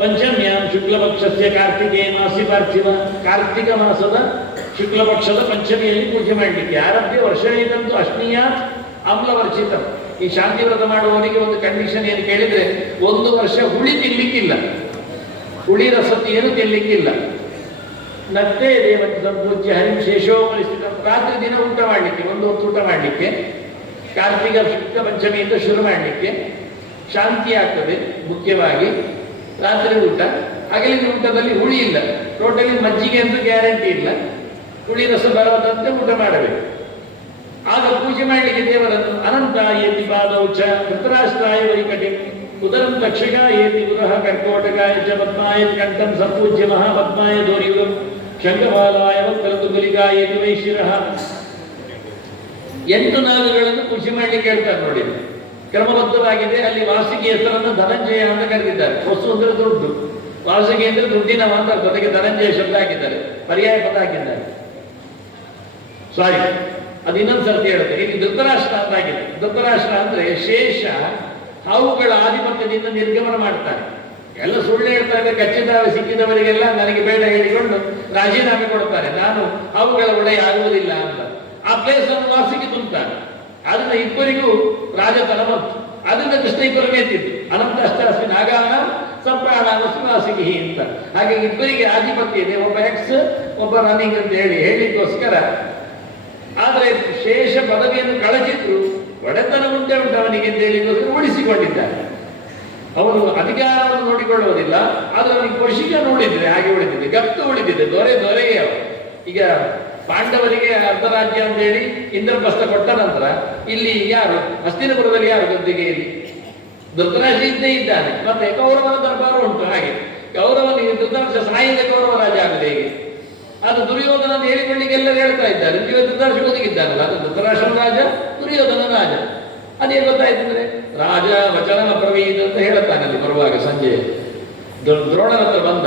ಪಂಚಮ್ಯಾಂ ಶುಕ್ಲಪಕ್ಷಸ್ಯ ಕಾರ್ತಿಕೇ ಮಾಸಿ ಪಾರ್ಥಿವ. ಕಾರ್ತಿಕ ಮಾಸದ ಶುಕ್ಲಪಕ್ಷದ ಪಂಚಮಿಯಲ್ಲಿ ಪೂಜೆ ಮಾಡಲಿಕ್ಕೆ. ಆರಭ್ಯ ವರ್ಷವೇದಂತೂ ಅಶ್ನೀಯ ಆಮ್ಲವರ್ಚಿತ. ಈ ಶಾಂತಿ ವ್ರತ ಮಾಡುವವನಿಗೆ ಒಂದು ಕಂಡೀಷನ್ ಏನು ಕೇಳಿದ್ರೆ, 1 ವರ್ಷ ಹುಳಿ ತಿನ್ಲಿಕ್ಕಿಲ್ಲ, ಹುಳಿ ರಸತಿ ಏನು ತಿನ್ಲಿಕ್ಕಿಲ್ಲ. ನತ್ತೇ ದೇವತೆ ಸಂಪೂಜ್ಯ ಹರಿಂ ಶೇಷೋ ಪರಿಸ್ಥಿತ. ರಾತ್ರಿ ದಿನ ಊಟ ಮಾಡಲಿಕ್ಕೆ, 1 ಹೊತ್ತು ಊಟ ಮಾಡಲಿಕ್ಕೆ, ಕಾರ್ತಿಕ ಶುಕ್ಲ ಪಂಚಮಿಯಿಂದ ಶುರು ಮಾಡಲಿಕ್ಕೆ ಶಾಂತಿ ಆಗ್ತದೆ. ಮುಖ್ಯವಾಗಿ ರಾತ್ರಿ ಊಟ. ಹಗಲಿನ ಊಟದಲ್ಲಿ ಹುಳಿ ಇಲ್ಲ, ಟೋಟಲಿ ಮಜ್ಜಿಗೆ ಅಂತೂ ಗ್ಯಾರಂಟಿ ಇಲ್ಲ, ಹುಳಿ ರಸ ಬರದಂತೆ ಊಟ ಮಾಡಬೇಕು. ಆಗ ಪೂಜೆ ಮಾಡಲಿಕ್ಕೆ ದೇವರನ್ನು ಅನಂತ ಏತಿ ಪಾದೌಚ ಧೃತರಾಷ್ಟ್ರಾಯ ವೈಕಟಿ ಉದರಂ ತಕ್ಷಕ ಏತಿ ಉದಹ ಕರ್ಕೋಟಕಾಯ ಚ ಪದ್ಮಾಯ ಕಂಠಂ ಸಂಪೂಜ್ಯ ಮಹಾಪದ್ಮಾಯ ಧೋರಿಯುಗಂ ಶಂಖಮಾಲಾಯ ವಕ್ರತುಂಬಲಿಕಾಯ ಏತಿ ವೈಶಿರಃ. 8 ನಾಗಗಳನ್ನು ಪೂಜೆ ಮಾಡಲಿಕ್ಕೆ ಹೇಳ್ತಾರೆ ನೋಡಿ. ಕ್ರಮಬದ್ಧವಾಗಿದೆ. ಅಲ್ಲಿ ವಾಸಿಗೆ ಹೆಸರನ್ನು ಧನಂಜಯ ಅಂತ ಕರೆದಿದ್ದಾರೆ. ವಸ್ತು ಅಂದ್ರೆ ದುಡ್ಡು, ವಾಸಿಗೆ ಅಂದ್ರೆ ದುಡ್ಡಿನವ ಅಂತ ಜೊತೆಗೆ ಧನಂಜಯ ಶಬ್ದ ಹಾಕಿದ್ದಾರೆ, ಪರ್ಯಾಯ ಪದ ಹಾಕಿದ್ದಾರೆ. ಸಾರಿ, ಅದು ಇನ್ನೊಂದು ಸರ್ತಿ ಹೇಳುತ್ತೆ. ಇಲ್ಲಿ ಧೃತರಾಷ್ಟ್ರ ಅಂತ ಆಗಿದೆ. ಧೃತರಾಷ್ಟ್ರ ಅಂದ್ರೆ ಶೇಷ ಹಾವುಗಳ ಆಧಿಪತ್ಯದಿಂದ ನಿರ್ಗಮನ ಮಾಡ್ತಾರೆ. ಎಲ್ಲ ಸುಳ್ಳು ಹೇಳ್ತಾ ಇದ್ದಾರೆ. ಖಚಿತ ಸಿಕ್ಕಿದವರಿಗೆಲ್ಲ ನನಗೆ ಬೇಡ ಹೇಳಿಕೊಂಡು ರಾಜೀನಾಮೆ ಕೊಡ್ತಾರೆ, ನಾನು ಹಾವುಗಳ ಒಡೆಯ ಆಗುವುದಿಲ್ಲ ಅಂತ. ಆ ಪ್ಲೇಸ್ ಅನ್ನು ವಾಸಿಗೆ ತುಂಬುತ್ತಾರೆ. ಅದನ್ನ ಇಬ್ಬರಿಗೂ ರಾಜತನ ಬಂತು. ಅದರಿಂದ ಕೃಷ್ಣ ಇಬ್ಬರು ಮೇತಿದ್ದು ಅನಂತ ಅಷ್ಟಾಸ್ಮಿ ನಾಗಾನ ಸಂಪ್ರಾಣ ವಾಸಿಗೆ ಅಂತ. ಹಾಗೆ ಇಬ್ಬರಿಗೆ ಆಧಿಪತ್ಯ ಇದೆ. ಒಬ್ಬ ಎಕ್ಸ್, ಒಬ್ಬ ರನ್ನಿಂಗ್ ಅಂತ ಹೇಳಿಗೋಸ್ಕರ. ಆದರೆ ಶೇಷ ಪದವಿಯನ್ನು ಕಳಚಿದ್ರು ಒಡೆತನ ಉಂಟೆ ಅವನಿಗೆ ಅಂತ ಹೇಳಿಗೋಸ್ಕರ ಉಳಿಸಿಕೊಂಡಿದ್ದಾರೆ. ಅವನು ಅಧಿಕಾರವನ್ನು ನೋಡಿಕೊಳ್ಳುವುದಿಲ್ಲ, ಆದ್ರೆ ಅವನಿಗೆ ಕೌಶಿಕ ನೋಡಿದ್ರೆ ಹಾಗೆ ಉಳಿದಿದೆ, ಗತ್ತು ಉಳಿದಿದೆ. ದೊರೆಗೆ ಅವರು ಈಗ ಪಾಂಡವರಿಗೆ ಅರ್ಧ ರಾಜ್ಯ ಅಂತ ಹೇಳಿ ಇಂದ್ರಪ್ರಸ್ಥ ಕೊಟ್ಟ ನಂತರ ಇಲ್ಲಿ ಯಾರು ಹಸ್ತಿನಪುರದಲ್ಲಿ ಯಾರು ಗದ್ದಿಗೆಯಲ್ಲಿ ಧೃತರಾಷ್ಟ್ರ ಇದ್ದೇ ಇದ್ದಾನೆ. ಮತ್ತೆ ಕೌರವನ ದರ್ಬಾರ ಉಂಟು. ಹಾಗೆ ಕೌರವನಿಗೆ ಧೃತರಾಷ್ಟ್ರ ಸಾಯಿದ ಕೌರವ ರಾಜ ಆಗಿದೆ. ಹೇಗೆ ಅದು ದುರ್ಯೋಧನ ಹೇಳಿಕೊಳ್ಳಿಕ್ಕೆ ಎಲ್ಲರೂ ಹೇಳ್ತಾ ಇದ್ದಾರೆ. ನೀವು ಧೃತರಾಷ್ಟ್ರ ಒದಗಿದ್ದಾನಲ್ಲ, ಅದು ಧೃತರಾಷ್ಟ್ರನ ರಾಜ, ದುರ್ಯೋಧನ ರಾಜ. ಅದೇ ಗೊತ್ತಾಯ್ತು ಅಂದ್ರೆ ರಾಜ ವಚನ ಪ್ರವೀತ್ ಅಂತ ಹೇಳುತ್ತಾನೆ ಅಲ್ಲಿ ಬರುವಾಗ. ಸಂಜೆ ದ್ರೋಣನ ಹತ್ರ ಬಂದ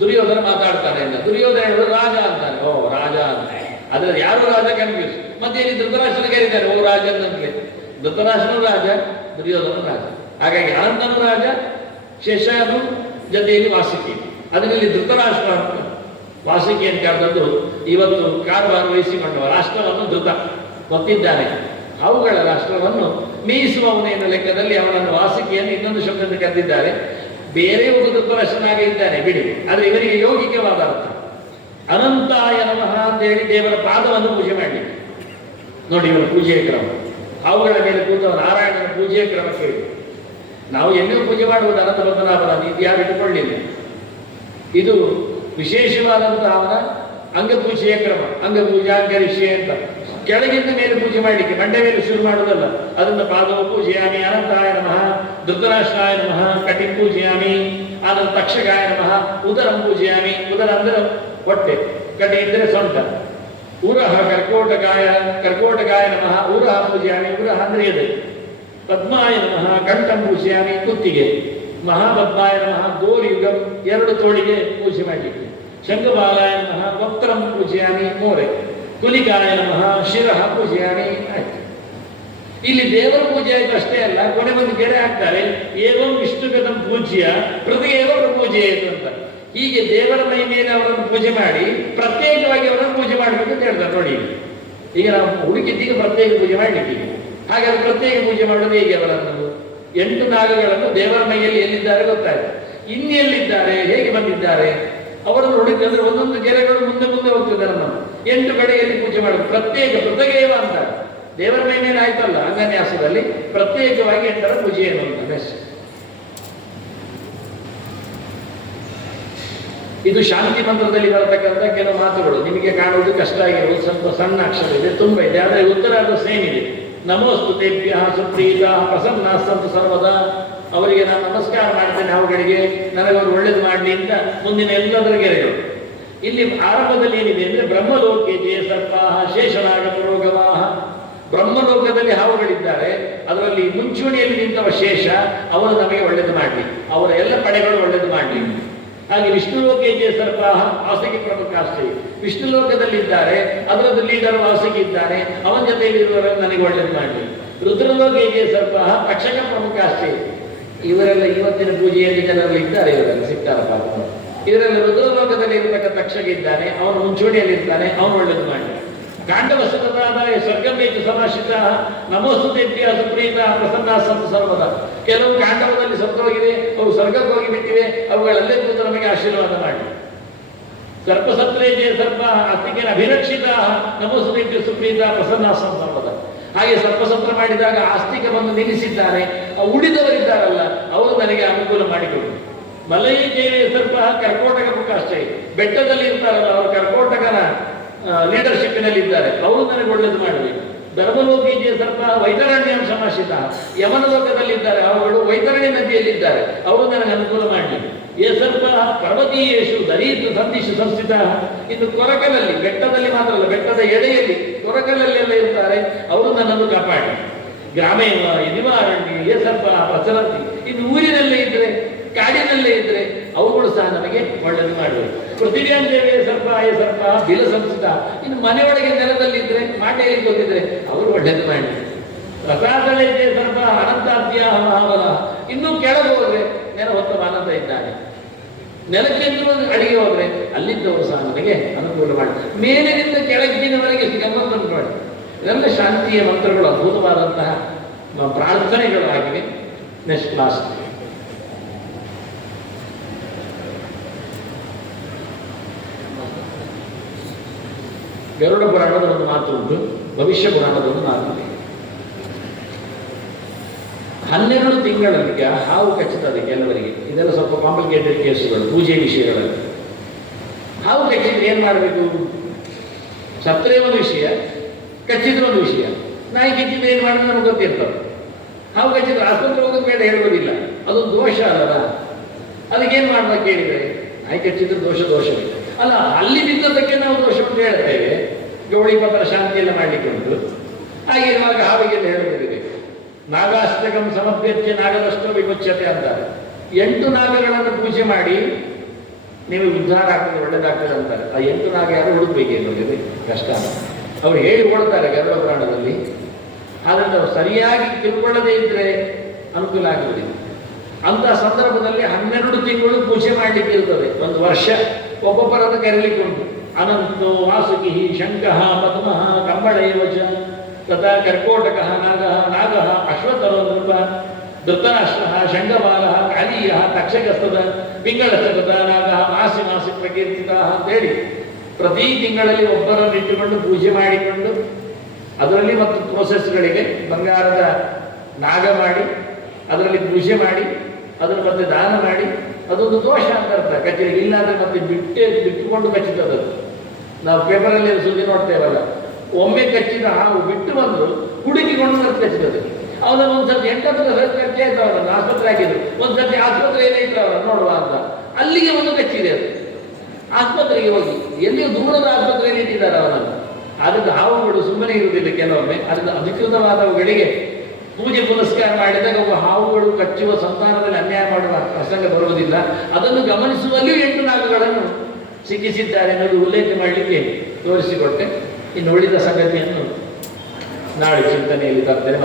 ದುರ್ಯೋಧನ ಮಾತಾಡ್ತಾನೆ ಅಂತ. ದುರ್ಯೋಧನ ಹೇಳಿದ್ರು ರಾಜ ಅಂತಾನೆ. ಓ ರಾಜ ಅಂತ. ಅದ್ರ ಯಾರು ರಾಜ ಕನ್ಫ್ಯೂಸ್. ಮತ್ತೆ ಇಲ್ಲಿ ಧೃತರಾಷ್ಟ್ರನ ಕರೀತಾರೆ ಓ ರಾಜನ್ ಅಂತಲೇ. ಧೃತರಾಷ್ಟ್ರನು ರಾಜ, ದುರ್ಯೋಧನ ರಾಜ. ಹಾಗಾಗಿ ಅನಂತನು ರಾಜ, ಶೇಷನು ಜೊತೆಯಲ್ಲಿ ವಾಸಿಕೆ. ಅದರಲ್ಲಿ ಧೃತರಾಷ್ಟ್ರ ಅಂತ ವಾಸಿಕೆಯನ್ನು ಕರೆದದ್ದು ಇವತ್ತು ಕಾರವಾರ ವಹಿಸಿಕೊಂಡವ ರಾಷ್ಟ್ರವನ್ನು ಧೃತ ಗೊತ್ತಿದ್ದಾನೆ. ಅವುಗಳ ರಾಷ್ಟ್ರವನ್ನು ಮೀಸುವವನೇನ ಲೆಕ್ಕದಲ್ಲಿ ಅವನನ್ನು ವಾಸಿಕೆಯನ್ನು ಇನ್ನೊಂದು ಶಬ್ದದಿಂದ ಕರೆದಿದ್ದಾರೆ. ಬೇರೆ ಒಬ್ಬ ಧೃತರಾಷ್ಟ್ರನಾಗಿ ಇದ್ದಾನೆ ಬಿಡಿ, ಆದರೆ ಇವರಿಗೆ ಯೌಗಿಕವಾದ ಅರ್ಥ. ಅನಂತಾಯ ನಮಃ ಅಂತ ಹೇಳಿ ದೇವರ ಪಾದವನ್ನು ಪೂಜೆ ಮಾಡಲಿಕ್ಕೆ ನೋಡಿ ಇವರ ಪೂಜೆಯ ಕ್ರಮ. ಅವುಗಳ ಮೇಲೆ ಕೂತವ ನಾರಾಯಣನ ಪೂಜೆಯ ಕ್ರಮ ಕೇಳಿ. ನಾವು ಎಲ್ಲಿಯೂ ಪೂಜೆ ಮಾಡುವುದು ಅನಂತ ಪದ್ಮನಾಭನ ನೀತಿ ಯಾರು ಇಟ್ಟುಕೊಳ್ಳಿಲ್ಲ. ಇದು ವಿಶೇಷವಾದಂತಹ ಅವನ ಅಂಗಪೂಜೆಯ ಕ್ರಮ. ಅಂಗಪೂಜಾಂಗರಿಷೆ ಅಂತ ಕೆಳಗಿಂದ ಮೇಲೆ ಪೂಜೆ ಮಾಡಲಿಕ್ಕೆ, ಮಂಡೆ ಮೇಲೆ ಶುರು ಮಾಡುವುದಲ್ಲ. ಅದನ್ನು ಪಾದವ ಪೂಜೆಯಾಮಿ, ಅನಂತಾಯ ನಮಃ, ಧೃತರಾಷ್ಟ್ರಾಯ ನಮಃ, ಕಟಿ ಪೂಜೆಯಾಮಿ, ಆನಂದ ತಕ್ಷಗಾಯ ನಮಃ, ಉದರಂ ಪೂಜೆಯಾಮಿ. ಉದರ ಅಂದರೆ ಹೊಟ್ಟೆ, ಕಟಿ ಅಂದರೆ ಸೊಂಟ. ಉರಹ ಕರ್ಕೋಟಕಾಯ ನಮಃ, ಉರಹ ಪೂಜೆಯಾಮಿ. ಉರಹ ಅಂದರೆ ಎದೆ. ಪದ್ಮಾಯ ನಮಃ, ಕಂಠಂ ಪೂಜೆಯಾಮಿ, ಕುತ್ತಿಗೆ. ಮಹಾಪದ್ಮಾಯ ನಮಃ, ಗೋರಿಯುಗಂ, 2 ತೋಳಿಗೆ ಪೂಜೆ ಮಾಡಲಿಕ್ಕೆ. ಶಂಖಬಾಲಾಯ ನಮಃ, ವಕ್ರಂ ಪೂಜೆಯಾಮಿ, ಮೋರೆ. ಕುಲಿಕಾಯ ನಮಃ, ಶಿರಃ ಪೂಜೆಯಾಮಿ. ಆಯ್ತು. ಇಲ್ಲಿ ದೇವರ ಪೂಜೆ ಆಯ್ತು ಅಷ್ಟೇ ಅಲ್ಲ, ಕೊನೆ ಒಂದು ಗೆರೆ ಹಾಕ್ತಾರೆ. ಏವಂ ವಿಷ್ಣುಗತಂ ಪೂಜ್ಯ ಪ್ರತಿಯೇವ ಪ್ರಪೂಜೆ ಆಯ್ತು ಅಂತ. ಹೀಗೆ ದೇವರ ಮೈ ಮೇಲೆ ಅವರನ್ನು ಪೂಜೆ ಮಾಡಿ ಪ್ರತ್ಯೇಕವಾಗಿ ಅವರನ್ನು ಪೂಜೆ ಮಾಡಬೇಕು ಅಂತ ಹೇಳ್ತಾರೆ ನೋಡಿ. ಈಗ ನಾವು ಹುಡುಕಿದ್ದೀಗ ಪ್ರತ್ಯೇಕ ಪೂಜೆ ಮಾಡಲಿಕ್ಕೆ, ಹಾಗಾದ್ರೆ ಪ್ರತ್ಯೇಕ ಪೂಜೆ ಮಾಡೋದು ಹೇಗೆ? ಅವರನ್ನು 8 ನಾಗಗಳನ್ನು ದೇವರ ಮೈಯಲ್ಲಿ ಎಲ್ಲಿದ್ದಾರೆ ಗೊತ್ತಾಯ್ತು, ಇನ್ನೆಲ್ಲಿದ್ದಾರೆ, ಹೇಗೆ ಬಂದಿದ್ದಾರೆ ಅವರನ್ನು ಹುಡುಕಿದ್ರೆ ಒಂದೊಂದು ಗೆರೆಗಳು ಮುಂದೆ ಮುಂದೆ ಹೋಗ್ತಿದ್ದಾರೆ. ನಾವು 8 ಕಡೆಯಲ್ಲಿ ಪೂಜೆ ಮಾಡೋದು ಪ್ರತ್ಯೇಕ ಪೃಥಗೇವ ಅಂತ ದೇವರ ಮೈ ಮೇಲೆ ಆಯ್ತಲ್ಲ ಅಂಗನ್ಯಾಸದಲ್ಲಿ ಪ್ರತ್ಯೇಕವಾಗಿ 8ರ ಪೂಜೆ ಏನು ಅಂತ. ಇದು ಶಾಂತಿ ಮಂತ್ರದಲ್ಲಿ ಬರತಕ್ಕಂಥ ಕೆಲವು ಮಾತುಗಳು ನಿಮಗೆ ಕಾಣುವುದು ಕಷ್ಟ ಆಗಿರುವುದು, ಸ್ವಲ್ಪ ಸಣ್ಣ ಅಕ್ಷರ ಇದೆ, ತುಂಬ ಇದೆ, ಆದರೆ ಉತ್ತರ ಅದು ಸೇಮ್ ಇದೆ. ನಮೋಸ್ತು ತೇಭ್ಯ ಸುಪ್ರೀತ ಪ್ರಸನ್ನ ಸಂತು ಸರ್ವದಾ. ಅವರಿಗೆ ನಾನು ನಮಸ್ಕಾರ ಮಾಡ್ತೇನೆ, ಅವುಗಳಿಗೆ ನನಗವರು ಒಳ್ಳೇದು ಮಾಡಲಿ ಅಂತ ಮುಂದಿನ ಎಲ್ಲದರ ಗೆರೆಗಳು. ಇಲ್ಲಿ ಆರಂಭದಲ್ಲಿ ಏನಿದೆ ಅಂದ್ರೆ ಬ್ರಹ್ಮಲೋಕೆ ಜಯ ಸರ್ಪಾಹ ಶೇಷನಾಗ ಪುರೋಗಮಾಹ. ಬ್ರಹ್ಮಲೋಕದಲ್ಲಿ ಹಾವುಗಳಿದ್ದಾರೆ, ಅದರಲ್ಲಿ ಮುಂಚೂಣಿಯಲ್ಲಿ ನಿಂತವ ಶೇಷ, ಅವರು ನಮಗೆ ಒಳ್ಳೇದು ಮಾಡಲಿ, ಅವರ ಎಲ್ಲ ಪಡೆಗಳು ಒಳ್ಳೇದು ಮಾಡಲಿ. ಹಾಗೆ ವಿಷ್ಣು ಲೋಕೇಜೆ ಸರ್ಪ ವಾಸಗಿ ಪ್ರಮುಖ ಆಶ್ರಯ, ವಿಷ್ಣು ಲೋಕದಲ್ಲಿದ್ದಾರೆ, ಅದರದ್ದು ಲೀಡರ್ ವಾಸಗಿ ಇದ್ದಾನೆ, ಅವನ ಜೊತೆಯಲ್ಲಿ ಇರುವವರನ್ನು ನನಗೆ ಒಳ್ಳೇದು ಮಾಡಲಿ. ರುದ್ರಲೋಕೇಜೆ ಸರ್ಪ ತಕ್ಷಕ ಪ್ರಮುಖ ಆಶ್ರಯ, ಇವರೆಲ್ಲ ಇವತ್ತಿನ ಪೂಜೆಯಲ್ಲಿ ಜನರು ಇದ್ದಾರೆ, ಇವರೆಲ್ಲ ಸಿಗ್ತಾರಪ್ಪ. ಇವರೆಲ್ಲ ರುದ್ರಲೋಕದಲ್ಲಿ ಇರತಕ್ಕ ತಕ್ಷಕ ಇದ್ದಾನೆ, ಅವನು ಮುಂಚೂಣಿಯಲ್ಲಿ ಇರ್ತಾನೆ, ಅವನು ಒಳ್ಳೇದು ಮಾಡಲಿ. ಕಾಂಡವಸದಾದಾಯ ಸ್ವರ್ಗಮೇತು ಸಮಾಶ್ರಿತ ನಮೋಸ್ತುತೇಭ್ಯ ಸುಪ್ರೀತ ಪ್ರಸನ್ನ ಸಂತು ಸರ್ವದ. ಕೆಲವು ಕಾಂಡವದಲ್ಲಿ ಸತ್ತೋಗಿದೆ, ಅವು ಸ್ವರ್ಗಕ್ಕೆ ಹೋಗಿ ಬಿಟ್ಟಿವೆ, ಅವುಗಳಲ್ಲೇ ಕೂತು ನಮಗೆ ಆಶೀರ್ವಾದ ಮಾಡಿ. ಸರ್ಪಸತ್ರೇ ಜಯ ಸರ್ಪ ಅತಿಗೆ ಅಭಿರಕ್ಷಿತ ನಮೋಸ್ತುತೇಭ್ಯ ಸುಪ್ರೀತ ಪ್ರಸನ್ನ ಸಂತು ಸರ್ವದ. ಹಾಗೆ ಸರ್ಪಸತ್ರ ಮಾಡಿದಾಗ ಆಸ್ತಿಕ ಬಂದು ನಿಲ್ಲಿಸಿದ್ದಾರೆ, ಉಳಿದವರಿದ್ದಾರಲ್ಲ ಅವರು ನನಗೆ ಅನುಕೂಲ ಮಾಡಿಕೊಡು. ಮಲೈ ಜಯ ಸರ್ಪ ಕರ್ಕೋಟಕ ಮುಖಾಶ್ರಯ, ಬೆಟ್ಟದಲ್ಲಿ ಇರ್ತಾರಲ್ಲ ಅವರು ಕರ್ಕೋಟಕನ ಲೀಡರ್ಶಿಪ್ನಲ್ಲಿ ಇದ್ದಾರೆ, ಅವರು ನನಗೆ ಒಳ್ಳೇದು ಮಾಡಬೇಕು. ಧರ್ಮಲೋಕೀಜೆ ಸರ್ಪ ವೈತರಣ್ಯಂ ಸಮಾಶ್ರಿತ, ಯಮನ ಲೋಕದಲ್ಲಿದ್ದಾರೆ, ಅವುಗಳು ವೈತರಣಿ ನದಿಯಲ್ಲಿದ್ದಾರೆ, ಅವರು ನನಗೆ ಅನುಕೂಲ ಮಾಡಲಿ. ಏ ಸರ್ಪ ಪರ್ವತೀಯೇಶು ದರೀತು ಸಂದಿಶು ಸಂಸ್ಥಿತ. ಇನ್ನು ಕೊರಕಲಲ್ಲಿ, ಬೆಟ್ಟದಲ್ಲಿ ಮಾತ್ರ ಅಲ್ಲ, ಬೆಟ್ಟದ ಎಡೆಯಲ್ಲಿ ಕೊರಕಲಲ್ಲೆಲ್ಲ ಇರ್ತಾರೆ, ಅವರು ನನ್ನನ್ನು ಕಾಪಾಡಿ. ಗ್ರಾಮೇ ನಿವಾರಣಿ ಏ ಸರ್ಪ ಪ್ರಚಲಂತಿ. ಇನ್ನು ಊರಿನಲ್ಲೇ ಇದ್ರೆ, ಕಾಡಿನಲ್ಲೇ ಇದ್ರೆ ಅವುಗಳು ಸಹ ನಮಗೆ ಒಳ್ಳೇದು ಮಾಡಬೇಕು. ಪೃಥ್ವಿಯಾಂದೇವಿ ಸರ್ಪ ಏ ಸರ್ಪ ಬಿಲ ಸಂಸ್ಥಿತ. ಇನ್ನು ಮನೆಯೊಳಗೆ ನೆಲದಲ್ಲಿದ್ರೆ, ಮಾಟೆಯಲ್ಲಿ ಬಂದಿದ್ರೆ ಅವರು ಒಳ್ಳೇದು ಮಾಡಿ. ರಸಾತಳೆ ಸರ್ಪ ಅನಂತಾದ್ಯ ಮಹಾಬಲ. ಇನ್ನೂ ಕೆಳಗೆ ಹೋದ್ರೆ ನೆಲ ಹೊತ್ತ ಅನಂತ ಇದ್ದಾನೆ, ನೆಲಕ್ಕೆಂದು ಅಡಿಗೆ ಹೋದ್ರೆ ಅಲ್ಲಿದ್ದವರು ಸಹ ನನಗೆ ಅನುಕೂಲ ಮಾಡಿ. ಮೇಲಿನಿಂದ ಕೆಳಗಿನವರೆಗೆ ಗಮನ ಮಾಡಿ. ಇದೆಲ್ಲ ಶಾಂತಿಯ ಮಂತ್ರಗಳು, ಅದ್ಭುತವಾದಂತಹ ಪ್ರಾರ್ಥನೆಗಳು ಆಗಿವೆ. ನೆಕ್ಸ್ಟ್ ಕ್ಲಾಸ್ ಗರುಡ ಪುರಾಣದ ಒಂದು ಮಾತು ಉಂಟು, ಭವಿಷ್ಯ ಪುರಾಣದ ಒಂದು ಮಾತು ಇದೆ. 12 ತಿಂಗಳಲ್ಲಿ ಹಾವು ಕಚ್ಚುತ್ತದೆ ಕೆಲವರಿಗೆ. ಇದೆಲ್ಲ ಸ್ವಲ್ಪ ಕಾಂಪ್ಲಿಕೇಟೆಡ್ ಕೇಸುಗಳು, ಪೂಜೆ ವಿಷಯಗಳಲ್ಲಿ. ಹಾವು ಕಚ್ಚಿದ್ರೆ ಏನು ಮಾಡಬೇಕು? ಸತ್ತರೆ ಒಂದು ವಿಷಯ, ಕಚ್ಚಿದ್ರೆ ಒಂದು ವಿಷಯ. ನಾಯಿ ಕಚ್ಚಿದ್ರೆ ಏನು ಮಾಡಿದ್ರೆ ನಮ್ಗೆ ಗೊತ್ತಿರ್ತದೆ. ಹಾವು ಕಚ್ಚಿದ್ರೆ ಆಸ್ಪತ್ರೆ ಹೋಗೋದು ಬೇಡ ಹೇಳುವುದಿಲ್ಲ, ಅದೊಂದು ದೋಷ ಅಲ್ಲದ. ಅದಕ್ಕೇನು ಮಾಡ್ಬೇಕು ಹೇಳಿದರೆ, ನಾಯಿ ಕಚ್ಚಿದ್ರೆ ದೋಷವೇ ಅಲ್ಲ, ಅಲ್ಲಿ ಬಿದ್ದದಕ್ಕೆ ನಾವು ದೋಷವನ್ನು ಹೇಳ್ತೇವೆ. ಗೌಳಿ ಪತ್ರ ಶಾಂತಿಯೆಲ್ಲ ಮಾಡಲಿಕ್ಕೆ ಉಂಟು. ಹಾಗಿರುವಾಗ ಹಾವಿಗೆಲ್ಲ ಹೇಳುವುದಿದೆ, ನಾಗಾಷ್ಟಕಂ ಸಮಭ್ಯತ್ಯ ನಾಗದಷ್ಟೋ ವಿಮುಚ್ಯತೆ ಅಂತಾರೆ. 8 ನಾಗಗಳನ್ನು ಪೂಜೆ ಮಾಡಿ ನೀವು ಉದ್ಧಾರ ಆಗ್ತದೆ, ಒಳ್ಳೇದಾಗ್ತದೆ ಅಂತಾರೆ. ಆ 8 ನಾಗ ಯಾರು ಹುಡುಕ್ಬೇಕೇನು ಕಷ್ಟ. ಅವ್ರು ಹೇಳಿ ಕೊಡ್ತಾರೆ ಗರುಡ ಪುರಾಣದಲ್ಲಿ. ಆದ್ದರಿಂದ ಅವ್ರು ಸರಿಯಾಗಿ ತಿಳ್ಕೊಳ್ಳದೇ ಇದ್ರೆ ಅನುಕೂಲ ಆಗುವುದಿಲ್ಲ. ಅಂತಹ ಸಂದರ್ಭದಲ್ಲಿ 12 ತಿಂಗಳು ಪೂಜೆ ಮಾಡಲಿಕ್ಕೆ ಇರ್ತದೆ, ಒಂದು ವರ್ಷ. ಒಬ್ಬೊಬ್ಬರನ್ನು ಕರೀಲಿಕ್ಕೆ ಉಂಟು. ಅನಂತೋ ವಾಸುಕಿ ಶಂಕಃ ಪದ್ಮಃ ಕಂಬಳೇವಚ ತಥಾ ಕರ್ಕೋಟಕ ನಾಗ ಅಶ್ವತರೋ ನೃಪ ಧೃತರಾಷ್ಟ್ರ ಶಂಗಮಾಲ ಕಾಲೀಯ ತಕ್ಷಕಸ್ತದ ಪಿಂಗಳಸ್ತದ ನಾಗ ಮಾಸಿ ಮಾಸಿ ಪ್ರಕೀರ್ತಿತ ಅಂತೇಳಿ ಪ್ರತಿ ತಿಂಗಳಲ್ಲಿ ಒಬ್ಬರನ್ನು ಇಟ್ಟುಕೊಂಡು ಪೂಜೆ ಮಾಡಿಕೊಂಡು, ಅದರಲ್ಲಿ ಮತ್ತು ಪ್ರೋಸೆಸ್ಗಳಿಗೆ ಬಂಗಾರದ ನಾಗ ಮಾಡಿ ಅದರಲ್ಲಿ ಪೂಜೆ ಮಾಡಿ ಅದನ್ನು ಮತ್ತೆ ದಾನ ಮಾಡಿ, ಅದೊಂದು ದೋಷ ಅಂತ ಅರ್ಥ. ಕಚೇರಿಗೆ ಇಲ್ಲಾಂದ್ರೆ ಮತ್ತೆ ಬಿಟ್ಟುಕೊಂಡು ಕಚ್ಚಿತದ್ದು. ನಾವು ಪೇಪರಲ್ಲಿ ಸುದ್ದಿ ನೋಡ್ತೇವಲ್ಲ, ಒಮ್ಮೆ ಕಚ್ಚಿದ ಹಾವು ಬಿಟ್ಟು ಬಂದು ಹುಡುಕಿಕೊಂಡು ಮತ್ತೆ ಕಚ್ಚಿತದ್ದು. ಅವನನ್ನು ಒಂದ್ಸತಿ 8 ಸತಿ ಕಚ್ಚಿ ಆಯ್ತು, ಅವರನ್ನು ಆಸ್ಪತ್ರೆ ಆಗಿದ್ರು. ಒಂದ್ಸತಿ ಆಸ್ಪತ್ರೆಯಲ್ಲೇ ಇತ್ತು ಅವರನ್ನು ನೋಡುವ ಅಂತ, ಅಲ್ಲಿಗೆ ಒಂದು ಕಚ್ಚಿದೆ ಅದು. ಆಸ್ಪತ್ರೆಗೆ ಹೋಗಿ ಎಲ್ಲಿಯೂ ದೂರದ ಆಸ್ಪತ್ರೆಯಲ್ಲಿ ಇಟ್ಟಿದ್ದಾರೆ ಅವನನ್ನು. ಅದಕ್ಕೆ ಹಾವುಗಳು ಸುಮ್ಮನೆ ಇರುವುದಿಲ್ಲ ಕೆಲವೊಮ್ಮೆ. ಅದನ್ನು ಅಧಿಕೃತವಾದವುಗಳಿಗೆ ಪೂಜೆ ಪುನಸ್ಕಾರ ಮಾಡಿದಾಗ ಒಬ್ಬ ಹಾವುಗಳು ಕಚ್ಚುವ ಸಂತಾನದಲ್ಲಿ ಅನ್ಯಾಯ ಮಾಡುವ ಪ್ರಸಂಗ ಬರುವುದಿಲ್ಲ. ಅದನ್ನು ಗಮನಿಸುವಲ್ಲಿಯೂ 8 ನಾಗಗಳನ್ನು ಸಿಕ್ಕಿಸಿದ್ದಾರೆ ಅನ್ನೋದು ಉಲ್ಲೇಖ ಮಾಡಲಿಕ್ಕೆ ತೋರಿಸಿಕೊಟ್ಟೆ. ಇನ್ನು ಉಳಿದ ಸಂಗತಿಯನ್ನು ನಾಳೆ ಚಿಂತನೆಯಲ್ಲಿ ತರ್ತೇನೆ.